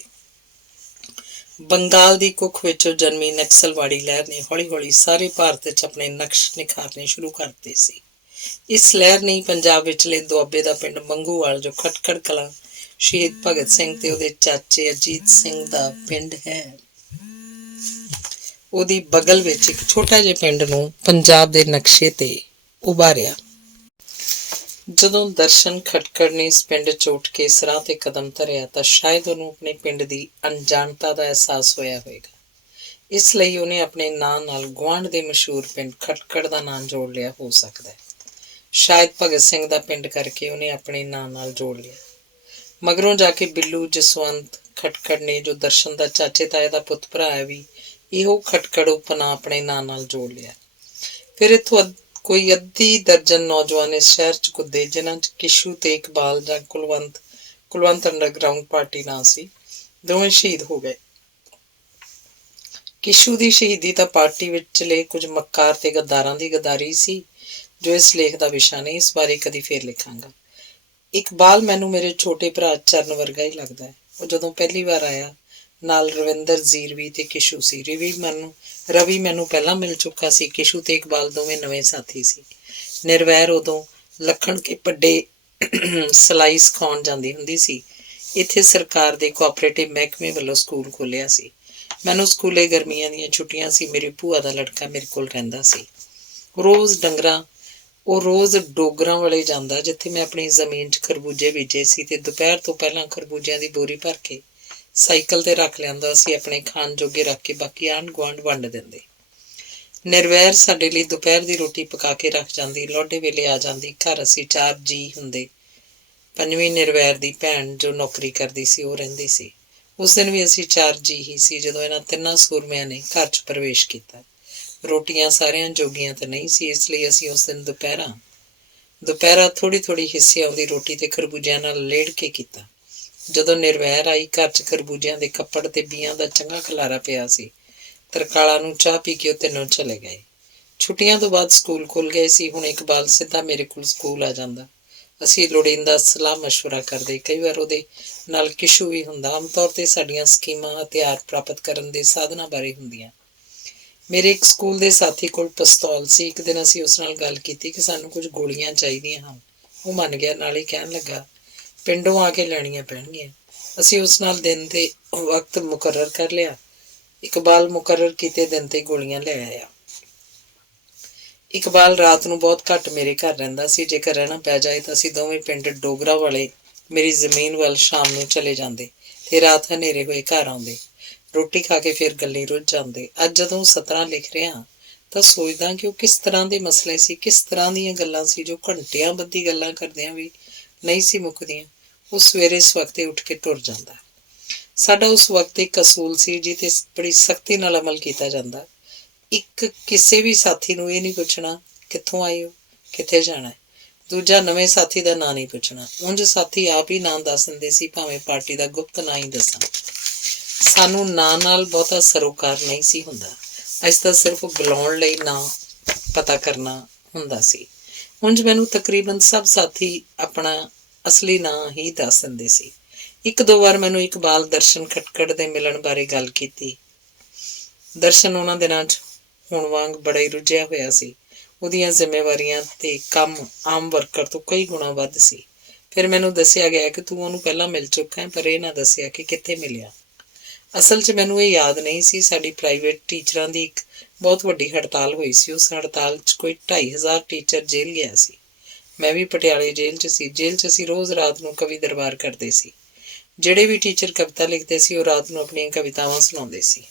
ਬੰਗਾਲ ਦੀ ਕੁੱਖ ਵਿੱਚੋਂ ਜਨਮੀ ਨਕਸਲਵਾੜੀ ਲਹਿਰ ਨੇ ਹੌਲੀ-ਹੌਲੀ ਸਾਰੇ ਭਾਰਤ ਵਿੱਚ ਆਪਣੇ ਨਕਸ਼ ਨਿਖਾਰਨੇ ਸ਼ੁਰੂ ਕਰ ਦਿੱਤੇ ਸੀ। ਇਸ ਲਹਿਰ ਨੇ ਪੰਜਾਬ ਵਿਚਲੇ ਦੁਆਬੇ ਦਾ ਪਿੰਡ ਮੰਗੂਵਾਲ, ਜੋ ਖਟਕੜ ਕਲਾਂ ਸ਼ਹੀਦ ਭਗਤ ਸਿੰਘ ਤੇ ਉਹਦੇ ਚਾਚੇ ਅਜੀਤ ਸਿੰਘ ਦਾ ਪਿੰਡ ਹੈ, ਉਹਦੀ ਬਗਲ ਵਿੱਚ ਇੱਕ ਛੋਟਾ ਜਿਹੇ ਪਿੰਡ ਨੂੰ ਪੰਜਾਬ ਦੇ ਨਕਸ਼ੇ ਤੇ ਉਭਾਰਿਆ। ਜਦੋਂ ਦਰਸ਼ਨ ਖਟਕੜ ਨੇ ਇਸ ਪਿੰਡ 'ਚ ਉੱਠ ਕੇ ਇਸ ਰਾਹ ਤੇ ਕਦਮ ਧਰਿਆ ਤਾਂ ਸ਼ਾਇਦ ਉਹਨੂੰ ਆਪਣੇ ਪਿੰਡ ਦੀ ਅਣਜਾਣਤਾ ਦਾ ਅਹਿਸਾਸ ਹੋਇਆ ਹੋਵੇਗਾ। ਇਸ ਲਈ ਉਹਨੇ ਆਪਣੇ ਨਾਂ ਨਾਲ ਗੁਆਂਢ ਦੇ ਮਸ਼ਹੂਰ ਪਿੰਡ ਖਟਕੜ ਦਾ ਨਾਂ ਜੋੜ ਲਿਆ ਹੋ ਸਕਦਾ ਹੈ। ਸ਼ਾਇਦ ਭਗਤ ਸਿੰਘ ਦਾ ਪਿੰਡ ਕਰਕੇ ਉਹਨੇ ਆਪਣੇ ਨਾਂ ਨਾਲ ਜੋੜ ਲਿਆ। ਮਗਰੋਂ ਜਾ ਕੇ ਬਿੱਲੂ ਜਸਵੰਤ ਖਟਕੜ ਨੇ, ਜੋ ਦਰਸ਼ਨ ਦਾ ਚਾਚੇ ਤਾਏ ਦਾ ਪੁੱਤ ਭਰਾ ਹੈ, ਵੀ ਇਹੋ ਖਟਕੜ ਉਪਨਾਂ ਆਪਣੇ ਨਾਂ ਨਾਲ ਜੋੜ ਲਿਆ। ਫਿਰ ਇੱਥੋਂ ਕੋਈ ਅੱਧੀ ਦਰਜਨ ਨੌਜਵਾਨ ਇਸ ਸ਼ਹਿਰ 'ਚ ਕੁੱਦੇ, ਜਿਨ੍ਹਾਂ 'ਚ ਕਿਸ਼ੂ ਤੇ ਇਕਬਾਲ ਜਾਂ ਕੁਲਵੰਤ ਅੰਡਰਗਰਾਊਂਡ ਪਾਰਟੀ ਨਾਂ ਸੀ, ਦੋਵੇਂ ਸ਼ਹੀਦ ਹੋ ਗਏ। ਕਿਸ਼ੂ ਦੀ ਸ਼ਹੀਦੀ ਤਾਂ ਪਾਰਟੀ ਵਿਚਲੇ ਕੁਝ ਮੱਕਾਰ ਤੇ ਗੱਦਾਰਾਂ ਦੀ ਗੱਦਾਰੀ ਸੀ, ਜੋ ਇਸ ਲੇਖ ਦਾ ਵਿਸ਼ਾ ਨਹੀਂ। ਇਸ ਬਾਰੇ ਕਦੀ ਫੇਰ ਲਿਖਾਂਗਾ। ਇਕਬਾਲ ਮੈਨੂੰ ਮੇਰੇ ਛੋਟੇ ਭਰਾ ਚਰਨ ਵਰਗਾ ਹੀ ਲੱਗਦਾ ਹੈ। ਉਹ ਜਦੋਂ ਪਹਿਲੀ ਵਾਰ ਆਇਆ, ਨਾਲ ਰਵਿੰਦਰ ਜ਼ੀਰਵੀ ਤੇ ਕਿਸ਼ੂ ਸੀ। ਰਵੀ ਮੈਨੂੰ ਪਹਿਲਾਂ ਮਿਲ ਚੁੱਕਾ ਸੀ। ਕਿਸ਼ੂ ਤੇ ਇਕਬਾਲ ਦੋਵੇਂ ਨਵੇਂ ਸਾਥੀ ਸੀ। ਨਿਰਵੈਰ ਉਦੋਂ ਲੱਖਣ ਕੇ ਪੱਡੇ ਸਿਲਾਈ ਸਿਖਾਉਣ ਜਾਂਦੀ ਹੁੰਦੀ ਸੀ। ਇੱਥੇ ਸਰਕਾਰ ਦੇ ਕੋਆਪਰੇਟਿਵ ਮਹਿਕਮੇ ਵੱਲੋਂ ਸਕੂਲ ਖੋਲ੍ਹਿਆ ਸੀ। ਮੈਨੂੰ ਸਕੂਲੇ ਗਰਮੀਆਂ ਦੀਆਂ ਛੁੱਟੀਆਂ ਸੀ। ਮੇਰੀ ਭੂਆ ਦਾ ਲੜਕਾ ਮੇਰੇ ਕੋਲ ਰਹਿੰਦਾ ਸੀ। ਉਹ ਰੋਜ਼ ਡੋਗਰਾਂ ਵਾਲੇ ਜਾਂਦਾ, ਜਿੱਥੇ ਮੈਂ ਆਪਣੀ ਜ਼ਮੀਨ 'ਚ ਖਰਬੂਜੇ ਬੀਜੇ ਸੀ, ਤੇ ਦੁਪਹਿਰ ਤੋਂ ਪਹਿਲਾਂ ਖਰਬੂਜਿਆਂ ਦੀ ਬੋਰੀ ਭਰ ਕੇ ਸਾਈਕਲ ਤੇ ਰੱਖ ਲਿਆਂਦਾ ਸੀ। ਆਪਣੇ ਖਾਣ ਜੋਗੇ ਰੱਖ ਕੇ ਬਾਕੀ ਆਂਢ ਗੁਆਂਢ ਵੰਡ ਦਿੰਦੇ। ਨਿਰਵੈਰ ਸਾਡੇ ਲਈ ਦੁਪਹਿਰ ਦੀ ਰੋਟੀ ਪਕਾ ਕੇ ਰੱਖ ਜਾਂਦੀ। ਲੋਡੇ ਵੇਲੇ ਆ ਜਾਂਦੀ। ਘਰ ਅਸੀਂ 4 ਜੀ ਹੁੰਦੇ। 5ਵੀਂ ਨਿਰਵੈਰ ਦੀ ਭੈਣ, ਜੋ ਨੌਕਰੀ ਕਰਦੀ ਸੀ, ਉਹ ਰਹਿੰਦੀ ਸੀ। ਉਸ ਦਿਨ ਵੀ ਅਸੀਂ 4 ਜੀ ਹੀ ਸੀ ਜਦੋਂ ਇਹਨਾਂ ਤਿੰਨਾਂ ਸੂਰਮਿਆਂ ਨੇ ਘਰ 'ਚ ਪ੍ਰਵੇਸ਼ ਕੀਤਾ। ਰੋਟੀਆਂ ਸਾਰਿਆਂ ਜੋਗੀਆਂ ਤਾਂ ਨਹੀਂ ਸੀ, ਇਸ ਲਈ ਅਸੀਂ ਉਸ ਦਿਨ ਦੁਪਹਿਰਾ ਥੋੜ੍ਹੀ ਹਿੱਸੇ ਆਉਂਦੀ ਰੋਟੀ ਤੇ ਖਰਬੂਜਿਆਂ ਨਾਲ ਲੇੜ ਕੇ ਕੀਤਾ। ਜਦੋਂ ਨਿਰਵੈਰ ਆਈ, ਘਰ 'ਚ ਖਰਬੂਜਿਆਂ ਦੇ ਕੱਪੜ ਤੇ ਬੀਆਂ ਦਾ ਚੰਗਾ ਖਲਾਰਾ ਪਿਆ ਸੀ। ਤਰਕਾਲਾਂ ਨੂੰ ਚਾਹ ਪੀ ਕੇ ਉਹ ਤਿੰਨੋਂ ਚਲੇ ਗਏ। ਛੁੱਟੀਆਂ ਤੋਂ ਬਾਅਦ ਸਕੂਲ ਖੁੱਲ੍ਹ ਗਏ ਸੀ। ਹੁਣ ਇਕਬਾਲ ਸਿੱਧਾ ਮੇਰੇ ਕੋਲ ਸਕੂਲ ਆ ਜਾਂਦਾ। ਅਸੀਂ ਲੋੜੀਂਦਾ ਸਲਾਹ ਮਸ਼ਵਰਾ ਕਰਦੇ। ਕਈ ਵਾਰ ਉਹਦੇ ਨਾਲ ਕਿਸ਼ੂ ਵੀ ਹੁੰਦਾ। ਆਮ ਤੌਰ 'ਤੇ ਸਾਡੀਆਂ ਸਕੀਮਾਂ ਹਥਿਆਰ ਪ੍ਰਾਪਤ ਕਰਨ ਦੇ ਸਾਧਨਾਂ ਬਾਰੇ ਹੁੰਦੀਆਂ। ਮੇਰੇ ਇੱਕ ਸਕੂਲ ਦੇ ਸਾਥੀ ਕੋਲ ਪਿਸਤੌਲ ਸੀ। ਇੱਕ ਦਿਨ ਅਸੀਂ ਉਸ ਨਾਲ ਗੱਲ ਕੀਤੀ ਕਿ ਸਾਨੂੰ ਕੁਝ ਗੋਲੀਆਂ ਚਾਹੀਦੀਆਂ ਹਨ। ਉਹ ਮੰਨ ਗਿਆ। ਨਾਲ ਹੀ ਕਹਿਣ ਲੱਗਾ, ਪਿੰਡੋਂ ਆ ਕੇ ਲੈਣੀਆਂ ਪੈਣਗੀਆਂ। ਅਸੀਂ ਉਸ ਨਾਲ ਦਿਨ ਤੇ ਵਕਤ ਮੁਕਰਰ ਕਰ ਲਿਆ। ਇਕਬਾਲ ਮੁਕਰਰ ਕੀਤੇ ਦਿਨ ਤੇ ਗੋਲੀਆਂ ਲੈ ਆਇਆ। ਇਕਬਾਲ ਰਾਤ ਨੂੰ ਬਹੁਤ ਘੱਟ ਮੇਰੇ ਘਰ ਰਹਿੰਦਾ ਸੀ। ਜੇਕਰ ਰਹਿਣਾ ਪੈ ਜਾਏ ਤਾਂ ਅਸੀਂ ਦੋਵੇਂ ਪਿੰਡ ਡੋਗਰਾ ਵਾਲੇ ਮੇਰੀ ਜ਼ਮੀਨ ਵੱਲ ਸ਼ਾਮ ਨੂੰ ਚਲੇ ਜਾਂਦੇ ਤੇ ਰਾਤ ਹਨੇਰੇ ਹੋਏ ਘਰ ਆਉਂਦੇ। ਰੋਟੀ ਖਾ ਕੇ ਫਿਰ ਗੱਲੀਂ ਰੁੱਝ ਜਾਂਦੇ। ਅੱਜ ਜਦੋਂ ਸਤਰਾਂ ਲਿਖ ਰਿਹਾ ਤਾਂ ਸੋਚਦਾ ਕਿ ਉਹ ਕਿਸ ਤਰ੍ਹਾਂ ਦੇ ਮਸਲੇ ਸੀ, ਕਿਸ ਤਰ੍ਹਾਂ ਦੀਆਂ ਗੱਲਾਂ ਸੀ, ਜੋ ਘੰਟਿਆਂ ਬੱਧੀ ਗੱਲਾਂ ਕਰਦਿਆਂ ਵੀ ਨਹੀਂ ਸੀ ਮੁੱਕਦੀਆਂ। ਉਹ ਸਵੇਰੇ ਸਵਖਤੇ ਉੱਠ ਕੇ ਟੁਰ ਜਾਂਦਾ। ਸਾਡਾ ਉਸ ਵਕਤ ਇੱਕ ਅਸੂਲ ਸੀ, ਜਿਹਤੇ ਬੜੀ ਸਖਤੀ ਨਾਲ ਅਮਲ ਕੀਤਾ ਜਾਂਦਾ। ਕਿਸੇ ਵੀ ਸਾਥੀ ਨੂੰ ਇਹ ਨਹੀਂ ਪੁੱਛਣਾ ਕਿੱਥੋਂ ਆਏ ਹੋ, ਕਿੱਥੇ ਜਾਣਾ ਹੈ। ਦੂਜਾ, ਨਵੇਂ ਸਾਥੀ ਦਾ ਨਾਂ ਨਹੀਂ ਪੁੱਛਣਾ। ਉਂਝ ਸਾਥੀ ਆਪ ਹੀ ਨਾਂ ਦੱਸ ਦਿੰਦੇ ਸੀ, ਭਾਵੇਂ ਪਾਰਟੀ ਦਾ ਗੁਪਤ ਨਾਂ ਹੀ ਦੱਸਾਂ। ਸਾਨੂੰ ਨਾਂ ਨਾਲ ਬਹੁਤਾ ਸਰੋਕਾਰ ਨਹੀਂ ਸੀ ਹੁੰਦਾ। ਅਸੀਂ ਤਾਂ ਸਿਰਫ ਬੁਲਾਉਣ ਲਈ ਨਾਂ ਪਤਾ ਕਰਨਾ ਹੁੰਦਾ ਸੀ। ਉਂਝ ਮੈਨੂੰ ਤਕਰੀਬਨ ਸਭ ਸਾਥੀ ਆਪਣਾ ਅਸਲੀ ਨਾਂ ਹੀ ਦੱਸ ਦਿੰਦੇ ਸੀ। 1-2 ਵਾਰ ਮੈਨੂੰ ਇਕਬਾਲ ਦਰਸ਼ਨ ਖਟਕੜ ਦੇ ਮਿਲਣ ਬਾਰੇ ਗੱਲ ਕੀਤੀ। ਦਰਸ਼ਨ ਉਹਨਾਂ ਦਿਨਾਂ 'ਚ ਹੁਣ ਵਾਂਗ ਬੜਾ ਹੀ ਰੁੱਝਿਆ ਹੋਇਆ ਸੀ। ਉਹਦੀਆਂ ਜ਼ਿੰਮੇਵਾਰੀਆਂ ਤੇ ਕੰਮ ਆਮ ਵਰਕਰ ਤੋਂ ਕਈ ਗੁਣਾ ਵੱਧ ਸੀ। ਫਿਰ ਮੈਨੂੰ ਦੱਸਿਆ ਗਿਆ ਕਿ ਤੂੰ ਉਹਨੂੰ ਪਹਿਲਾਂ ਮਿਲ ਚੁੱਕਾ ਹੈ, ਪਰ ਇਹ ਨਾ ਦੱਸਿਆ ਕਿ ਕਿੱਥੇ ਮਿਲਿਆ। ਅਸਲ 'ਚ ਮੈਨੂੰ ਇਹ ਯਾਦ ਨਹੀਂ ਸੀ। ਸਾਡੀ ਪ੍ਰਾਈਵੇਟ ਟੀਚਰਾਂ ਦੀ ਇੱਕ ਬਹੁਤ ਵੱਡੀ ਹੜਤਾਲ ਹੋਈ ਸੀ। ਉਸ ਹੜਤਾਲ 'ਚ ਕੋਈ 2,500 ਟੀਚਰ ਜੇਲ੍ਹ ਗਿਆ ਸੀ। ਮੈਂ ਵੀ ਪਟਿਆਲੇ ਜੇਲ੍ਹ 'ਚ ਸੀ। ਜੇਲ੍ਹ 'ਚ ਅਸੀਂ ਰੋਜ਼ ਰਾਤ ਨੂੰ ਕਵੀ ਦਰਬਾਰ ਕਰਦੇ ਸੀ। ਜਿਹੜੇ ਵੀ ਟੀਚਰ ਕਵਿਤਾ ਲਿਖਦੇ ਸੀ, ਉਹ ਰਾਤ ਨੂੰ ਆਪਣੀਆਂ ਕਵਿਤਾਵਾਂ ਸੁਣਾਉਂਦੇ ਸੀ।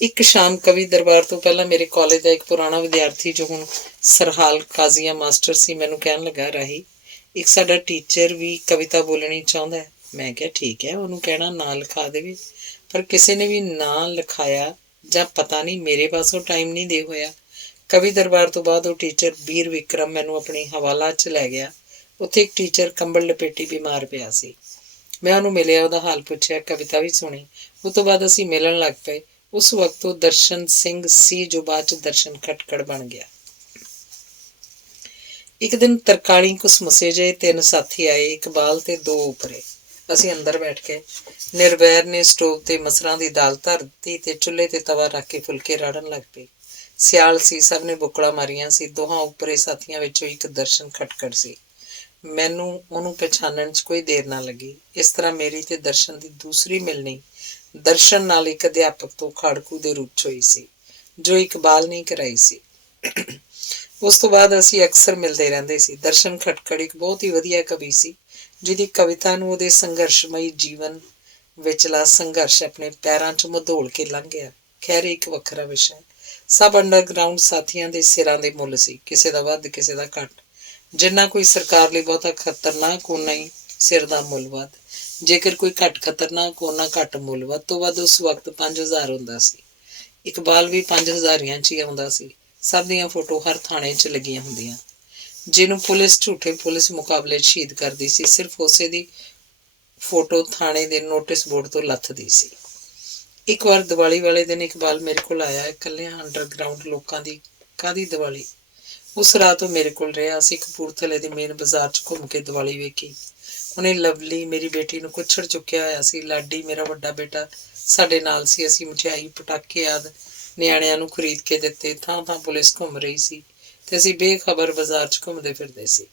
ਇੱਕ ਸ਼ਾਮ ਕਵੀ ਦਰਬਾਰ ਤੋਂ ਪਹਿਲਾਂ ਮੇਰੇ ਕਾਲਜ ਦਾ ਇੱਕ ਪੁਰਾਣਾ ਵਿਦਿਆਰਥੀ, ਜੋ ਹੁਣ ਸਰਹਾਲ ਕਾਜ਼ੀਆ ਮਾਸਟਰ ਸੀ, ਮੈਨੂੰ ਕਹਿਣ ਲੱਗਾ, ਰਾਹੀ, ਇੱਕ ਸਾਡਾ ਟੀਚਰ ਵੀ ਕਵਿਤਾ ਬੋਲਣੀ ਚਾਹੁੰਦਾ ਹੈ। ਮੈਂ ਕਿਹਾ ਠੀਕ ਹੈ, ਉਹਨੂੰ ਕਹਿਣਾ ਨਾਂ ਲਿਖਾ ਦੇਵੇ। ਪਰ ਕਿਸੇ ਨੇ ਵੀ ਨਾਂ ਲਿਖਾਇਆ ਜਾਂ ਪਤਾ ਨਹੀਂ ਮੇਰੇ ਪਾਸੋਂ ਟਾਈਮ ਨਹੀਂ ਦੇ ਹੋਇਆ। ਕਵੀ ਦਰਬਾਰ ਤੋਂ ਬਾਅਦ ਉਹ ਟੀਚਰ ਵੀਰ ਵਿਕਰਮ ਮੈਨੂੰ ਆਪਣੀ ਹਵਾਲਾ 'ਚ ਲੈ ਗਿਆ। ਉੱਥੇ ਇੱਕ ਟੀਚਰ ਕੰਬਲ ਲਪੇਟੀ ਬਿਮਾਰ ਪਿਆ ਸੀ। ਮੈਂ ਉਹਨੂੰ ਮਿਲਿਆ, ਉਹਦਾ ਹਾਲ ਪੁੱਛਿਆ, ਕਵਿਤਾ ਵੀ ਸੁਣੀ। ਉਸ ਤੋਂ ਬਾਅਦ ਅਸੀਂ ਮਿਲਣ ਲੱਗ ਪਏ। ਉਸ ਵਕਤ ਉਹ ਦਰਸ਼ਨ ਸਿੰਘ ਸੀ ਜੋ ਬਾਅਦ 'ਚ ਦਰਸ਼ਨ ਖਟਕੜ ਬਣ ਗਿਆ। ਇੱਕ ਦਿਨ ਤਰਕਾਲੀ ਘੁਸਮੁਸੇ ਜਿਹੇ 3 ਸਾਥੀ ਆਏ, ਇਕਬਾਲ ਤੇ 2 ਓਪਰੇ। ਅਸੀਂ ਅੰਦਰ ਬੈਠ ਕੇ ਨਿਰਵੈਰ ਨੇ ਸਟੋਵ ਤੇ ਮਸਰਾਂ ਦੀ ਦਾਲ ਧਰ ਦਿੱਤੀ ਤੇ ਚੁੱਲ੍ਹੇ ਤੇ ਤਵਾ ਰੱਖ ਕੇ ਫੁਲਕੇ ਰਾੜਨ ਲੱਗ ਪਈ। ਸਿਆਲ ਸੀ, ਸਭ ਨੇ ਬੁੱਕਲਾਂ ਮਾਰੀਆਂ ਸੀ। ਦੋਹਾਂ ਉੱਪਰੇ ਸਾਥੀਆਂ ਵਿੱਚੋਂ ਇੱਕ ਦਰਸ਼ਨ ਖਟਕੜ ਸੀ। ਮੈਨੂੰ ਉਹਨੂੰ ਪਛਾਣਨ 'ਚ ਕੋਈ ਦੇਰ ਨਾ ਲੱਗੀ। ਇਸ ਤਰ੍ਹਾਂ ਮੇਰੀ ਤੇ ਦਰਸ਼ਨ ਦੀ ਦੂਸਰੀ ਮਿਲਣੀ ਦਰਸ਼ਨ ਨਾਲ ਇੱਕ ਅਧਿਆਪਕ ਤੋਂ ਖਾੜਕੂ ਦੇ ਰੂਪ 'ਚ ਹੋਈ ਸੀ, ਜੋ ਇਕਬਾਲ ਨੇ ਕਰਾਈ ਸੀ। ਉਸ ਤੋਂ ਬਾਅਦ ਅਸੀਂ ਅਕਸਰ ਮਿਲਦੇ ਰਹਿੰਦੇ ਸੀ। ਦਰਸ਼ਨ ਖਟਕੜ ਇੱਕ ਬਹੁਤ ਹੀ ਵਧੀਆ ਕਵੀ ਸੀ, ਜਿਹਦੀ ਕਵਿਤਾ ਨੂੰ ਉਹਦੇ ਸੰਘਰਸ਼ਮਈ ਜੀਵਨ ਵਿਚਲਾ ਸੰਘਰਸ਼ ਆਪਣੇ ਪੈਰਾਂ 'ਚ ਮਧੋਲ ਕੇ ਲੰਘ ਗਿਆ। ਖੈਰ, ਇੱਕ ਵੱਖਰਾ ਵਿਸ਼ਾ। ਸਭ ਅੰਡਰਗਰਾਊਂਡ ਸਾਥੀਆਂ ਦੇ ਸਿਰਾਂ ਦੇ ਮੁੱਲ ਸੀ, ਕਿਸੇ ਦਾ ਵੱਧ, ਕਿਸੇ ਦਾ ਘੱਟ। ਜਿੰਨਾ ਕੋਈ ਸਰਕਾਰ ਲਈ ਬਹੁਤਾ ਖਤਰਨਾਕ, ਓਨਾ ਹੀ ਸਿਰ ਦਾ ਮੁੱਲ ਵੱਧ। ਜੇਕਰ ਕੋਈ ਘੱਟ ਖਤਰਨਾਕ, ਓਨਾ ਘੱਟ ਮੁੱਲ। ਵੱਧ ਤੋਂ ਵੱਧ ਉਸ ਵਕਤ 5000 ਹੁੰਦਾ ਸੀ। ਇਕਬਾਲ ਵੀ 5000 'ਚ ਹੀ ਆਉਂਦਾ ਸੀ। ਸਭ ਦੀਆਂ ਫੋਟੋ ਹਰ ਥਾਣੇ 'ਚ ਲੱਗੀਆਂ ਹੁੰਦੀਆਂ। ਜਿਹਨੂੰ ਪੁਲਿਸ ਝੂਠੇ ਪੁਲਿਸ ਮੁਕਾਬਲੇ 'ਚ ਸ਼ਹੀਦ ਕਰਦੀ ਸੀ, ਸਿਰਫ ਉਸੇ ਦੀ ਫੋਟੋ ਥਾਣੇ ਦੇ ਨੋਟਿਸ ਬੋਰਡ ਤੋਂ ਲੱਥਦੀ ਸੀ। ਇੱਕ ਵਾਰ ਦੀਵਾਲੀ ਵਾਲੇ ਦਿਨ ਇਕਬਾਲ ਮੇਰੇ ਕੋਲ ਆਇਆ। ਇਕੱਲਿਆਂ ਅੰਡਰਗਰਾਊਂਡ ਲੋਕਾਂ ਦੀ ਕਾਹਦੀ ਦੀਵਾਲੀ। ਉਸ ਰਾਤ ਉਹ ਮੇਰੇ ਕੋਲ ਰਿਹਾ। ਅਸੀਂ ਕਪੂਰਥਲੇ ਦੇ ਮੇਨ ਬਾਜ਼ਾਰ 'ਚ ਘੁੰਮ ਕੇ ਦੀਵਾਲੀ ਵੇਖੀ। ਉਹਨੇ ਲਵਲੀ, ਮੇਰੀ ਬੇਟੀ, ਨੂੰ ਕੁੱਛੜ ਚੁੱਕਿਆ ਹੋਇਆ ਸੀ। ਲਾਡੀ, ਮੇਰਾ ਵੱਡਾ ਬੇਟਾ, ਸਾਡੇ ਨਾਲ ਸੀ। ਅਸੀਂ ਮਠਿਆਈ, ਪਟਾਕੇ ਆਦਿ ਨਿਆਣਿਆਂ ਨੂੰ ਖਰੀਦ ਕੇ ਦਿੱਤੇ। ਥਾਂ ਥਾਂ ਪੁਲਿਸ ਘੁੰਮ ਰਹੀ ਸੀ ਤੇ ਅਸੀਂ ਬੇਖਬਰ ਬਾਜ਼ਾਰ 'ਚ ਘੁੰਮਦੇ ਫਿਰਦੇ ਸੀ।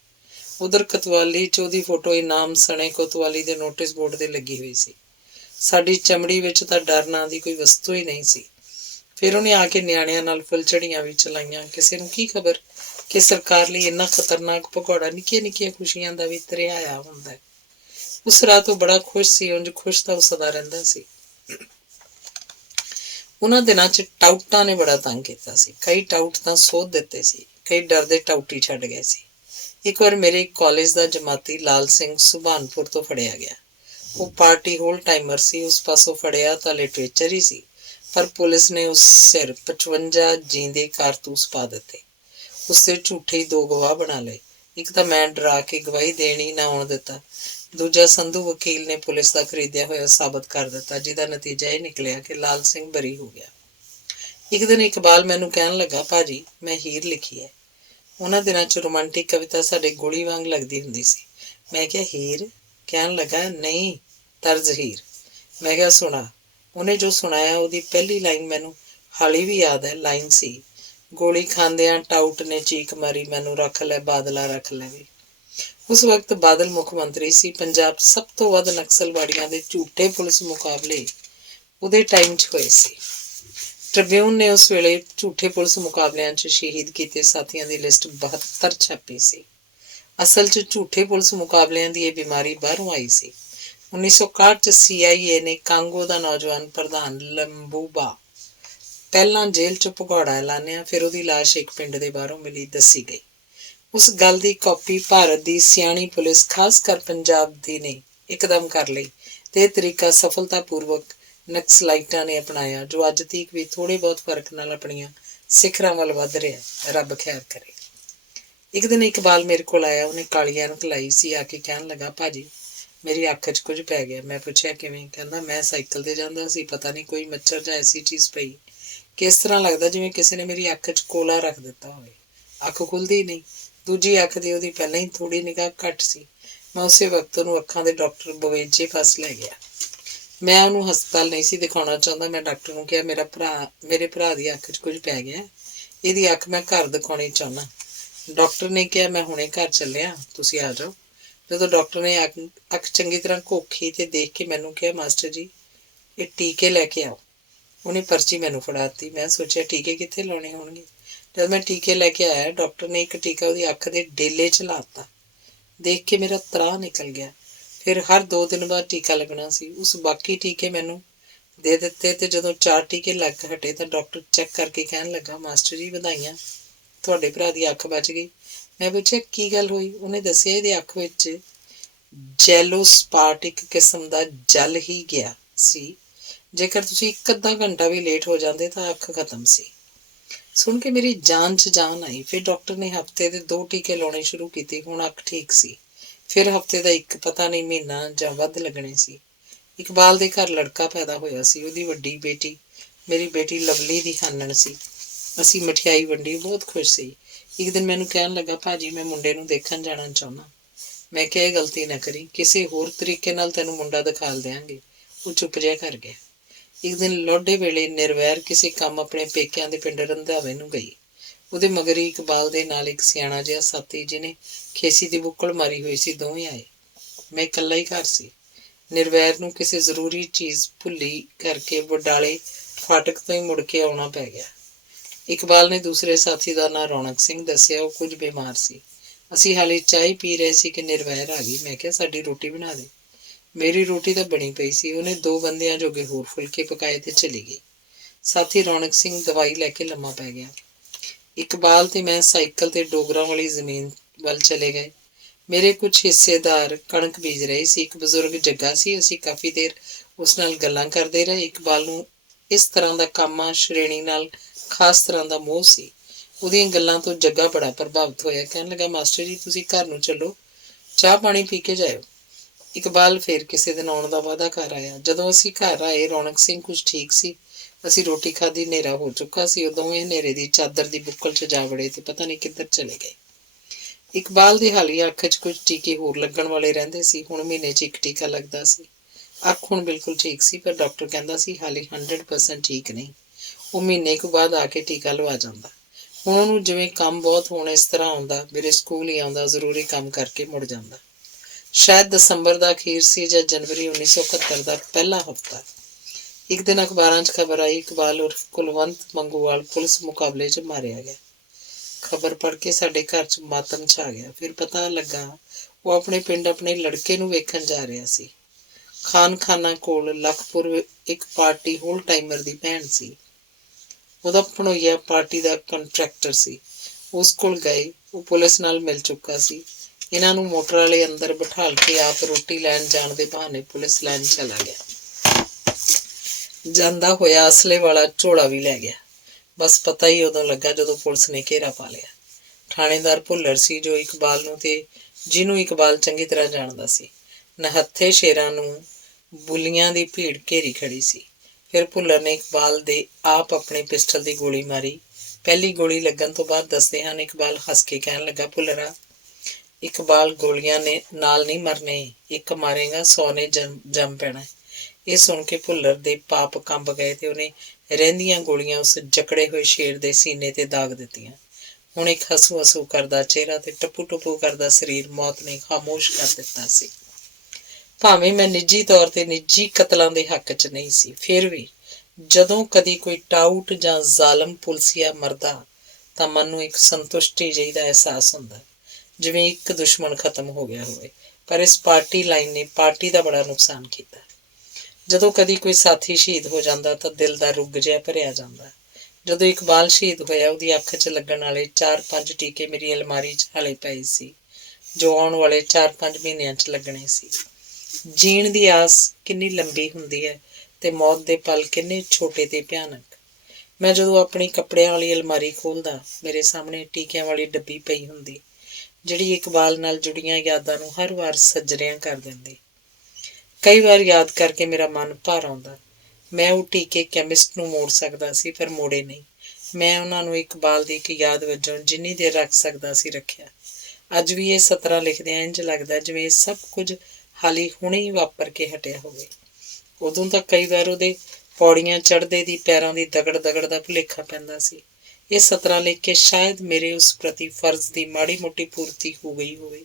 ਉਧਰ ਕੋਤਵਾਲੀ 'ਚ ਉਹਦੀ ਫੋਟੋ ਇਨਾਮ ਸਣੇ ਕੋਤਵਾਲੀ ਦੇ ਨੋਟਿਸ ਬੋਰਡ 'ਤੇ ਲੱਗੀ ਹੋਈ ਸੀ। ਸਾਡੀ ਚਮੜੀ ਵਿੱਚ ਤਾਂ ਡਰ ਨਾਂ ਦੀ ਕੋਈ ਵਸਤੂ ਹੀ ਨਹੀਂ ਸੀ। ਫਿਰ ਉਹਨੇ ਆ ਕੇ ਨਿਆਣਿਆਂ ਨਾਲ ਫੁੱਲਝੜੀਆਂ ਵੀ ਚਲਾਈਆਂ। ਕਿਸੇ ਨੂੰ ਕੀ ਖਬਰ ਕਿ ਸਰਕਾਰ ਲਈ ਇੰਨਾ ਖਤਰਨਾਕ ਭਗੌੜਾ ਨਿੱਕੀਆਂ ਨਿੱਕੀਆਂ ਖੁਸ਼ੀਆਂ ਦਾ ਵੀ ਤਰਿਆਇਆ ਹੁੰਦਾ ਹੈ। ਉਸ ਰਾਤ ਉਹ ਬੜਾ ਖੁਸ਼ ਸੀ। ਉਂਝ ਖੁਸ਼ ਤਾਂ ਉਹ ਸਦਾ ਰਹਿੰਦਾ ਸੀ। ਉਹਨਾਂ ਦਿਨਾਂ 'ਚ ਟਾਊਟਾਂ ਨੇ ਬੜਾ ਤੰਗ ਕੀਤਾ ਸੀ। ਕਈ ਟਾਊਟ ਤਾਂ ਸੋਧ ਦਿੱਤੇ ਸੀ, ਕਈ ਡਰਦੇ ਟਾਊਟੀ ਛੱਡ ਗਏ ਸੀ। ਇੱਕ ਵਾਰ ਮੇਰੇ ਕਾਲਜ ਦਾ ਜਮਾਤੀ ਲਾਲ ਸਿੰਘ ਸੁਭਾਨਪੁਰ ਤੋਂ ਫੜਿਆ ਗਿਆ। ਉਹ ਪਾਰਟੀ ਹੋਲ ਟਾਈਮਰ ਸੀ। ਉਸ ਪਾਸੋਂ ਫੜਿਆ ਤਾਂ ਲਿਟਰੇਚਰ ਹੀ ਸੀ, ਪਰ ਪੁਲਿਸ ਨੇ ਉਸ ਸਿਰ 55 ਜੀਂਦੇ ਕਾਰਤੂਸ ਪਾ ਦਿੱਤੇ। ਉਸਦੇ ਝੂਠੇ ਹੀ 2 ਗਵਾਹ ਬਣਾ ਲਏ। ਇੱਕ ਤਾਂ ਮੈਂ ਡਰਾ ਕੇ ਗਵਾਹੀ ਦੇਣੀ ਨਾ ਆਉਣ ਦਿੱਤਾ। ਦੂਜਾ ਸੰਧੂ ਵਕੀਲ ਨੇ ਪੁਲਿਸ ਦਾ ਖਰੀਦਿਆ ਹੋਇਆ ਸਾਬਤ ਕਰ ਦਿੱਤਾ, ਜਿਹਦਾ ਨਤੀਜਾ ਇਹ ਨਿਕਲਿਆ ਕਿ ਲਾਲ ਸਿੰਘ ਬਰੀ ਹੋ ਗਿਆ। ਇੱਕ ਦਿਨ ਇਕਬਾਲ ਮੈਨੂੰ ਕਹਿਣ ਲੱਗਾ, ਭਾਜੀ, ਮੈਂ ਹੀਰ ਲਿਖੀ ਹੈ। ਉਹਨਾਂ ਦਿਨਾਂ 'ਚ ਰੋਮਾਂਟਿਕ ਕਵਿਤਾ ਸਾਡੇ ਗੋਲੀ ਵਾਂਗ ਲੱਗਦੀ ਹੁੰਦੀ ਸੀ। ਮੈਂ ਕਿਹਾ, ਹੀਰ? ਕਹਿਣ ਲੱਗਾ, ਨਹੀਂ, ਤਰਜ਼ ਹੀਰ। ਮੈਂ ਕਿਹਾ, ਸੁਣਾ। ਉਹਨੇ ਜੋ ਸੁਣਾਇਆ, ਉਹਦੀ ਪਹਿਲੀ ਲਾਈਨ ਮੈਨੂੰ ਹਾਲੀ ਵੀ ਯਾਦ ਹੈ। ਲਾਈਨ ਸੀ, ਗੋਲੀ ਖਾਂਦਿਆਂ ਟਾਊਟ ਨੇ ਚੀਕ ਮਾਰੀ, ਮੈਨੂੰ ਰੱਖ ਲੈ ਬਾਦਲਾ, ਰੱਖ ਲੈਵੇ। ਉਸ ਵਕਤ ਬਾਦਲ ਮੁੱਖ ਮੰਤਰੀ ਸੀ। ਪੰਜਾਬ ਸਭ ਤੋਂ ਵੱਧ ਨਕਸਲਵਾੜੀਆਂ ਦੇ ਝੂਠੇ ਪੁਲਿਸ ਮੁਕਾਬਲੇ ਉਹਦੇ ਟਾਈਮ 'ਚ ਹੋਏ ਸੀ। ਟ੍ਰਿਬਿਊਨ ਨੇ ਉਸ ਵੇਲੇ ਝੂਠੇ ਪੁਲਿਸ ਮੁਕਾਬਲਿਆਂ 'ਚ ਸ਼ਹੀਦ ਕੀਤੇ ਸਾਥੀਆਂ ਦੀ ਲਿਸਟ 72 ਛਾਪੀ ਸੀ। ਅਸਲ 'ਚ ਝੂਠੇ ਪੁਲਿਸ ਮੁਕਾਬਲਿਆਂ ਦੀ ਇਹ ਬਿਮਾਰੀ ਬਾਹਰੋਂ ਆਈ ਸੀ। 1961 'ਚ CIA ਨੇ ਕਾਂਗੋ ਦਾ ਨੌਜਵਾਨ ਪ੍ਰਧਾਨ ਲੰਬੂਬਾ ਪਹਿਲਾਂ ਜੇਲ੍ਹ 'ਚ ਭਗੌੜਾ ਐਲਾਨਿਆ। ਫਿਰ ਉਹਦੀ ਲਾਸ਼ ਇੱਕ ਪਿੰਡ ਦੇ ਬਾਹਰੋਂ ਮਿਲੀ, ਦੱਸੀ ਗਈ। ਉਸ ਗੱਲ ਦੀ ਕਾਪੀ ਭਾਰਤ ਦੀ ਸਿਆਣੀ ਪੁਲਿਸ, ਖਾਸ ਕਰ ਪੰਜਾਬ ਦੀ, ਨੇ ਇੱਕਦਮ ਕਰ ਲਈ ਤੇ ਇਹ ਤਰੀਕਾ ਸਫਲਤਾਪੂਰਵਕ ਨਕਸਲਾਈਟਾਂ ਨੇ ਅਪਣਾਇਆ, ਜੋ ਅੱਜ ਤੀਕ ਵੀ ਥੋੜ੍ਹੇ ਬਹੁਤ ਫਰਕ ਨਾਲ ਆਪਣੀਆਂ ਸਿਖਰਾਂ ਵੱਲ ਵੱਧ ਰਿਹਾ। ਰੱਬ ਖੈਰ ਕਰੇ। ਇੱਕ ਦਿਨ ਇਕਬਾਲ ਮੇਰੇ ਕੋਲ ਆਇਆ। ਉਹਨੇ ਕਾਲੀ ਐਨਕ ਲਾਈ ਸੀ। ਆ ਕੇ ਕਹਿਣ ਲੱਗਾ, ਭਾਜੀ, ਮੇਰੀ ਅੱਖ 'ਚ ਕੁਝ ਪੈ ਗਿਆ। ਮੈਂ ਪੁੱਛਿਆ, ਕਿਵੇਂ? ਕਹਿੰਦਾ, ਮੈਂ ਸਾਈਕਲ 'ਤੇ ਜਾਂਦਾ ਸੀ, ਪਤਾ ਨਹੀਂ ਕੋਈ ਮੱਛਰ ਜਾਂ ਐਸੀ ਚੀਜ਼ ਪਈ ਕਿ ਇਸ ਤਰ੍ਹਾਂ ਲੱਗਦਾ ਜਿਵੇਂ ਕਿਸੇ ਨੇ ਮੇਰੀ ਅੱਖ 'ਚ ਕੋਲਾ ਰੱਖ ਦਿੱਤਾ ਹੋਵੇ। ਅੱਖ ਖੁੱਲ੍ਹਦੀ ਨਹੀਂ। ਦੂਜੀ ਅੱਖ ਦੀ ਉਹਦੀ ਪਹਿਲਾਂ ਹੀ ਥੋੜ੍ਹੀ ਨਿਗਾਹ ਘੱਟ ਸੀ। ਮੈਂ ਉਸੇ ਵਕਤ ਉਹਨੂੰ ਅੱਖਾਂ ਦੇ ਡਾਕਟਰ ਬਵੇਜੇ ਪਾਸ ਲੈ ਗਿਆ। ਮੈਂ ਉਹਨੂੰ ਹਸਪਤਾਲ ਨਹੀਂ ਸੀ ਦਿਖਾਉਣਾ ਚਾਹੁੰਦਾ। ਮੈਂ ਡਾਕਟਰ ਨੂੰ ਕਿਹਾ, ਮੇਰੇ ਭਰਾ ਦੀ ਅੱਖ 'ਚ ਕੁਝ ਪੈ ਗਿਆ, ਇਹਦੀ ਅੱਖ ਮੈਂ ਘਰ ਦਿਖਾਉਣੀ ਚਾਹੁੰਦਾ। ਡਾਕਟਰ ਨੇ ਕਿਹਾ, ਮੈਂ ਹੁਣੇ ਘਰ ਚੱਲਿਆ, ਤੁਸੀਂ ਆ ਜਾਓ। ਜਦੋਂ ਡਾਕਟਰ ਨੇ ਅੱਖ ਚੰਗੀ ਤਰ੍ਹਾਂ ਘੋਖੀ ਤੇ ਦੇਖ ਕੇ ਮੈਨੂੰ ਕਿਹਾ, ਮਾਸਟਰ ਜੀ, ਇਹ ਟੀਕੇ ਲੈ ਕੇ ਆਓ। ਉਹਨੇ ਪਰਚੀ ਮੈਨੂੰ ਫੜਾ ਦਿੱਤੀ। ਮੈਂ ਸੋਚਿਆ, ਟੀਕੇ ਕਿੱਥੇ ਲਾਉਣੇ ਹੋਣਗੇ। ਜਦ ਮੈਂ ਟੀਕੇ ਲੈ ਕੇ ਆਇਆ, ਡਾਕਟਰ ਨੇ ਇੱਕ ਟੀਕਾ ਉਹਦੀ ਅੱਖ ਦੇ ਡੇਲੇ 'ਚ ਲਾ ਦਿੱਤਾ। ਦੇਖ ਕੇ ਮੇਰਾ ਤਰਾਹ ਨਿਕਲ ਗਿਆ। ਫਿਰ ਹਰ 2 ਦਿਨ ਬਾਅਦ ਟੀਕਾ ਲੱਗਣਾ ਸੀ। ਉਸ ਬਾਕੀ ਟੀਕੇ ਮੈਨੂੰ ਦੇ ਦਿੱਤੇ ਤੇ ਜਦੋਂ 4 ਟੀਕੇ ਲੱਗ ਹਟੇ ਤਾਂ ਡਾਕਟਰ ਚੈੱਕ ਕਰਕੇ ਕਹਿਣ ਲੱਗਾ, ਮਾਸਟਰ ਜੀ, ਵਧਾਈਆਂ, ਤੁਹਾਡੇ ਭਰਾ ਦੀ ਅੱਖ ਬਚ ਗਈ। ਮੈਂ ਪੁੱਛਿਆ, ਕੀ ਗੱਲ ਹੋਈ? ਉਹਨੇ ਦੱਸਿਆ, ਇਹਦੀ ਅੱਖ ਵਿੱਚ ਜੈਲੋ ਸਪਾਟ, ਇੱਕ ਕਿਸਮ ਦਾ ਜਲ ਹੀ ਗਿਆ ਸੀ। ਜੇਕਰ ਤੁਸੀਂ 1 ਅੱਧਾ ਘੰਟਾ ਵੀ ਲੇਟ ਹੋ ਜਾਂਦੇ ਤਾਂ ਅੱਖ ਖਤਮ ਸੀ। ਸੁਣ ਕੇ ਮੇਰੀ ਜਾਨ 'ਚ ਜਾਨ ਆਈ। ਫਿਰ ਡਾਕਟਰ ਨੇ ਹਫ਼ਤੇ ਦੇ 2 ਟੀਕੇ ਲਾਉਣੇ ਸ਼ੁਰੂ ਕੀਤੇ। ਹੁਣ ਅੱਖ ਠੀਕ ਸੀ। ਫਿਰ ਹਫ਼ਤੇ ਦਾ ਇੱਕ, ਪਤਾ ਨਹੀਂ ਮਹੀਨਾ ਜਾਂ ਵੱਧ ਲੱਗਣੇ ਸੀ। ਇਕਬਾਲ ਦੇ ਘਰ ਲੜਕਾ ਪੈਦਾ ਹੋਇਆ ਸੀ। ਉਹਦੀ ਵੱਡੀ ਬੇਟੀ ਮੇਰੀ ਬੇਟੀ ਲਵਲੀ ਦੀ ਹਾਨਣ ਸੀ। ਅਸੀਂ ਮਠਿਆਈ ਵੰਡੀ, ਬਹੁਤ ਖੁਸ਼ ਸੀ। ਇੱਕ ਦਿਨ ਮੈਨੂੰ ਕਹਿਣ ਲੱਗਾ, ਭਾਜੀ ਮੈਂ ਮੁੰਡੇ ਨੂੰ ਦੇਖਣ ਜਾਣਾ ਚਾਹੁੰਦਾ। ਮੈਂ ਕਿਹਾ ਇਹ ਗਲਤੀ ਨਾ ਕਰੀ, ਕਿਸੇ ਹੋਰ ਤਰੀਕੇ ਨਾਲ ਤੈਨੂੰ ਮੁੰਡਾ ਦਿਖਾਲ ਦਿਆਂਗੇ। ਉਹ ਚੁੱਪ ਜਿਹਾ ਕਰ ਗਿਆ। ਇੱਕ ਦਿਨ ਲੋਡੇ ਵੇਲੇ ਨਿਰਵੈਰ ਕਿਸੇ ਕੰਮ ਆਪਣੇ ਪੇਕਿਆਂ ਦੇ ਪਿੰਡ ਰੰਧਾਵੇ ਨੂੰ ਗਈ। ਉਹਦੇ ਮਗਰ ਹੀ ਇਕਬਾਲ ਦੇ ਨਾਲ ਇੱਕ ਸਿਆਣਾ ਜਿਹਾ ਸਾਥੀ, ਜਿਹਨੇ ਖੇਸੀ ਦੀ ਬੁੱਕਲ ਮਾਰੀ ਹੋਈ ਸੀ, ਦੋਵੇਂ ਆਏ। ਮੈਂ ਇਕੱਲਾ ਹੀ ਘਰ ਸੀ। ਨਿਰਵੈਰ ਨੂੰ ਕਿਸੇ ਜ਼ਰੂਰੀ ਚੀਜ਼ ਭੁੱਲੀ ਕਰਕੇ ਬਡਾਲੇ ਫਾਟਕ ਤੋਂ ਹੀ ਮੁੜ ਕੇ ਆਉਣਾ ਪੈ ਗਿਆ। ਇਕਬਾਲ ਨੇ ਦੂਸਰੇ ਸਾਥੀ ਦਾ ਨਾਂ ਰੌਣਕ ਸਿੰਘ ਦੱਸਿਆ। ਉਹ ਕੁਝ ਬਿਮਾਰ ਸੀ। ਅਸੀਂ ਹਾਲੇ ਚਾਹ ਪੀ ਰਹੇ ਸੀ ਕਿ ਨਿਰਵੈਰ ਆ ਗਈ। ਮੈਂ ਕਿਹਾ ਸਾਡੀ ਰੋਟੀ ਬਣਾ ਦੇ। ਮੇਰੀ ਰੋਟੀ ਤਾਂ ਬਣੀ ਪਈ ਸੀ। ਉਹਨੇ 2 ਬੰਦਿਆਂ ਜੋਗੇ ਹੋਰ ਫੁਲਕੇ ਪਕਾਏ ਤੇ ਚਲੀ ਗਈ। ਸਾਥੀ ਰੌਣਕ ਸਿੰਘ ਦਵਾਈ ਲੈ ਕੇ ਲੰਮਾ ਪੈ ਗਿਆ। ਇਕਬਾਲ ਤੇ ਮੈਂ ਸਾਈਕਲ ਤੇ ਡੋਗਰਾਂ ਵਾਲੀ ਜ਼ਮੀਨ ਵੱਲ ਚਲੇ ਗਏ। ਮੇਰੇ ਕੁਝ ਹਿੱਸੇਦਾਰ ਕਣਕ ਬੀਜ ਰਹੇ ਸੀ। ਇੱਕ ਬਜ਼ੁਰਗ ਜੱਗਾ ਸੀ। ਅਸੀਂ ਕਾਫੀ ਦੇਰ ਉਸ ਨਾਲ ਗੱਲਾਂ ਕਰਦੇ ਰਹੇ। ਇਕਬਾਲ ਨੂੰ ਇਸ ਤਰ੍ਹਾਂ ਦਾ ਕਾਮਾ ਸ਼੍ਰੇਣੀ ਨਾਲ ਖਾਸ ਤਰ੍ਹਾਂ ਦਾ ਮੋਹ ਸੀ। ਉਹਦੀਆਂ ਗੱਲਾਂ ਤੋਂ ਜੱਗਾ ਬੜਾ ਪ੍ਰਭਾਵਿਤ ਹੋਇਆ। ਕਹਿਣ ਲੱਗਾ, ਮਾਸਟਰ ਜੀ ਤੁਸੀਂ ਘਰ ਨੂੰ ਚੱਲੋ, ਚਾਹ ਪਾਣੀ ਪੀ ਕੇ ਜਾਇਓ। ਇਕਬਾਲ ਫਿਰ ਕਿਸੇ ਦਿਨ ਆਉਣ ਦਾ ਵਾਅਦਾ ਕਰ ਆਇਆ। ਜਦੋਂ ਅਸੀਂ ਘਰ ਆਏ, ਰੌਣਕ ਸਿੰਘ ਕੁਝ ਠੀਕ ਸੀ। ਅਸੀਂ ਰੋਟੀ ਖਾਧੀ, ਹਨੇਰਾ ਹੋ ਚੁੱਕਾ ਸੀ। ਉਹ ਦੋਵੇਂ ਹਨੇਰੇ ਦੀ ਚਾਦਰ ਦੀ ਬੁੱਕਲ 'ਚ ਜਾ ਵੜੇ ਤੇ ਪਤਾ ਨਹੀਂ ਕਿੱਧਰ ਚਲੇ ਗਏ। ਇਕਬਾਲ ਦੀ ਹਾਲੀਆ ਅੱਖ 'ਚ ਕੁਝ ਟੀਕੇ ਹੋਰ ਲੱਗਣ ਵਾਲੇ ਰਹਿੰਦੇ ਸੀ। ਹੁਣ ਮਹੀਨੇ 'ਚ ਇੱਕ ਟੀਕਾ ਲੱਗਦਾ ਸੀ। ਅੱਖ ਹੁਣ ਬਿਲਕੁਲ ਠੀਕ ਸੀ, ਪਰ ਡਾਕਟਰ ਕਹਿੰਦਾ ਸੀ ਹਾਲੇ 100% ਠੀਕ ਨਹੀਂ। ਉਹ ਮਹੀਨੇ ਕੁ ਬਾਅਦ ਆ ਕੇ ਟੀਕਾ ਲਵਾ ਜਾਂਦਾ। ਹੁਣ ਉਹਨੂੰ ਜਿਵੇਂ ਕੰਮ ਬਹੁਤ ਹੋਣ ਇਸ ਤਰ੍ਹਾਂ ਆਉਂਦਾ, ਮੇਰੇ ਸਕੂਲ ਹੀ ਆਉਂਦਾ, ਜ਼ਰੂਰੀ ਕੰਮ ਕਰਕੇ ਮੁੜ ਜਾਂਦਾ। ਸ਼ਾਇਦ ਦਸੰਬਰ ਦਾ ਅਖੀਰ ਸੀ ਜਾਂ ਜਨਵਰੀ 1971 ਦਾ ਪਹਿਲਾ ਹਫ਼ਤਾ। ਇੱਕ ਦਿਨ ਅਖਬਾਰਾਂ 'ਚ ਖਬਰ ਆਈ, ਇਕਬਾਲ ਉਰਫ ਕੁਲਵੰਤ ਮੰਗੂਵਾਲ ਪੁਲਿਸ ਮੁਕਾਬਲੇ 'ਚ ਮਾਰਿਆ ਗਿਆ। ਖਬਰ ਪੜ੍ਹ ਕੇ ਸਾਡੇ ਘਰ 'ਚ ਮਾਤਮ ਛਾ ਗਿਆ। ਫਿਰ ਪਤਾ ਲੱਗਾ ਉਹ ਆਪਣੇ ਪਿੰਡ ਆਪਣੇ ਲੜਕੇ ਨੂੰ ਵੇਖਣ ਜਾ ਰਿਹਾ ਸੀ। ਖਾਨਖਾਨਾ ਕੋਲ ਲਖਪੁਰ ਇੱਕ ਪਾਰਟੀ ਹੋਲ ਟਾਈਮਰ ਦੀ ਭੈਣ ਸੀ। ਉਹਦਾ ਭਣੋਈਆ ਪਾਰਟੀ ਦਾ ਕੰਟਰੈਕਟਰ ਸੀ। ਉਸ ਕੋਲ ਗਏ। ਉਹ ਪੁਲਿਸ ਨਾਲ ਮਿਲ ਚੁੱਕਾ ਸੀ। ਇਹਨਾਂ ਨੂੰ ਮੋਟਰ ਵਾਲੇ ਅੰਦਰ ਬਿਠਾਲ ਕੇ ਆਪ ਰੋਟੀ ਲੈਣ ਜਾਣ ਦੇ ਬਹਾਨੇ ਪੁਲਿਸ ਲਾਈਨ ਚਲਾ ਗਿਆ। ਜਾਂਦਾ ਹੋਇਆ ਅਸਲੇ ਵਾਲਾ ਝੋਲਾ ਵੀ ਲੈ ਗਿਆ। ਬਸ ਪਤਾ ਹੀ ਉਦੋਂ ਲੱਗਾ ਜਦੋਂ ਪੁਲਿਸ ਨੇ ਘੇਰਾ ਪਾ ਲਿਆ। ਥਾਣੇਦਾਰ ਭੁੱਲਰ ਸੀ, ਜੋ ਇਕਬਾਲ ਨੂੰ ਤੇ ਜਿਹਨੂੰ ਇਕਬਾਲ ਚੰਗੀ ਤਰ੍ਹਾਂ ਜਾਣਦਾ ਸੀ। ਨਹੱਥੇ ਸ਼ੇਰਾਂ ਨੂੰ ਬੁੱਲੀਆਂ ਦੀ ਭੀੜ ਘੇਰੀ ਖੜੀ ਸੀ। ਫਿਰ ਭੁੱਲਰ ਨੇ ਇਕਬਾਲ ਦੇ ਆਪ ਆਪਣੀ ਪਿਸਟਲ ਦੀ ਗੋਲੀ ਮਾਰੀ। ਪਹਿਲੀ ਗੋਲੀ ਲੱਗਣ ਤੋਂ ਬਾਅਦ ਦੱਸਦੇ ਹਨ, ਇਕਬਾਲ ਹੱਸ ਕੇ ਕਹਿਣ ਲੱਗਾ, ਭੁੱਲਰਾ ਇਕਬਾਲ ਗੋਲੀਆਂ ਨੇ ਨਾਲ ਨਹੀਂ ਮਰਨੇ, ਇੱਕ ਮਾਰੇਗਾ 100 ਨੇ ਜੰਮ ਪੈਣਾ। ਇਹ ਸੁਣ ਕੇ ਭੁੱਲਰ ਦੇ ਪਾਪ ਕੰਬ ਗਏ ਤੇ ਉਹਨੇ ਰਹਿੰਦੀਆਂ ਗੋਲੀਆਂ ਉਸ ਜਕੜੇ ਹੋਏ ਸ਼ੇਰ ਦੇ ਸੀਨੇ ਤੇ ਦਾਗ ਦਿੱਤੀਆਂ। ਹੁਣ ਇੱਕ ਹਸੂ ਹਸੂ ਕਰਦਾ ਚਿਹਰਾ ਤੇ ਟਪੂ ਟਪੂ ਕਰਦਾ ਸਰੀਰ ਮੌਤ ਨੇ ਖਾਮੋਸ਼ ਕਰ ਦਿੱਤਾ ਸੀ। ਭਾਵੇਂ ਮੈਂ ਨਿੱਜੀ ਤੌਰ ਤੇ ਨਿੱਜੀ ਕਤਲਾਂ ਦੇ ਹੱਕ 'ਚ ਨਹੀਂ ਸੀ, ਫਿਰ ਵੀ ਜਦੋਂ ਕਦੀ ਕੋਈ ਟਾਊਟ ਜਾਂ ਜ਼ਾਲਮ ਪੁਲਸੀਆ ਮਰਦਾ ਤਾਂ ਮਨ ਨੂੰ ਇੱਕ ਸੰਤੁਸ਼ਟੀ ਜਿਹੀ ਦਾ ਅਹਿਸਾਸ ਹੁੰਦਾ, ਜਿਵੇਂ ਇੱਕ ਦੁਸ਼ਮਣ ਖਤਮ ਹੋ ਗਿਆ ਹੋਵੇ। ਪਰ ਇਸ ਪਾਰਟੀ ਲਾਈਨ ਨੇ ਪਾਰਟੀ ਦਾ ਬੜਾ ਨੁਕਸਾਨ ਕੀਤਾ। ਜਦੋਂ ਕਦੀ ਕੋਈ ਸਾਥੀ ਸ਼ਹੀਦ ਹੋ ਜਾਂਦਾ ਤਾਂ ਦਿਲ ਦਾ ਰੁੱਗ ਜਿਹਾ ਭਰਿਆ ਜਾਂਦਾ। ਜਦੋਂ ਇਕਬਾਲ ਸ਼ਹੀਦ ਹੋਇਆ, ਉਹਦੀ ਅੱਖ 'ਚ ਲੱਗਣ ਵਾਲੇ 4-5 ਟੀਕੇ ਮੇਰੀ ਅਲਮਾਰੀ 'ਚ ਹਾਲੇ ਪਏ ਸੀ, ਜੋ ਆਉਣ ਵਾਲੇ 4-5 ਮਹੀਨਿਆਂ 'ਚ ਲੱਗਣੇ ਸੀ। ਜੀਣ ਦੀ ਆਸ ਕਿੰਨੀ ਲੰਬੀ ਹੁੰਦੀ ਹੈ ਤੇ ਮੌਤ ਦੇ ਪਲ ਕਿੰਨੇ ਛੋਟੇ ਤੇ ਭਿਆਨਕ। ਮੈਂ ਜਦੋਂ ਆਪਣੀ ਕੱਪੜਿਆਂ ਵਾਲੀ ਅਲਮਾਰੀ ਖੋਲ੍ਹਦਾ, ਮੇਰੇ ਸਾਹਮਣੇ ਟੀਕਿਆਂ ਵਾਲੀ ਡੱਬੀ ਪਈ ਹੁੰਦੀ, ਜਿਹੜੀ ਇਕਬਾਲ ਨਾਲ ਜੁੜੀਆਂ ਯਾਦਾਂ ਨੂੰ ਹਰ ਵਾਰ ਸੱਜਰਿਆਂ ਕਰ ਦਿੰਦੀ। ਕਈ ਵਾਰ ਯਾਦ ਕਰਕੇ ਮੇਰਾ ਮਨ ਭਰ ਆਉਂਦਾ। ਮੈਂ ਉਹ ਟੀਕੇ ਕੈਮਿਸਟ ਨੂੰ ਮੋੜ ਸਕਦਾ ਸੀ, ਪਰ ਮੋੜੇ ਨਹੀਂ। ਮੈਂ ਉਹਨਾਂ ਨੂੰ ਇਕਬਾਲ ਦੀ ਇੱਕ ਯਾਦ ਵਜੋਂ ਜਿੰਨੀ ਦੇਰ ਰੱਖ ਸਕਦਾ ਸੀ ਰੱਖਿਆ। ਅੱਜ ਵੀ ਇਹ ਸਤਰਾਂ ਲਿਖਦਿਆਂ ਇੰਝ ਲੱਗਦਾ ਜਿਵੇਂ ਇਹ ਸਭ ਕੁਝ ਹਾਲੀ ਹੁਣੇ ਹੀ ਵਾਪਰ ਕੇ ਹਟਿਆ ਹੋਵੇ। ਉਦੋਂ ਤਾਂ ਕਈ ਵਾਰ ਉਹਦੇ ਪੌੜੀਆਂ ਚੜ੍ਹਦੇ ਦੀ ਪੈਰਾਂ ਦੀ ਦਗੜ ਦਗੜ ਦਾ ਭੁਲੇਖਾ ਪੈਂਦਾ ਸੀ। ਇਹ ਸਤਰਾਂ ਲਿਖ ਕੇ ਸ਼ਾਇਦ ਮੇਰੇ ਉਸ ਪ੍ਰਤੀ ਫਰਜ਼ ਦੀ ਮਾੜੀ ਮੋਟੀ ਪੂਰਤੀ ਹੋ ਗਈ ਹੋਵੇ।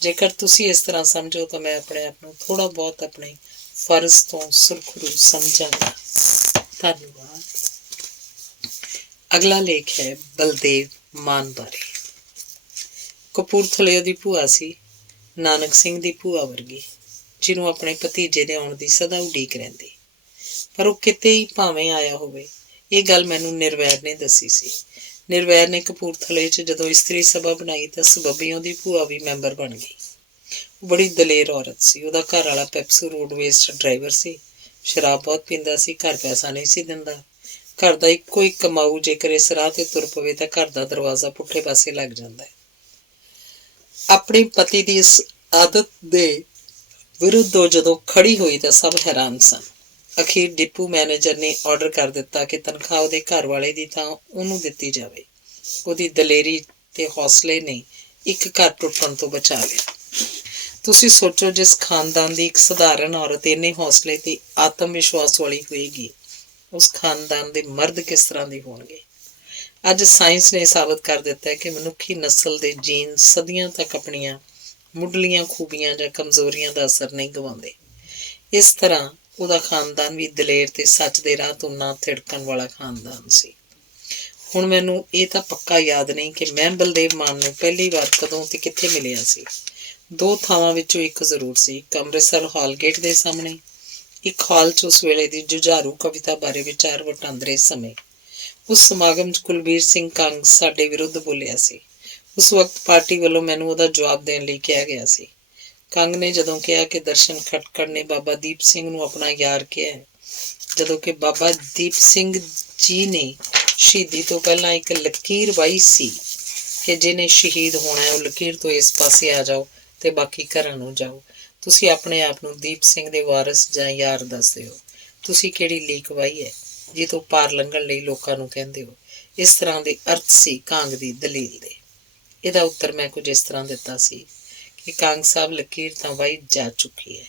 ਜੇਕਰ ਤੁਸੀਂ ਇਸ ਤਰ੍ਹਾਂ ਸਮਝੋ ਤਾਂ ਮੈਂ ਆਪਣੇ ਆਪ ਨੂੰ ਥੋੜ੍ਹਾ ਬਹੁਤ ਆਪਣੇ ਫਰਜ਼ ਤੋਂ ਸੁਰਖਰੂ ਸਮਝਾਂਗਾ। ਧੰਨਵਾਦ। ਅਗਲਾ ਲੇਖ ਹੈ ਬਲਦੇਵ ਮਾਨ ਬਾਰੇ। ਕਪੂਰਥਲੇ ਦੀ ਭੂਆ ਸੀ, ਨਾਨਕ ਸਿੰਘ ਦੀ ਭੂਆ ਵਰਗੀ, ਜਿਹਨੂੰ ਆਪਣੇ ਭਤੀਜੇ ਦੇ ਆਉਣ ਦੀ ਸਦਾ ਉਡੀਕ ਰਹਿੰਦੀ। ਪਰ ਉਹ ਕਿਤੇ ਹੀ ਭਾਵੇਂ ਆਇਆ ਹੋਵੇ। ਇਹ ਗੱਲ ਮੈਨੂੰ ਨਿਰਵੈਰ ਨੇ ਦੱਸੀ ਸੀ। ਨਿਰਵੈਰ ਨੇ ਕਪੂਰਥਲੇ 'ਚ ਜਦੋਂ ਇਸਤਰੀ ਸਭਾ ਬਣਾਈ ਤਾਂ ਸਬੱਬੀਆਂ ਦੀ ਭੂਆ ਵੀ ਮੈਂਬਰ ਬਣ ਗਈ। ਉਹ ਬੜੀ ਦਲੇਰ ਔਰਤ ਸੀ। ਉਹਦਾ ਘਰ ਵਾਲਾ ਪੈਪਸੂ ਰੋਡਵੇਜ਼ ਡਰਾਈਵਰ ਸੀ। ਸ਼ਰਾਬ ਬਹੁਤ ਪੀਂਦਾ ਸੀ। ਘਰ ਪੈਸਾ ਨਹੀਂ ਸੀ ਦਿੰਦਾ। ਘਰ ਦਾ ਇੱਕੋ ਇੱਕ ਕਮਾਊ ਜੇਕਰ ਇਸ ਰਾਹ ਤੇ ਤੁਰ ਪਵੇ ਤਾਂ ਘਰ ਦਾ ਦਰਵਾਜ਼ਾ ਪੁੱਠੇ ਪਾਸੇ ਲੱਗ ਜਾਂਦਾ ਹੈ। ਆਪਣੀ ਪਤੀ ਦੀ ਇਸ ਆਦਤ ਦੇ ਵਿਰੁੱਧ ਉਹ ਜਦੋਂ ਖੜੀ ਹੋਈ ਤਾਂ ਸਭ ਹੈਰਾਨ ਸਨ। ਅਖੀਰ ਡਿਪੂ ਮੈਨੇਜਰ ਨੇ ਆਰਡਰ ਕਰ ਦਿੱਤਾ ਕਿ ਤਨਖਾਹ ਉਹਦੇ ਘਰ ਵਾਲੇ ਦੀ ਥਾਂ ਉਹਨੂੰ ਦਿੱਤੀ ਜਾਵੇ। ਉਹਦੀ ਦਲੇਰੀ ਤੇ ਹੌਸਲੇ ਨੇ ਇੱਕ ਘਰ ਟੁੱਟਣ ਤੋਂ ਬਚਾ ਲਿਆ। ਤੁਸੀਂ ਸੋਚੋ, ਜਿਸ ਖਾਨਦਾਨ ਦੀ ਇੱਕ ਸਧਾਰਨ ਔਰਤ ਇੰਨੇ ਹੌਸਲੇ ਤੇ ਆਤਮ ਵਿਸ਼ਵਾਸ ਵਾਲੀ ਹੋਏਗੀ, ਉਸ ਖਾਨਦਾਨ ਦੇ ਮਰਦ ਕਿਸ ਤਰ੍ਹਾਂ ਦੇ ਹੋਣਗੇ। ਅੱਜ ਸਾਇੰਸ ਨੇ ਸਾਬਤ ਕਰ ਦਿੱਤਾ ਹੈ ਕਿ ਮਨੁੱਖੀ ਨਸਲ ਦੇ ਜੀਨ ਸਦੀਆਂ ਤੱਕ ਆਪਣੀਆਂ ਮੁੱਢਲੀਆਂ ਖੂਬੀਆਂ ਜਾਂ ਕਮਜ਼ੋਰੀਆਂ ਦਾ ਅਸਰ ਨਹੀਂ ਗਵਾਉਂਦੇ। ਇਸ ਤਰ੍ਹਾਂ ਉਹਦਾ ਖਾਨਦਾਨ ਵੀ ਦਲੇਰ ਤੇ ਸੱਚ ਦੇ ਰਾਹ ਤੋਂ ਨਾ ਥਿੜਕਣ ਵਾਲਾ ਖਾਨਦਾਨ ਸੀ। ਹੁਣ ਮੈਨੂੰ ਇਹ ਤਾਂ ਪੱਕਾ ਯਾਦ ਨਹੀਂ ਕਿ ਮੈਂ ਬਲਦੇਵ ਮਾਨ ਨੂੰ ਪਹਿਲੀ ਵਾਰ ਕਦੋਂ ਤੇ ਕਿੱਥੇ ਮਿਲਿਆ ਸੀ। ਦੋ ਥਾਵਾਂ ਵਿੱਚੋਂ ਇੱਕ ਜ਼ਰੂਰ ਸੀ, ਇੱਕ ਅੰਮ੍ਰਿਤਸਰ ਹਾਲਗੇਟ ਦੇ ਸਾਹਮਣੇ, ਇੱਕ ਹਾਲ 'ਚ ਉਸ ਵੇਲੇ ਦੀ ਜੁਝਾਰੂ ਕਵਿਤਾ ਬਾਰੇ ਵਿਚਾਰ ਵਟਾਂਦਰੇ ਸਮੇਂ। ਉਸ ਸਮਾਗਮ 'ਚ ਕੁਲਬੀਰ ਸਿੰਘ ਕੰਗ ਸਾਡੇ ਵਿਰੁੱਧ ਬੋਲਿਆ ਸੀ। ਉਸ ਵਕਤ ਪਾਰਟੀ ਵੱਲੋਂ ਮੈਨੂੰ ਉਹਦਾ ਜਵਾਬ ਦੇਣ ਲਈ ਕਿਹਾ ਗਿਆ ਸੀ। ਕੰਗ ਨੇ ਜਦੋਂ ਕਿਹਾ ਕਿ ਦਰਸ਼ਨ ਖਟਕੜ ਨੇ ਬਾਬਾ ਦੀਪ ਸਿੰਘ ਨੂੰ ਆਪਣਾ ਯਾਰ ਕਿਹਾ, ਜਦੋਂ ਕਿ ਬਾਬਾ ਦੀਪ ਸਿੰਘ ਜੀ ਨੇ ਸ਼ਹੀਦੀ ਤੋਂ ਪਹਿਲਾਂ ਇੱਕ ਲਕੀਰ ਵਾਹੀ ਸੀ ਕਿ ਜਿਹਨੇ ਸ਼ਹੀਦ ਹੋਣਾ ਉਹ ਲਕੀਰ ਤੋਂ ਇਸ ਪਾਸੇ ਆ ਜਾਓ ਤੇ ਬਾਕੀ ਘਰਾਂ ਨੂੰ ਜਾਓ। ਤੁਸੀਂ ਆਪਣੇ ਆਪ ਨੂੰ ਦੀਪ ਸਿੰਘ ਦੇ ਵਾਰਸ ਜਾਂ ਯਾਰ ਦੱਸਦੇ ਹੋ। ਤੁਸੀਂ ਕਿਹੜੀ ਲੀਕ ਵਾਹੀ ਹੈ ਜੀ ਤੋਂ ਪਾਰ ਲੰਘਣ ਲਈ ਲੋਕਾਂ ਨੂੰ ਕਹਿੰਦੇ ਹੋ। ਇਸ ਤਰ੍ਹਾਂ ਦੇ ਅਰਥ ਸੀ ਕਾਂਗ ਦੀ ਦਲੀਲ ਦੇ। ਇਹਦਾ ਉੱਤਰ ਮੈਂ ਕੁਝ ਇਸ ਤਰ੍ਹਾਂ ਦਿੱਤਾ ਸੀ ਕਿ ਕਾਂਗ ਸਾਹਿਬ, ਲਕੀਰ ਤਾਂ ਵਾਹੀ ਜਾ ਚੁੱਕੀ ਹੈ।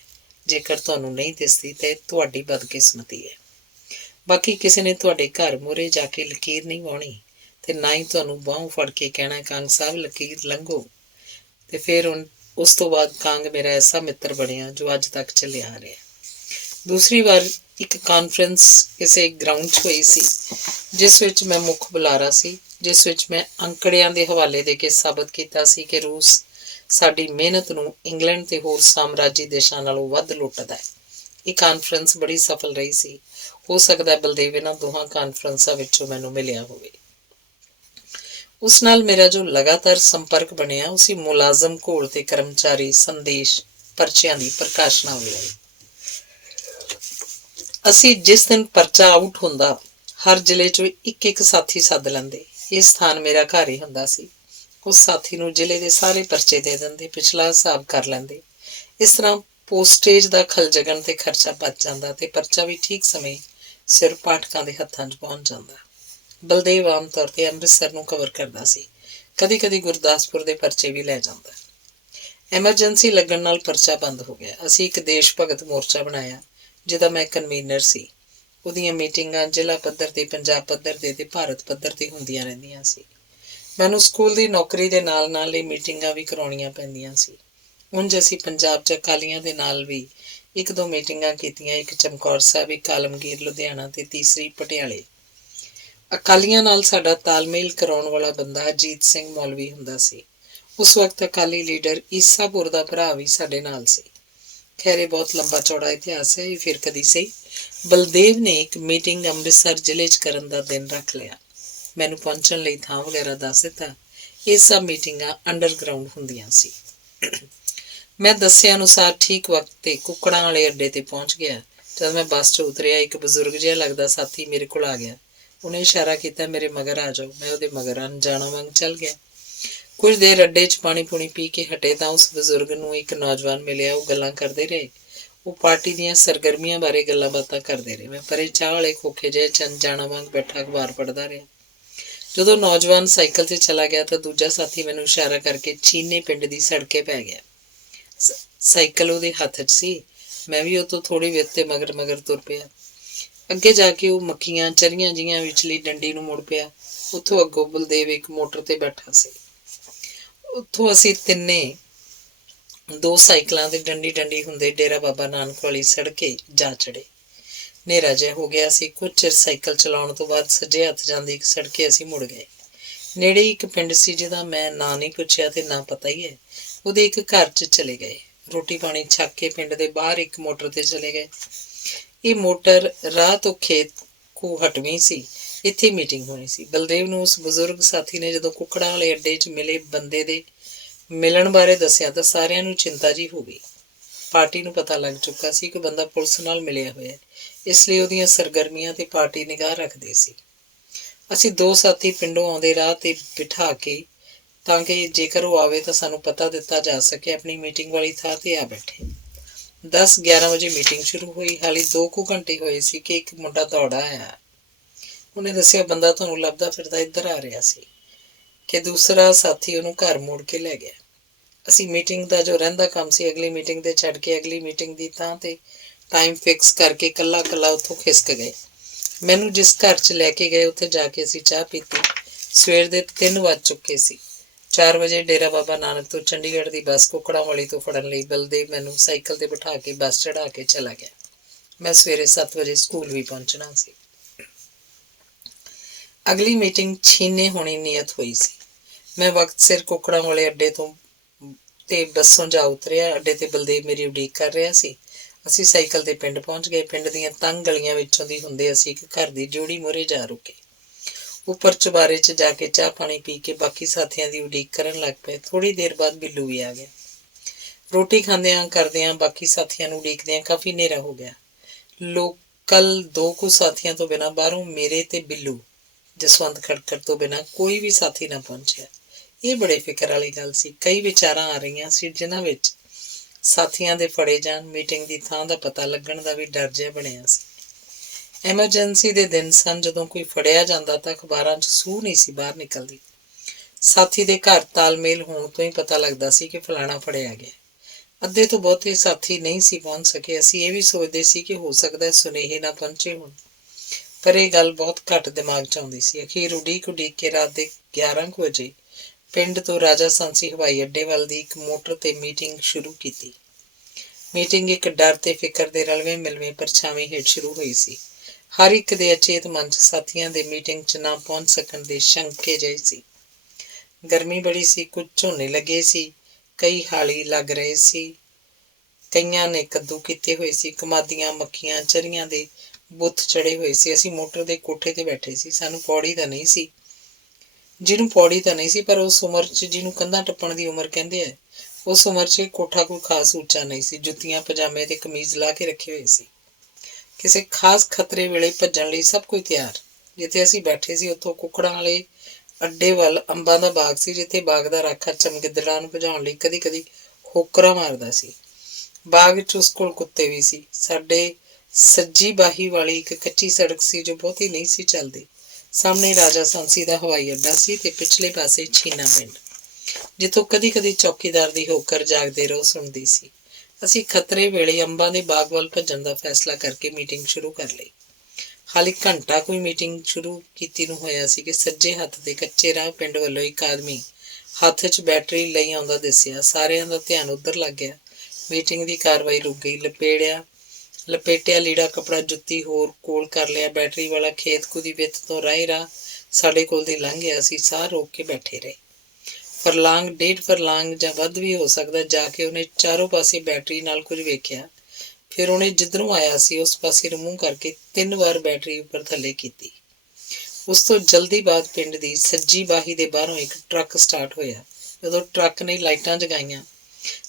ਜੇਕਰ ਤੁਹਾਨੂੰ ਨਹੀਂ ਦਿਸਦੀ ਤਾਂ ਇਹ ਤੁਹਾਡੀ ਬਦਕਿਸਮਤੀ ਹੈ। ਬਾਕੀ ਕਿਸੇ ਨੇ ਤੁਹਾਡੇ ਘਰ ਮੂਹਰੇ ਜਾ ਕੇ ਲਕੀਰ ਨਹੀਂ ਵਾਹੁਣੀ ਤੇ ਨਾ ਹੀ ਤੁਹਾਨੂੰ ਬਾਹੋਂ ਫੜ ਕੇ ਕਹਿਣਾ ਕਾਂਗ ਸਾਹਿਬ ਲਕੀਰ ਲੰਘੋ। ਤੇ ਫਿਰ ਉਸ ਤੋਂ ਬਾਅਦ ਕਾਂਗ ਮੇਰਾ ਐਸਾ ਮਿੱਤਰ ਬਣਿਆ ਜੋ ਅੱਜ ਤੱਕ ਚੱਲਿਆ ਆ ਰਿਹਾ। ਦੂਸਰੀ ਵਾਰ ਇੱਕ ਕਾਨਫਰੰਸ ਕਿਸੇ ਗਰਾਊਂਡ 'ਚ ਹੋਈ ਸੀ, ਜਿਸ ਵਿੱਚ ਮੈਂ ਮੁੱਖ ਬੁਲਾਰਾ ਸੀ, ਜਿਸ ਵਿੱਚ ਮੈਂ ਅੰਕੜਿਆਂ ਦੇ ਹਵਾਲੇ ਦੇ ਕੇ ਸਾਬਤ ਕੀਤਾ ਸੀ ਕਿ ਰੂਸ ਸਾਡੀ ਮਿਹਨਤ ਨੂੰ ਇੰਗਲੈਂਡ ਤੇ ਹੋਰ ਸਾਮਰਾਜੀ ਦੇਸ਼ਾਂ ਨਾਲੋਂ ਵੱਧ ਲੁੱਟਦਾ ਹੈ। ਇਹ ਕਾਨਫਰੰਸ ਬੜੀ ਸਫਲ ਰਹੀ ਸੀ। ਹੋ ਸਕਦਾ ਬਲਦੇਵ ਇਹਨਾਂ ਦੋਹਾਂ ਕਾਨਫਰੰਸਾਂ ਵਿੱਚੋਂ ਮੈਨੂੰ ਮਿਲਿਆ ਹੋਵੇ। ਉਸ ਨਾਲ ਮੇਰਾ ਜੋ ਲਗਾਤਾਰ ਸੰਪਰਕ ਬਣਿਆ, ਉਸੀ ਮੁਲਾਜ਼ਮ ਘੋਲ ਤੇ ਕਰਮਚਾਰੀ ਸੰਦੇਸ਼ ਪਰਚਿਆਂ ਦੀ ਪ੍ਰਕਾਸ਼ਨਾ ਵੇਲੇ। ਅਸੀਂ ਜਿਸ ਦਿਨ ਪਰਚਾ ਆਊਟ ਹੁੰਦਾ, ਹਰ ਜ਼ਿਲ੍ਹੇ 'ਚੋਂ ਇੱਕ ਇੱਕ ਸਾਥੀ ਸੱਦ ਲੈਂਦੇ। ਇਹ ਸਥਾਨ ਮੇਰਾ ਘਰ ਹੀ ਹੁੰਦਾ ਸੀ। ਉਸ ਸਾਥੀ ਨੂੰ ਜ਼ਿਲ੍ਹੇ ਦੇ ਸਾਰੇ ਪਰਚੇ ਦੇ ਦਿੰਦੇ, ਪਿਛਲਾ ਹਿਸਾਬ ਕਰ ਲੈਂਦੇ। ਇਸ ਤਰ੍ਹਾਂ ਪੋਸਟੇਜ ਦਾ ਖਲਜਗਣ ਤੇ ਖਰਚਾ ਬਚ ਜਾਂਦਾ ਤੇ ਪਰਚਾ ਵੀ ਠੀਕ ਸਮੇਂ ਸਿਰ ਪਾਠਕਾਂ ਦੇ ਹੱਥਾਂ 'ਚ ਪਹੁੰਚ ਜਾਂਦਾ। ਬਲਦੇਵ ਆਮ ਤੌਰ 'ਤੇ ਅੰਮ੍ਰਿਤਸਰ ਨੂੰ ਕਵਰ ਕਰਦਾ ਸੀ। ਕਦੀ ਕਦੀ ਗੁਰਦਾਸਪੁਰ ਦੇ ਪਰਚੇ ਵੀ ਲੈ ਜਾਂਦਾ। ਐਮਰਜੈਂਸੀ ਲੱਗਣ ਨਾਲ ਪਰਚਾ ਬੰਦ ਹੋ ਗਿਆ। ਅਸੀਂ ਇੱਕ ਦੇਸ਼ ਭਗਤ ਮੋਰਚਾ ਬਣਾਇਆ, ਜਿਹਦਾ ਮੈਂ ਕਨਵੀਨਰ ਸੀ। ਉਹਦੀਆਂ ਮੀਟਿੰਗਾਂ ਜ਼ਿਲ੍ਹਾ ਪੱਧਰ 'ਤੇ, ਪੰਜਾਬ ਪੱਧਰ 'ਤੇ ਭਾਰਤ ਪੱਧਰ 'ਤੇ ਹੁੰਦੀਆਂ ਰਹਿੰਦੀਆਂ ਸੀ। ਮੈਨੂੰ ਸਕੂਲ ਦੀ ਨੌਕਰੀ ਦੇ ਨਾਲ ਨਾਲ ਇਹ ਮੀਟਿੰਗਾਂ ਵੀ ਕਰਾਉਣੀਆਂ ਪੈਂਦੀਆਂ ਸੀ। ਉਂਝ ਅਸੀਂ ਪੰਜਾਬ 'ਚ ਅਕਾਲੀਆਂ ਦੇ ਨਾਲ ਵੀ ਇੱਕ ਦੋ ਮੀਟਿੰਗਾਂ ਕੀਤੀਆਂ, ਇੱਕ ਚਮਕੌਰ ਸਾਹਿਬ, ਇੱਕ ਆਲਮਗੀਰ ਲੁਧਿਆਣਾ ਤੇ ਤੀਸਰੀ ਪਟਿਆਲੇ। ਅਕਾਲੀਆਂ ਨਾਲ ਸਾਡਾ ਤਾਲਮੇਲ ਕਰਾਉਣ ਵਾਲਾ ਬੰਦਾ ਅਜੀਤ ਸਿੰਘ ਮੌਲਵੀ ਹੁੰਦਾ ਸੀ। ਉਸ ਵਕਤ ਅਕਾਲੀ ਲੀਡਰ ਈਸਾਪੁਰ ਦਾ ਭਰਾ ਵੀ ਸਾਡੇ ਨਾਲ ਸੀ। ਖੈਰ, ਇਹ ਬਹੁਤ ਲੰਬਾ ਚੌੜਾ ਇਤਿਹਾਸ ਹੈ, ਇਹ ਫਿਰ ਕਦੀ ਸਹੀ। ਬਲਦੇਵ ਨੇ ਇੱਕ ਮੀਟਿੰਗ ਅੰਮ੍ਰਿਤਸਰ ਜ਼ਿਲ੍ਹੇ 'ਚ ਕਰਨ ਦਾ ਦਿਨ ਰੱਖ ਲਿਆ। ਮੈਨੂੰ ਪਹੁੰਚਣ ਲਈ ਥਾਂ ਵਗੈਰਾ ਦੱਸ ਦਿੱਤਾ। ਇਹ ਸਭ ਮੀਟਿੰਗਾਂ ਅੰਡਰਗਰਾਊਂਡ ਹੁੰਦੀਆਂ ਸੀ। ਮੈਂ ਦੱਸਿਆ ਅਨੁਸਾਰ ਠੀਕ ਵਕਤ 'ਤੇ ਕੁੱਕੜਾਂ ਵਾਲੇ ਅੱਡੇ 'ਤੇ ਪਹੁੰਚ ਗਿਆ। ਜਦ ਮੈਂ ਬੱਸ 'ਚ ਉਤਰਿਆ, ਇੱਕ ਬਜ਼ੁਰਗ ਜਿਹਾ ਲੱਗਦਾ ਸਾਥੀ ਮੇਰੇ ਕੋਲ ਆ ਗਿਆ। ਉਹਨੇ ਇਸ਼ਾਰਾ ਕੀਤਾ, ਮੇਰੇ ਮਗਰ ਆ ਜਾਓ। ਮੈਂ ਉਹਦੇ ਮਗਰ ਅਣਜਾਣਾ ਵਾਂਗ ਚੱਲ ਗਿਆ। ਕੁਝ ਦੇਰ ਅੱਡੇ 'ਚ ਪਾਣੀ ਪੂਣੀ ਪੀ ਕੇ ਹਟੇ ਤਾਂ ਉਸ ਬਜ਼ੁਰਗ ਨੂੰ ਇੱਕ ਨੌਜਵਾਨ ਮਿਲਿਆ। ਉਹ ਗੱਲਾਂ ਕਰਦੇ ਰਹੇ। ਉਹ ਪਾਰਟੀ ਦੀਆਂ ਸਰਗਰਮੀਆਂ ਬਾਰੇ ਗੱਲਾਂ ਬਾਤਾਂ ਕਰਦੇ ਰਹੇ। ਮੈਂ ਪਰੇ ਚਾਹ ਵਾਲੇ ਖੋਖੇ ਜਿਹੇ 'ਚ ਅਣਜਾਣਾ ਵਾਂਗ ਬੈਠਾ ਅਖਬਾਰ ਪੜ੍ਹਦਾ ਰਿਹਾ। ਜਦੋਂ ਨੌਜਵਾਨ ਸਾਈਕਲ 'ਤੇ ਚਲਾ ਗਿਆ ਤਾਂ ਦੂਜਾ ਸਾਥੀ ਮੈਨੂੰ ਇਸ਼ਾਰਾ ਕਰਕੇ ਚੀਨੇ ਪਿੰਡ ਦੀ ਸੜਕੇ ਪੈ ਗਿਆ। ਸਾਈਕਲ ਉਹਦੇ ਹੱਥ 'ਚ ਸੀ। ਮੈਂ ਵੀ ਉਹ ਤੋਂ ਥੋੜ੍ਹੀ ਵਿੱਥ ਤੇ ਮਗਰ ਮਗਰ ਤੁਰ ਪਿਆ। ਅੱਗੇ ਜਾ ਕੇ ਉਹ ਮੱਕੀਆਂ ਚਰੀਆਂ ਜਿਹੀਆਂ ਵਿਚਲੀ ਡੰਡੀ ਨੂੰ ਮੁੜ ਪਿਆ। ਉੱਥੋਂ ਅੱਗੋਂ ਬਲਦੇਵ ਇੱਕ ਮੋਟਰ 'ਤੇ ਬੈਠਾ ਸੀ। ਉੱਥੋਂ ਅਸੀਂ ਤਿੰਨੇ ਦੋ ਸਾਈਕਲਾਂ 'ਤੇ ਡੰਡੀ ਹੁੰਦੇ ਡੇਰਾ ਬਾਬਾ ਨਾਨਕ ਵਾਲੀ ਸੜਕੇ ਜਾ ਚੜ੍ਹੇ। ਹਨੇਰਾ ਜਿਹਾ ਹੋ ਗਿਆ ਸੀ। ਕੁਝ ਚਿਰ ਸਾਈਕਲ ਚਲਾਉਣ ਤੋਂ ਬਾਅਦ ਸੱਜੇ ਹੱਥ ਜਾਂਦੀ ਇੱਕ ਸੜਕੇ ਅਸੀਂ ਮੁੜ ਗਏ। ਨੇੜੇ ਇੱਕ ਪਿੰਡ ਸੀ ਜਿਹਦਾ ਮੈਂ ਨਾਂ ਨਹੀਂ ਪੁੱਛਿਆ ਤੇ ਨਾ ਪਤਾ ਹੀ ਹੈ। ਉਹਦੇ ਇੱਕ ਘਰ 'ਚ ਚਲੇ ਗਏ। ਰੋਟੀ ਪਾਣੀ ਛੱਕ ਕੇ ਪਿੰਡ ਦੇ ਬਾਹਰ ਇੱਕ ਮੋਟਰ 'ਤੇ ਚਲੇ ਗਏ। ਇਹ ਮੋਟਰ ਰਾਹ ਤੋਂ ਖੇਤ ਕੋ ਹਟਵੀਂ ਸੀ। ਇੱਥੇ ਮੀਟਿੰਗ ਹੋਣੀ ਸੀ। ਬਲਦੇਵ ਨੂੰ ਉਸ ਬਜ਼ੁਰਗ ਸਾਥੀ ਨੇ ਜਦੋਂ ਕੁੱਕੜਾਂ ਵਾਲੇ ਅੱਡੇ 'ਚ ਮਿਲੇ ਬੰਦੇ ਦੇ ਮਿਲਣ ਬਾਰੇ ਦੱਸਿਆ ਤਾਂ ਸਾਰਿਆਂ ਨੂੰ ਚਿੰਤਾ ਜਿਹੀ ਹੋ ਗਈ। ਪਾਰਟੀ ਨੂੰ ਪਤਾ ਲੱਗ ਚੁੱਕਾ ਸੀ ਕਿ ਬੰਦਾ ਪੁਲਿਸ ਨਾਲ ਮਿਲਿਆ ਹੋਇਆ, ਇਸ ਲਈ ਉਹਦੀਆਂ ਸਰਗਰਮੀਆਂ 'ਤੇ ਪਾਰਟੀ ਨਿਗਾਹ ਰੱਖਦੀ ਸੀ। ਅਸੀਂ ਦੋ ਸਾਥੀ ਪਿੰਡੋਂ ਆਉਂਦੇ ਰਾਹ 'ਤੇ ਬਿਠਾ ਕੇ ਤਾਂ ਕਿ ਜੇਕਰ ਉਹ ਆਵੇ ਤਾਂ ਸਾਨੂੰ ਪਤਾ ਦਿੱਤਾ ਜਾ ਸਕੇ। ਆਪਣੀ ਮੀਟਿੰਗ ਵਾਲੀ ਥਾਂ ਤੇ ਆ ਬੈਠੇ। 10-11 ਵਜੇ ਮੀਟਿੰਗ ਸ਼ੁਰੂ ਹੋਈ। ਹਾਲੇ 2 ਕੁ ਘੰਟੇ ਹੋਏ ਸੀ ਕਿ ਇੱਕ ਮੁੰਡਾ ਦੌੜਾ ਆਇਆ। ਉਹਨੇ ਦੱਸਿਆ, ਬੰਦਾ ਤੁਹਾਨੂੰ ਲੱਭਦਾ ਫਿਰਦਾ ਇੱਧਰ ਆ ਰਿਹਾ ਸੀ ਕਿ ਦੂਸਰਾ ਸਾਥੀ ਉਹਨੂੰ ਘਰ ਮੋੜ ਕੇ ਲੈ ਗਿਆ। ਅਸੀਂ ਮੀਟਿੰਗ ਦਾ ਜੋ ਰਹਿੰਦਾ ਕੰਮ ਸੀ ਅਗਲੀ ਮੀਟਿੰਗ ਦੇ ਛੱਡ ਕੇ ਅਗਲੀ ਮੀਟਿੰਗ ਦੀ ਥਾਂ ਤੇ ਟਾਈਮ ਫਿਕਸ ਕਰਕੇ ਕੱਲਾ ਉੱਥੋਂ ਖਿਸਕ ਗਏ। ਮੈਨੂੰ ਜਿਸ ਘਰ 'ਚ ਲੈ ਕੇ ਗਏ ਉੱਥੇ ਜਾ ਕੇ ਅਸੀਂ ਚਾਹ ਪੀਤੀ। ਸਵੇਰ ਦੇ 3 ਵੱਜ ਚੁੱਕੇ ਸੀ। 4 ਵਜੇ ਡੇਰਾ ਬਾਬਾ ਨਾਨਕ ਤੋਂ ਚੰਡੀਗੜ੍ਹ ਦੀ ਬੱਸ ਕੁੱਕੜਾਂਵਾਲੀ ਤੋਂ ਫੜਨ ਲਈ ਬਲਦੇਵ ਮੈਨੂੰ ਸਾਈਕਲ ਤੇ ਬਿਠਾ ਕੇ ਬੱਸ ਚੜ੍ਹਾ ਕੇ ਚਲਾ ਗਿਆ। ਮੈਂ ਸਵੇਰੇ 7 ਵਜੇ ਸਕੂਲ ਵੀ ਪਹੁੰਚਣਾ ਸੀ। ਅਗਲੀ ਮੀਟਿੰਗ ਛੀਨੇ ਹੋਣੀ ਨੀਅਤ ਹੋਈ ਸੀ। ਮੈਂ ਵਕਤ ਸਿਰ ਕੁੱਕੜਾਂਵਾਲੇ ਅੱਡੇ ਤੋਂ ਤੇ ਬੱਸੋਂ ਜਾ ਉਤਰਿਆ। ਅੱਡੇ ਤੇ ਬਲਦੇਵ ਮੇਰੀ ਉਡੀਕ ਕਰ ਰਿਹਾ ਸੀ। ਅਸੀਂ ਸਾਈਕਲ ਤੇ ਪਿੰਡ ਪਹੁੰਚ ਗਏ। ਪਿੰਡ ਦੀਆਂ ਤੰਗ ਗਲੀਆਂ ਵਿੱਚੋਂ ਦੀ ਹੁੰਦੇ ਅਸੀਂ ਇੱਕ ਘਰ ਦੀ ਜੋੜੀ ਮੂਹਰੇ ਜਾ ਰੁਕੇ। ਉੱਪਰ ਚੁਬਾਰੇ 'ਚ ਜਾ ਕੇ ਚਾਹ ਪਾਣੀ ਪੀ ਕੇ ਬਾਕੀ ਸਾਥੀਆਂ ਦੀ ਉਡੀਕ ਕਰਨ ਲੱਗ ਪਏ। ਥੋੜ੍ਹੀ ਦੇਰ ਬਾਅਦ ਬਿੱਲੂ ਵੀ ਆ ਗਿਆ। ਰੋਟੀ ਖਾਂਦਿਆਂ ਕਰਦਿਆਂ ਬਾਕੀ ਸਾਥੀਆਂ ਨੂੰ ਉਡੀਕਦਿਆਂ ਕਾਫੀ ਹਨੇਰਾ ਹੋ ਗਿਆ। ਲੋਕਲ 2 ਕੁ ਸਾਥੀਆਂ ਤੋਂ ਬਿਨਾਂ ਬਾਹਰੋਂ ਮੇਰੇ ਤੇ ਬਿੱਲੂ ਜਸਵੰਤ ਖੜਕੜ ਤੋਂ ਬਿਨਾਂ ਕੋਈ ਵੀ ਸਾਥੀ ਨਾ ਪਹੁੰਚਿਆ। ਇਹ ਬੜੇ ਫਿਕਰ ਵਾਲੀ ਗੱਲ ਸੀ। ਕਈ ਵਿਚਾਰਾਂ ਆ ਰਹੀਆਂ ਸੀ ਜਿਨ੍ਹਾਂ ਵਿੱਚ ਸਾਥੀਆਂ ਦੇ ਫੜੇ ਜਾਣ, ਮੀਟਿੰਗ ਦੀ ਥਾਂ ਦਾ ਪਤਾ ਲੱਗਣ ਦਾ ਵੀ ਡਰ ਜਿਹਾ ਬਣਿਆ ਸੀ। ਐਮਰਜੈਂਸੀ ਦੇ ਦਿਨ ਸਨ। ਜਦੋਂ ਕੋਈ ਫੜਿਆ ਜਾਂਦਾ ਤਾਂ ਅਖਬਾਰਾਂ 'ਚ ਸੂਹ ਨਹੀਂ ਸੀ ਬਾਹਰ ਨਿਕਲਦੀ। ਸਾਥੀ ਦੇ ਘਰ ਤਾਲਮੇਲ ਹੋਣ ਤੋਂ ਹੀ ਪਤਾ ਲੱਗਦਾ ਸੀ ਕਿ ਫਲਾਣਾ ਫੜਿਆ ਗਿਆ। ਅੱਧੇ ਤੋਂ ਬਹੁਤੇ ਸਾਥੀ ਨਹੀਂ ਸੀ ਪਹੁੰਚ ਸਕੇ। ਅਸੀਂ ਇਹ ਵੀ ਸੋਚਦੇ ਸੀ ਕਿ ਹੋ ਸਕਦਾ ਸੁਨੇਹੇ ਨਾ ਪਹੁੰਚੇ ਹੋਣ, ਪਰ ਇਹ ਗੱਲ ਬਹੁਤ ਘੱਟ ਦਿਮਾਗ 'ਚ ਆਉਂਦੀ ਸੀ। ਅਖੀਰ ਉਡੀਕ ਕੇ ਰਾਤ ਦੇ 11 ਕੁ ਵਜੇ ਪਿੰਡ ਤੋਂ ਰਾਜਾ ਸਾਂਸੀ ਹਵਾਈ ਅੱਡੇ ਵੱਲ ਦੀ ਇੱਕ ਮੋਟਰ ਤੇ ਮੀਟਿੰਗ ਸ਼ੁਰੂ ਕੀਤੀ। ਮੀਟਿੰਗ ਇੱਕ ਡਰ ਤੇ ਫਿਕਰ ਦੇ ਰਲਵੇਂ ਮਿਲਵੇਂ ਪਰਛਾਵੇਂ ਹੇਠ ਸ਼ੁਰੂ ਹੋਈ ਸੀ। ਹਰ ਇੱਕ ਦੇ ਅਚੇਤ ਮਨ 'ਚ ਸਾਥੀਆਂ ਦੇ ਮੀਟਿੰਗ 'ਚ ਨਾ ਪਹੁੰਚ ਸਕਣ ਦੇ ਸ਼ੰਕੇ ਜਿਹੇ ਸੀ। ਗਰਮੀ ਬੜੀ ਸੀ। ਕੁਝ ਝੋਨੇ ਲੱਗੇ ਸੀ, ਕਈ ਹਾਲੀ ਲੱਗ ਰਹੇ ਸੀ, ਕਈਆਂ ਨੇ ਕੱਦੂ ਕੀਤੇ ਹੋਏ ਸੀ। ਕਮਾਦੀਆਂ, ਮੱਖੀਆਂ, ਚਰੀਆਂ ਦੇ ਬੁੱਤ ਚੜੇ ਹੋਏ ਸੀ। ਅਸੀਂ ਮੋਟਰ ਦੇ ਕੋਠੇ ਤੇ ਬੈਠੇ ਸੀ। ਸਾਨੂੰ ਪੌੜੀ ਤਾਂ ਨਹੀਂ ਸੀ ਪਰ ਉਸ ਉਮਰ 'ਚ ਜਿਹਨੂੰ ਕੰਧਾਂ ਟੱਪਣ ਦੀ ਉਮਰ ਕਹਿੰਦੇ ਆ, ਉਸ ਉਮਰ 'ਚ ਕੋਠਾ ਕੋਈ ਖਾਸ ਉੱਚਾ ਨਹੀਂ ਸੀ। ਜੁੱਤੀਆਂ, ਪਜਾਮੇ ਤੇ ਕਮੀਜ਼ ਲਾ ਕੇ ਰੱਖੇ ਹੋਏ ਸੀ। ਕਿਸੇ ਖਾਸ ਖਤਰੇ ਵੇਲੇ ਭੱਜਣ ਲਈ ਸਭ ਕੁਝ ਤਿਆਰ। ਜਿੱਥੇ ਅਸੀਂ ਬੈਠੇ ਸੀ ਉੱਥੋਂ ਕੁੱਕੜਾਂ ਵਾਲੇ ਅੱਡੇ ਵੱਲ ਅੰਬਾਂ ਦਾ ਬਾਗ ਸੀ, ਜਿੱਥੇ ਬਾਗ ਦਾ ਰਾਖਾ ਚਮਗਿੱਦੜਾਂ ਨੂੰ ਭਜਾਉਣ ਲਈ ਕਦੀ ਹੋਕਰਾਂ ਮਾਰਦਾ ਸੀ। ਬਾਗ 'ਚ ਉਸ ਕੋਲ ਕੁੱਤੇ ਵੀ ਸੀ। ਸਾਡੇ ਸੱਜੀ ਬਾਹੀ ਵਾਲੀ ਇੱਕ ਕੱਚੀ ਸੜਕ ਸੀ ਜੋ ਬਹੁਤੀ ਨਹੀਂ ਸੀ ਚੱਲਦੀ। ਸਾਹਮਣੇ ਰਾਜਾ ਸਾਂਸੀ ਦਾ ਹਵਾਈ ਅੱਡਾ ਸੀ ਤੇ ਪਿਛਲੇ ਪਾਸੇ ਛੀਨਾ ਪਿੰਡ, ਜਿੱਥੋਂ ਕਦੀ ਚੌਕੀਦਾਰ ਦੀ ਹੋਕਰ ਜਾਗਦੇ ਰਹੋ ਸੁਣਦੀ ਸੀ। ਅਸੀਂ ਖਤਰੇ ਵੇਲੇ ਅੰਬਾਂ ਦੇ ਬਾਗ ਵੱਲ ਭੱਜਣ ਦਾ ਫੈਸਲਾ ਕਰਕੇ ਮੀਟਿੰਗ ਸ਼ੁਰੂ ਕਰ ਲਈ। ਹਾਲੇ ਘੰਟਾ ਕੋਈ ਮੀਟਿੰਗ ਸ਼ੁਰੂ ਕੀਤੀ ਨੂੰ ਹੋਇਆ ਸੀ ਕਿ ਸੱਜੇ ਹੱਥ ਦੇ ਕੱਚੇ ਰਾਹ ਪਿੰਡ ਵੱਲੋਂ ਇੱਕ ਆਦਮੀ ਹੱਥ 'ਚ ਬੈਟਰੀ ਲਈ ਆਉਂਦਾ ਦਿਸਿਆ। ਸਾਰਿਆਂ ਦਾ ਧਿਆਨ ਉੱਧਰ ਲੱਗ ਗਿਆ। ਮੀਟਿੰਗ ਦੀ ਕਾਰਵਾਈ ਰੁਕ ਗਈ। ਲਪੇਟਿਆ ਲੀੜਾ ਕੱਪੜਾ, ਜੁੱਤੀ ਹੋਰ ਕੋਲ ਕਰ ਲਿਆ। ਬੈਟਰੀ ਵਾਲਾ ਖੇਤ ਕੁ ਦੀ ਵਿੱਥ ਤੋਂ ਰਾਹ ਸਾਡੇ ਕੋਲ ਦੀ ਲੰਘ ਗਿਆ। ਅਸੀਂ ਸਾਹ ਰੋਕ ਕੇ ਬੈਠੇ ਰਹੇ। ਫਰਲਾਂਗ, 1.5 ਫਰਲਾਂਗ ਜਾਂ ਵੱਧ ਵੀ ਹੋ ਸਕਦਾ ਜਾ ਕੇ ਉਹਨੇ ਚਾਰੋਂ ਪਾਸੇ ਬੈਟਰੀ ਨਾਲ ਕੁਝ ਵੇਖਿਆ। ਫਿਰ ਉਹਨੇ ਜਿੱਧਰੋਂ ਆਇਆ ਸੀ ਉਸ ਪਾਸੇ ਨੂੰ ਮੂੰਹ ਕਰਕੇ 3 ਵਾਰ ਬੈਟਰੀ ਉੱਪਰ ਥੱਲੇ ਕੀਤੀ। ਉਸ ਤੋਂ ਜਲਦੀ ਬਾਅਦ ਪਿੰਡ ਦੀ ਸੱਜੀ ਬਾਹੀ ਦੇ ਬਾਹਰੋਂ ਇੱਕ ਟਰੱਕ ਸਟਾਰਟ ਹੋਇਆ। ਜਦੋਂ ਟਰੱਕ ਨੇ ਲਾਈਟਾਂ ਜਗਾਈਆਂ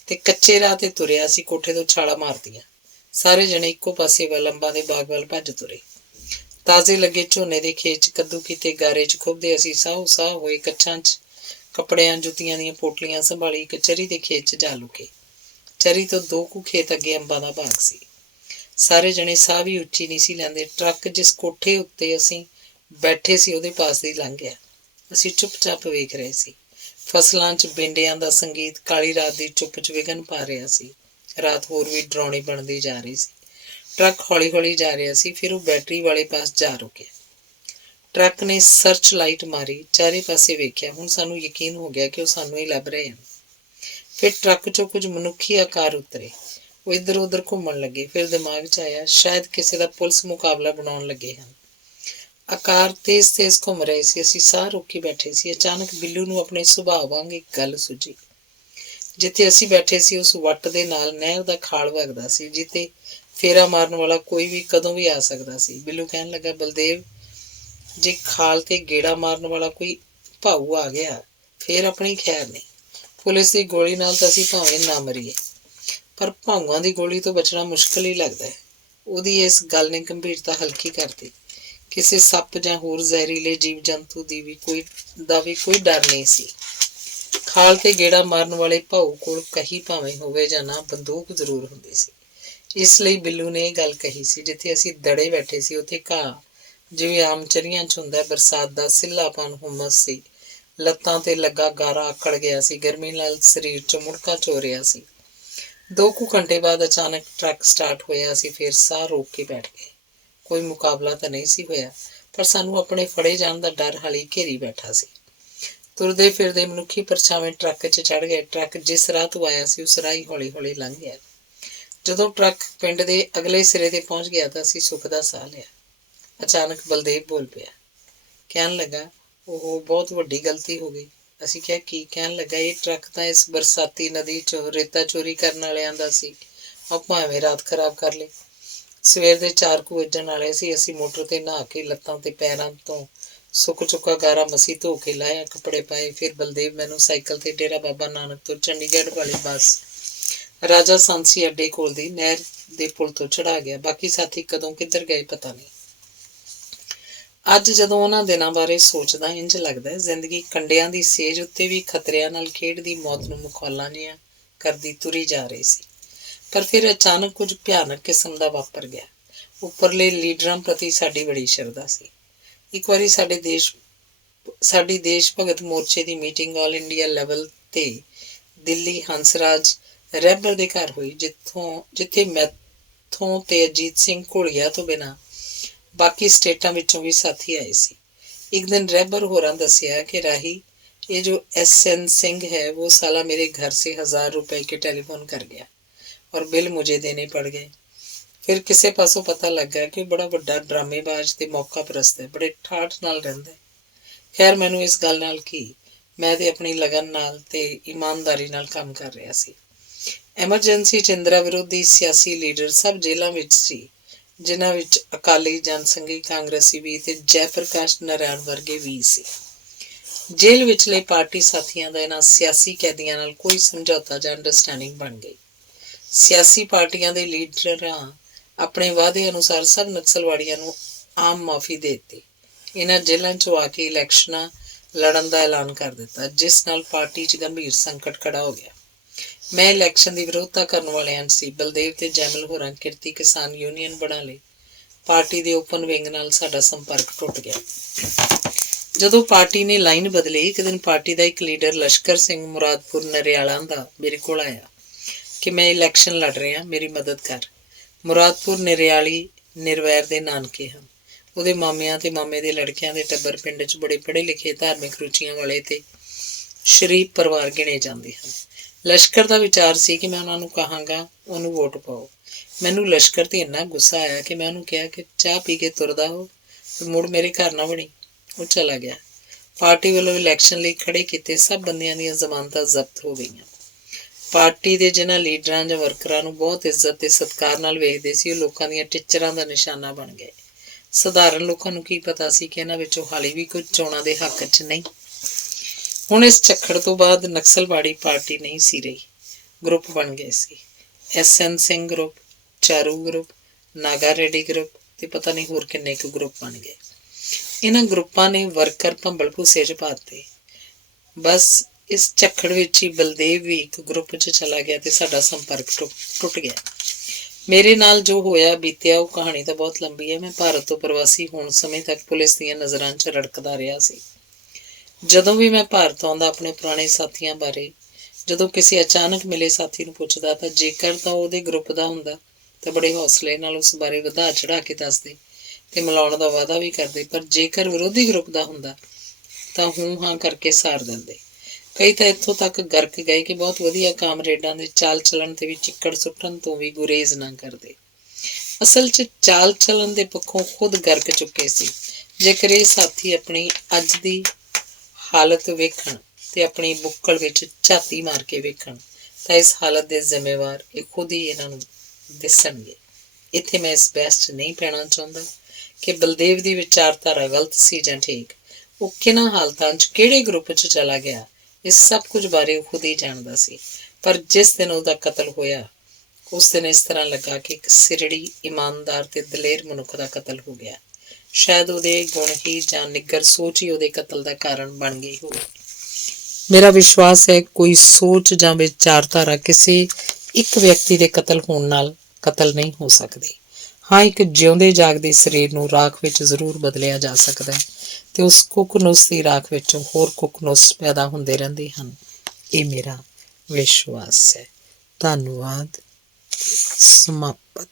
ਤੇ ਕੱਚੇ ਰਾਹ ਤੇ ਤੁਰਿਆ, ਅਸੀਂ ਕੋਠੇ ਤੋਂ ਛਾਲਾਂ ਮਾਰਦੀਆਂ। ਸਾਰੇ ਜਣੇ ਇੱਕੋ ਪਾਸੇ ਵੱਲ ਅੰਬਾਂ ਦੇ ਬਾਗ ਵੱਲ ਭੱਜ ਤੁਰੇ। ਤਾਜ਼ੇ ਲੱਗੇ ਝੋਨੇ ਦੇ ਖੇਤ 'ਚ ਕੱਦੂ ਕੀਤੇ ਗਾਰੇ 'ਚ ਖੁੱਭਦੇ ਅਸੀਂ ਸਾਹ ਹੋਏ ਕੱਛਾਂ 'ਚ ਕੱਪੜਿਆਂ, ਜੁੱਤੀਆਂ ਦੀਆਂ ਪੋਟਲੀਆਂ ਸੰਭਾਲੀ ਇੱਕ ਚਰੀ ਦੇ ਖੇਤ 'ਚ ਜਾ ਲੁਕੇ। ਚਰੀ ਤੋਂ 2 ਕੁ ਖੇਤ ਅੱਗੇ ਅੰਬਾਂ ਦਾ ਬਾਗ ਸੀ। ਸਾਰੇ ਜਣੇ ਸਾਹ ਵੀ ਉੱਚੀ ਨਹੀਂ ਸੀ ਲੈਂਦੇ। ਟਰੱਕ ਜਿਸ ਕੋਠੇ ਉੱਤੇ ਅਸੀਂ ਬੈਠੇ ਸੀ ਉਹਦੇ ਪਾਸ ਦੀ ਲੰਘ ਗਿਆ। ਅਸੀਂ ਚੁੱਪਚਾਪ ਵੇਖ ਰਹੇ ਸੀ। ਫਸਲਾਂ 'ਚ ਬੇਂਡਿਆਂ ਦਾ ਸੰਗੀਤ ਕਾਲੀ ਰਾਤ ਦੀ ਚੁੱਪ 'ਚ ਵਿਘਨ ਪਾ ਰਿਹਾ ਸੀ। ਰਾਤ ਹੋਰ ਵੀ ਡਰਾਉਣੀ ਬਣਦੀ ਜਾ ਰਹੀ ਸੀ। ਟਰੱਕ ਹੌਲੀ ਜਾ ਰਿਹਾ ਸੀ। ਫਿਰ ਉਹ ਬੈਟਰੀ ਵਾਲੇ ਪਾਸ ਜਾ ਰੁਕਿਆ। ਟਰੱਕ ਨੇ ਸਰਚ ਲਾਈਟ ਮਾਰੀ, ਚਾਰੇ ਪਾਸੇ ਵੇਖਿਆ। ਹੁਣ ਸਾਨੂੰ ਯਕੀਨ ਹੋ ਗਿਆ ਕਿ ਉਹ ਸਾਨੂੰ ਹੀ ਲੱਭ ਰਹੇ ਹਨ। ਫਿਰ ਟਰੱਕ 'ਚੋਂ ਕੁਝ ਮਨੁੱਖੀ ਆਕਾਰ ਉਤਰੇ। ਉਹ ਇੱਧਰ ਉੱਧਰ ਘੁੰਮਣ ਲੱਗੇ। ਫਿਰ ਦਿਮਾਗ 'ਚ ਆਇਆ, ਸ਼ਾਇਦ ਕਿਸੇ ਦਾ ਪੁਲਿਸ ਮੁਕਾਬਲਾ ਬਣਾਉਣ ਲੱਗੇ ਹਨ। ਆਕਾਰ ਤੇਜ਼ ਘੁੰਮ ਰਹੇ ਸੀ। ਅਸੀਂ ਸਾਹ ਰੋਕੀ ਬੈਠੇ ਸੀ। ਅਚਾਨਕ ਬਿੱਲੂ ਨੂੰ ਆਪਣੇ ਸੁਭਾਅ ਵਾਂਗ ਇੱਕ ਗੱਲ ਸੁੱਝੀ। ਜਿੱਥੇ ਅਸੀਂ ਬੈਠੇ ਸੀ ਉਸ ਵੱਟ ਦੇ ਨਾਲ ਨਹਿਰ ਦਾ ਖਾਲ ਵਗਦਾ ਸੀ, ਜਿੱਥੇ ਫੇਰਾ ਮਾਰਨ ਵਾਲਾ ਕੋਈ ਵੀ ਕਦੋਂ ਵੀ ਆ ਸਕਦਾ ਸੀ। ਬਿੱਲੂ ਕਹਿਣ ਲੱਗਾ, ਬਲਦੇਵ, ਜੇ ਖਾਲ ਤੇ ਗੇੜਾ ਮਾਰਨ ਵਾਲਾ ਕੋਈ ਭਾਊ ਆ ਗਿਆ ਫੇਰ ਆਪਣੀ ਖੈਰ ਨਹੀਂ। ਪੁਲਿਸ ਦੀ ਗੋਲੀ ਨਾਲ ਤਾਂ ਅਸੀਂ ਭਾਵੇਂ ਨਾ ਮਰੀਏ, ਪਰ ਭਾਊਆਂ ਦੀ ਗੋਲੀ ਤੋਂ ਬਚਣਾ ਮੁਸ਼ਕਿਲ ਹੀ ਲੱਗਦਾ ਹੈ। ਉਹਦੀ ਇਸ ਗੱਲ ਨੇ ਗੰਭੀਰਤਾ ਹਲਕੀ ਕਰਤੀ। ਕਿਸੇ ਸੱਪ ਜਾਂ ਹੋਰ ਜ਼ਹਿਰੀਲੇ ਜੀਵ ਜੰਤੂ ਦਾ ਵੀ ਕੋਈ ਡਰ ਨਹੀਂ ਸੀ। ਖਾਲ ਤੇ ਗੇੜਾ ਮਾਰਨ ਵਾਲੇ ਭਾਊ ਕੋਲ ਕਹੀ ਭਾਵੇਂ ਹੋਵੇ ਜਾਂ ਨਾ, ਬੰਦੂਕ ਜ਼ਰੂਰ ਹੁੰਦੀ ਸੀ। ਇਸ ਲਈ ਬਿੱਲੂ ਨੇ ਇਹ ਗੱਲ ਕਹੀ ਸੀ। ਜਿੱਥੇ ਅਸੀਂ ਦੜੇ ਬੈਠੇ ਸੀ ਉੱਥੇ ਘਾਹ ਜਿਵੇਂ ਆਮ ਚਰੀਆਂ 'ਚ ਹੁੰਦਾ, ਬਰਸਾਤ ਦਾ ਸਿੱਲਾਪਨ ਹੁਮਸ ਸੀ। ਲੱਤਾਂ ਤੇ ਲੱਗਾ ਗਾਰਾ ਆਕੜ ਗਿਆ ਸੀ। ਗਰਮੀ ਨਾਲ ਸਰੀਰ 'ਚ ਮੁੜਕਾ ਚੋ ਰਿਹਾ ਸੀ। 2 ਕੁ ਘੰਟੇ ਬਾਅਦ ਅਚਾਨਕ ਟਰੱਕ ਸਟਾਰਟ ਹੋਇਆ। ਅਸੀਂ ਫਿਰ ਸਾਹ ਰੋਕ ਕੇ ਬੈਠ ਗਏ। ਕੋਈ ਮੁਕਾਬਲਾ ਤਾਂ ਨਹੀਂ ਸੀ ਹੋਇਆ, ਪਰ ਸਾਨੂੰ ਆਪਣੇ ਫੜੇ ਜਾਣ ਦਾ ਡਰ ਹਾਲੀ ਘੇਰੀ ਬੈਠਾ ਸੀ। ਤੁਰਦੇ ਫਿਰਦੇ ਮਨੁੱਖੀ ਪਰਛਾਵੇਂ ਟਰੱਕ 'ਚ ਚੜ੍ਹ ਗਏ। ਟਰੱਕ ਜਿਸ ਰਾਹ ਤੋਂ ਆਇਆ ਸੀ ਉਸ ਰਾਹ ਹੀ ਹੌਲੀ ਹੌਲੀ ਲੰਘ ਗਿਆ। ਜਦੋਂ ਟਰੱਕ ਪਿੰਡ ਦੇ ਅਗਲੇ ਸਿਰੇ ਤੇ ਪਹੁੰਚ ਗਿਆ ਤਾਂ ਅਸੀਂ ਸੁੱਖ ਦਾ ਸਾਹ ਲਿਆ। ਅਚਾਨਕ ਬਲਦੇਵ ਬੋਲ ਪਿਆ। ਕਹਿਣ ਲੱਗਾ, ਉਹ ਬਹੁਤ ਵੱਡੀ ਗਲਤੀ ਹੋ ਗਈ। ਅਸੀਂ ਕਿਹਾ, ਕੀ? ਕਹਿਣ ਲੱਗਾ, ਇਹ ਟਰੱਕ ਤਾਂ ਇਸ ਬਰਸਾਤੀ ਨਦੀ 'ਚੋਂ ਰੇਤਾ ਚੋਰੀ ਕਰਨ ਵਾਲਿਆਂ ਦਾ ਸੀ। ਆਪਾਂ ਐਵੇਂ ਰਾਤ ਖਰਾਬ ਕਰ ਲਈ। ਸਵੇਰ ਦੇ 4 ਕੁ ਵੱਜਣ ਵਾਲੇ ਸੀ। ਅਸੀਂ ਮੋਟਰ ਤੇ ਨਹਾ ਕੇ ਲੱਤਾਂ ਤੇ ਪੈਰਾਂ ਤੋਂ ਸੁੱਕ ਚੁੱਕਾ ਗਾਰਾ ਮਸੀਂ ਧੋ ਕੇ ਲਾਇਆ, ਕੱਪੜੇ ਪਾਏ। ਫਿਰ ਬਲਦੇਵ ਮੈਨੂੰ ਸਾਈਕਲ ਤੇ ਡੇਰਾ ਬਾਬਾ ਨਾਨਕ ਤੋਂ ਚੰਡੀਗੜ੍ਹ ਵਾਲੀ ਬੱਸ ਰਾਜਾ ਸਾਂਸੀ ਅੱਡੇ ਕੋਲ ਦੀ ਨਹਿਰ ਦੇ ਪੁਲ ਤੋਂ ਚੜਾ ਗਿਆ। ਬਾਕੀ ਸਾਥੀ ਕਦੋਂ ਕਿੱਧਰ ਗਏ ਪਤਾ ਨਹੀਂ। ਅੱਜ ਜਦੋਂ ਉਹਨਾਂ ਦਿਨਾਂ ਬਾਰੇ ਸੋਚਦਾ ਇੰਝ ਲੱਗਦਾ ਜ਼ਿੰਦਗੀ ਕੰਡਿਆਂ ਦੀ ਸੇਜ ਉੱਤੇ ਵੀ ਖਤਰਿਆਂ ਨਾਲ ਖੇਡਦੀ ਮੌਤ ਨੂੰ ਮਖੌਲਾਂ ਜਿਹੀਆਂ ਕਰਦੀ ਤੁਰੀ ਜਾ ਰਹੀ ਸੀ। ਪਰ ਫਿਰ ਅਚਾਨਕ ਕੁਝ ਭਿਆਨਕ ਕਿਸਮ ਦਾ ਵਾਪਰ ਗਿਆ। ਉੱਪਰਲੇ ਲੀਡਰਾਂ ਪ੍ਰਤੀ ਸਾਡੀ ਬੜੀ ਸ਼ਰਧਾ ਸੀ। ਇੱਕ ਵਾਰੀ ਸਾਡੀ ਦੇਸ਼ ਭਗਤ ਮੋਰਚੇ ਦੀ ਮੀਟਿੰਗ ਆਲ ਇੰਡੀਆ ਲੈਵਲ ਤੇ ਦਿੱਲੀ ਹੰਸਰਾਜ ਰਹਿਬਰ ਦੇ ਘਰ ਹੋਈ, ਜਿੱਥੇ ਮੈਥੋਂ ਤੇ ਅਜੀਤ ਸਿੰਘ ਘੋਲੀਆ ਤੋਂ ਬਿਨਾਂ ਬਾਕੀ ਸਟੇਟਾਂ ਵਿੱਚੋਂ ਵੀ ਸਾਥੀ ਆਏ ਸੀ। ਇੱਕ ਦਿਨ ਰਹਿਬਰ ਹੋਰਾਂ ਦੱਸਿਆ ਕਿ ਰਾਹੀ, ये जो SN सिंह है वो साला मेरे घर से 1000 रुपए के टेलीफोन कर गया और बिल मुझे देने पड़ गए। ਫਿਰ ਕਿਸੇ ਪਾਸੋਂ ਪਤਾ ਲੱਗਾ ਕਿ ਉਹ ਬੜਾ ਵੱਡਾ ਡਰਾਮੇਬਾਜ਼ ਤੇ ਮੌਕਾ ਪ੍ਰਸਤ ਹੈ, ਬੜੇ ਠਾਠ ਨਾਲ ਰਹਿੰਦਾ ਹੈ। ਖੈਰ, ਮੈਨੂੰ ਇਸ ਗੱਲ ਨਾਲ ਕੀ, ਮੈਂ ਤੇ ਆਪਣੀ ਲਗਨ ਨਾਲ ਤੇ ਇਮਾਨਦਾਰੀ ਨਾਲ ਕੰਮ ਕਰ ਰਿਹਾ ਸੀ। ਐਮਰਜੈਂਸੀ 'ਚ ਇੰਦਰਾ ਵਿਰੋਧੀ ਸਿਆਸੀ ਲੀਡਰ ਸਭ ਜੇਲ੍ਹਾਂ ਵਿੱਚ ਸੀ, ਜਿਨ੍ਹਾਂ ਵਿੱਚ ਅਕਾਲੀ, ਜਨਸੰਘੀ, ਕਾਂਗਰਸੀ ਵੀ ਤੇ ਜੈ ਪ੍ਰਕਾਸ਼ ਨਾਰਾਇਣ ਵਰਗੇ ਵੀ ਸੀ। ਜੇਲ੍ਹ ਵਿਚਲੇ ਪਾਰਟੀ ਸਾਥੀਆਂ ਦਾ ਇਹਨਾਂ ਸਿਆਸੀ ਕੈਦੀਆਂ ਨਾਲ ਕੋਈ ਸਮਝੌਤਾ ਜਾਂ ਅੰਡਰਸਟੈਂਡਿੰਗ ਬਣ ਗਈ। ਸਿਆਸੀ ਪਾਰਟੀਆਂ ਦੇ ਲੀਡਰਾਂ ਆਪਣੇ ਵਾਅਦੇ ਅਨੁਸਾਰ ਸਭ ਨਕਸਲਵਾੜੀਆਂ ਨੂੰ ਆਮ ਮਾਫੀ ਦੇ ਦਿੱਤੀ। ਇਹਨਾਂ ਜੇਲ੍ਹਾਂ 'ਚੋਂ ਆ ਕੇ ਇਲੈਕਸ਼ਨਾਂ ਲੜਨ ਦਾ ਐਲਾਨ ਕਰ ਦਿੱਤਾ, ਜਿਸ ਨਾਲ ਪਾਰਟੀ 'ਚ ਗੰਭੀਰ ਸੰਕਟ ਖੜਾ ਹੋ ਗਿਆ। ਮੈਂ ਇਲੈਕਸ਼ਨ ਦੀ ਵਿਰੋਧਤਾ ਕਰਨ ਵਾਲਿਆਂ ਸੀ। ਬਲਦੇਵ ਤੇ ਜੈਮਲ ਹੋਰਾਂ ਕਿਰਤੀ ਕਿਸਾਨ ਯੂਨੀਅਨ ਬਣਾ ਲਈ। ਪਾਰਟੀ ਦੇ ਓਪਨ ਵਿੰਗ ਨਾਲ ਸਾਡਾ ਸੰਪਰਕ ਟੁੱਟ ਗਿਆ। ਜਦੋਂ ਪਾਰਟੀ ਨੇ ਲਾਈਨ ਬਦਲੀ, ਇੱਕ ਦਿਨ ਪਾਰਟੀ ਦਾ ਇੱਕ ਲੀਡਰ ਲਸ਼ਕਰ ਸਿੰਘ ਮੁਰਾਦਪੁਰ ਨਰਿਆਲਾ ਦਾ ਮੇਰੇ ਕੋਲ ਆਇਆ ਕਿ ਮੈਂ ਇਲੈਕਸ਼ਨ ਲੜ ਰਿਹਾ, ਮੇਰੀ ਮਦਦ ਕਰ। ਮੁਰਾਦਪੁਰ ਨਰਿਆਲੀ ਨਿਰਵੈਰ ਦੇ ਨਾਨਕੇ ਹਨ। ਉਹਦੇ ਮਾਮਿਆਂ ਤੇ ਮਾਮੇ ਦੇ ਲੜਕਿਆਂ ਦੇ ਟੱਬਰ ਪਿੰਡ 'ਚ ਬੜੇ ਪੜ੍ਹੇ ਲਿਖੇ, ਧਾਰਮਿਕ ਰੁਚੀਆਂ ਵਾਲੇ ਤੇ ਸ਼ਰੀਫ ਪਰਿਵਾਰ ਗਿਣੇ ਜਾਂਦੇ ਹਨ। ਲਸ਼ਕਰ ਦਾ ਵਿਚਾਰ ਸੀ ਕਿ ਮੈਂ ਉਹਨਾਂ ਨੂੰ ਕਹਾਂਗਾ, ਉਹਨੂੰ ਵੋਟ ਪਾਓ। ਮੈਨੂੰ ਲਸ਼ਕਰ ਤੇ ਇੰਨਾ ਗੁੱਸਾ ਆਇਆ ਕਿ ਮੈਂ ਉਹਨੂੰ ਕਿਹਾ ਕਿ ਚਾਹ ਪੀ ਕੇ ਤੁਰਦਾ ਹੋ ਤੇ ਮੁੜ ਮੇਰੇ ਘਰ ਨਾ ਵੜੀ। ਉਹ ਚਲਾ ਗਿਆ। ਪਾਰਟੀ ਵੱਲੋਂ ਇਲੈਕਸ਼ਨ ਲਈ ਖੜੇ ਕੀਤੇ ਸਭ ਬੰਦਿਆਂ ਦੀਆਂ ਜ਼ਮਾਨਤਾਂ ਜ਼ਬਤ ਹੋ ਗਈਆਂ। ਪਾਰਟੀ ਦੇ ਜਿਨ੍ਹਾਂ ਲੀਡਰਾਂ ਜਾਂ ਵਰਕਰਾਂ ਨੂੰ ਬਹੁਤ ਇੱਜ਼ਤ ਤੇ ਸਤਿਕਾਰ ਨਾਲ ਵੇਖਦੇ ਸੀ, ਉਹ ਲੋਕਾਂ ਦੀਆਂ ਟਿੱਚਰਾਂ ਦਾ ਨਿਸ਼ਾਨਾ ਬਣ ਗਏ। ਸਧਾਰਨ ਲੋਕਾਂ ਨੂੰ ਕੀ ਪਤਾ ਸੀ ਕਿ ਇਹਨਾਂ ਵਿੱਚੋਂ ਹਾਲੀ ਵੀ ਕੁਝ ਚੋਣਾਂ ਦੇ ਹੱਕ 'ਚ ਨਹੀਂ। ਹੁਣ ਇਸ ਝੱਖੜ ਤੋਂ ਬਾਅਦ ਨਕਸਲਵਾੜੀ ਪਾਰਟੀ ਨਹੀਂ ਸੀ ਰਹੀ। ਗਰੁੱਪ ਬਣ ਗਏ ਸੀ। SN ਸਿੰਘ ਗਰੁੱਪ, ਚਾਰੂ ਗਰੁੱਪ, ਨਾਗਾ ਰੈਡੀ ਗਰੁੱਪ ਤੇ ਪਤਾ ਨਹੀਂ ਹੋਰ ਕਿੰਨੇ ਕੁ ਗਰੁੱਪ ਬਣ ਗਏ। ਇਹਨਾਂ ਗਰੁੱਪਾਂ ਨੇ ਵਰਕਰ ਭੰਬਲ ਭੂਸੇ 'ਚ ਪਾਤੇ। ਬਸ ਇਸ ਝੱਖੜ ਵਿੱਚ ਹੀ ਬਲਦੇਵ ਵੀ ਇੱਕ ਗਰੁੱਪ 'ਚ ਚਲਾ ਗਿਆ ਤੇ ਸਾਡਾ ਸੰਪਰਕ ਟੁੱਟ ਗਿਆ। ਮੇਰੇ ਨਾਲ ਜੋ ਹੋਇਆ ਬੀਤਿਆ ਉਹ ਕਹਾਣੀ ਤਾਂ ਬਹੁਤ ਲੰਬੀ ਹੈ। ਮੈਂ ਭਾਰਤ ਤੋਂ ਪ੍ਰਵਾਸੀ ਹੋਣ ਸਮੇਂ ਤੱਕ ਪੁਲਿਸ ਦੀਆਂ ਨਜ਼ਰਾਂ 'ਚ ਰੜਕਦਾ ਰਿਹਾ ਸੀ। ਜਦੋਂ ਵੀ ਮੈਂ ਭਾਰਤ ਆਉਂਦਾ, ਆਪਣੇ ਪੁਰਾਣੇ ਸਾਥੀਆਂ ਬਾਰੇ ਜਦੋਂ ਕਿਸੇ ਅਚਾਨਕ ਮਿਲੇ ਸਾਥੀ ਨੂੰ ਪੁੱਛਦਾ ਤਾਂ ਜੇਕਰ ਤਾਂ ਉਹਦੇ ਗਰੁੱਪ ਦਾ ਹੁੰਦਾ ਤਾਂ ਬੜੇ ਹੌਸਲੇ ਨਾਲ ਉਸ ਬਾਰੇ ਵਧਾ ਚੜ੍ਹਾ ਕੇ ਦੱਸਦੇ ਤੇ ਮਿਲਾਉਣ ਦਾ ਵਾਅਦਾ ਵੀ ਕਰਦੇ, ਪਰ ਜੇਕਰ ਵਿਰੋਧੀ ਗਰੁੱਪ ਦਾ ਹੁੰਦਾ ਤਾਂ ਹੂੰ ਹਾਂ ਕਰਕੇ ਸਾਰ ਦਿੰਦੇ। ਕਈ ਤਾਂ ਇੱਥੋਂ ਤੱਕ ਗਰਕ ਗਏ ਕਿ ਬਹੁਤ ਵਧੀਆ ਕਾਮਰੇਡਾਂ ਦੇ ਚਾਲ ਚੱਲਣ ਤੇ ਵੀ ਚਿੱਕੜ ਸੁੱਟਣ ਤੋਂ ਵੀ ਗੁਰੇਜ਼ ਨਾ ਕਰਦੇ। ਅਸਲ 'ਚ ਚਾਲ ਚੱਲਣ ਦੇ ਪੱਖੋਂ ਖੁਦ ਗਰਕ ਚੁੱਕੇ ਸੀ। ਜੇਕਰ ਇਹ ਸਾਥੀ ਆਪਣੀ ਅੱਜ ਦੀ ਹਾਲਤ ਵੇਖਣ ਤੇ ਆਪਣੀ ਬੁੱਕਲ ਵਿੱਚ ਝਾਤੀ ਮਾਰ ਕੇ ਵੇਖਣ ਤਾਂ ਇਸ ਹਾਲਤ ਦੇ ਜ਼ਿੰਮੇਵਾਰ ਇਹ ਖੁਦ ਹੀ ਇਹਨਾਂ ਨੂੰ ਦਿਸਣਗੇ। ਇੱਥੇ ਮੈਂ ਇਸ ਬਹਿਸ 'ਚ ਨਹੀਂ ਪੈਣਾ ਚਾਹੁੰਦਾ ਕਿ ਬਲਦੇਵ ਦੀ ਵਿਚਾਰਧਾਰਾ ਗਲਤ ਸੀ ਜਾਂ ਠੀਕ। ਉਹ ਕਿਹਨਾਂ ਹਾਲਤਾਂ 'ਚ ਕਿਹੜੇ ਗਰੁੱਪ 'ਚ ਚਲਾ ਗਿਆ, ਇਸ ਸਭ ਕੁਝ ਬਾਰੇ ਉਹ ਖੁਦ ਹੀ ਜਾਣਦਾ ਸੀ। ਪਰ ਜਿਸ ਦਿਨ ਉਹਦਾ ਕਤਲ ਹੋਇਆ, ਉਸ ਦਿਨ ਇਸ ਤਰ੍ਹਾਂ ਲੱਗਾ ਕਿ ਇੱਕ ਸਿਰੜੀ, ਇਮਾਨਦਾਰ ਤੇ ਦਲੇਰ ਮਨੁੱਖ ਦਾ ਕਤਲ ਹੋ ਗਿਆ। ਸ਼ਾਇਦ ਉਹਦੇ ਗੁਣ ਹੀ ਜਾਂ ਨਿੱਗਰ ਸੋਚ ਹੀ ਉਹਦੇ ਕਤਲ ਦਾ ਕਾਰਨ ਬਣ ਗਈ ਹੋਵੇ। ਮੇਰਾ ਵਿਸ਼ਵਾਸ ਹੈ ਕੋਈ ਸੋਚ ਜਾਂ ਵਿਚਾਰਧਾਰਾ ਕਿਸੇ ਇੱਕ ਵਿਅਕਤੀ ਦੇ ਕਤਲ ਹੋਣ ਨਾਲ ਕਤਲ ਨਹੀਂ ਹੋ ਸਕਦੀ। ਹਾਂ, ਇੱਕ ਜਿਉਂਦੇ ਜਾਗਦੇ ਸਰੀਰ ਨੂੰ ਰਾਖ ਵਿੱਚ ਜ਼ਰੂਰ ਬਦਲਿਆ ਜਾ ਸਕਦਾ ਹੈ ਤੇ ਉਸ ਕੁੱਕਨੁਸ ਦੀ ਰਾਖ ਵਿੱਚੋਂ ਹੋਰ ਕੁੱਕਨੁਸ ਪੈਦਾ ਹੁੰਦੇ ਰਹਿੰਦੇ ਹਨ। ਇਹ ਮੇਰਾ ਵਿਸ਼ਵਾਸ ਹੈ। ਧੰਨਵਾਦ। ਸਮਾਪਤ।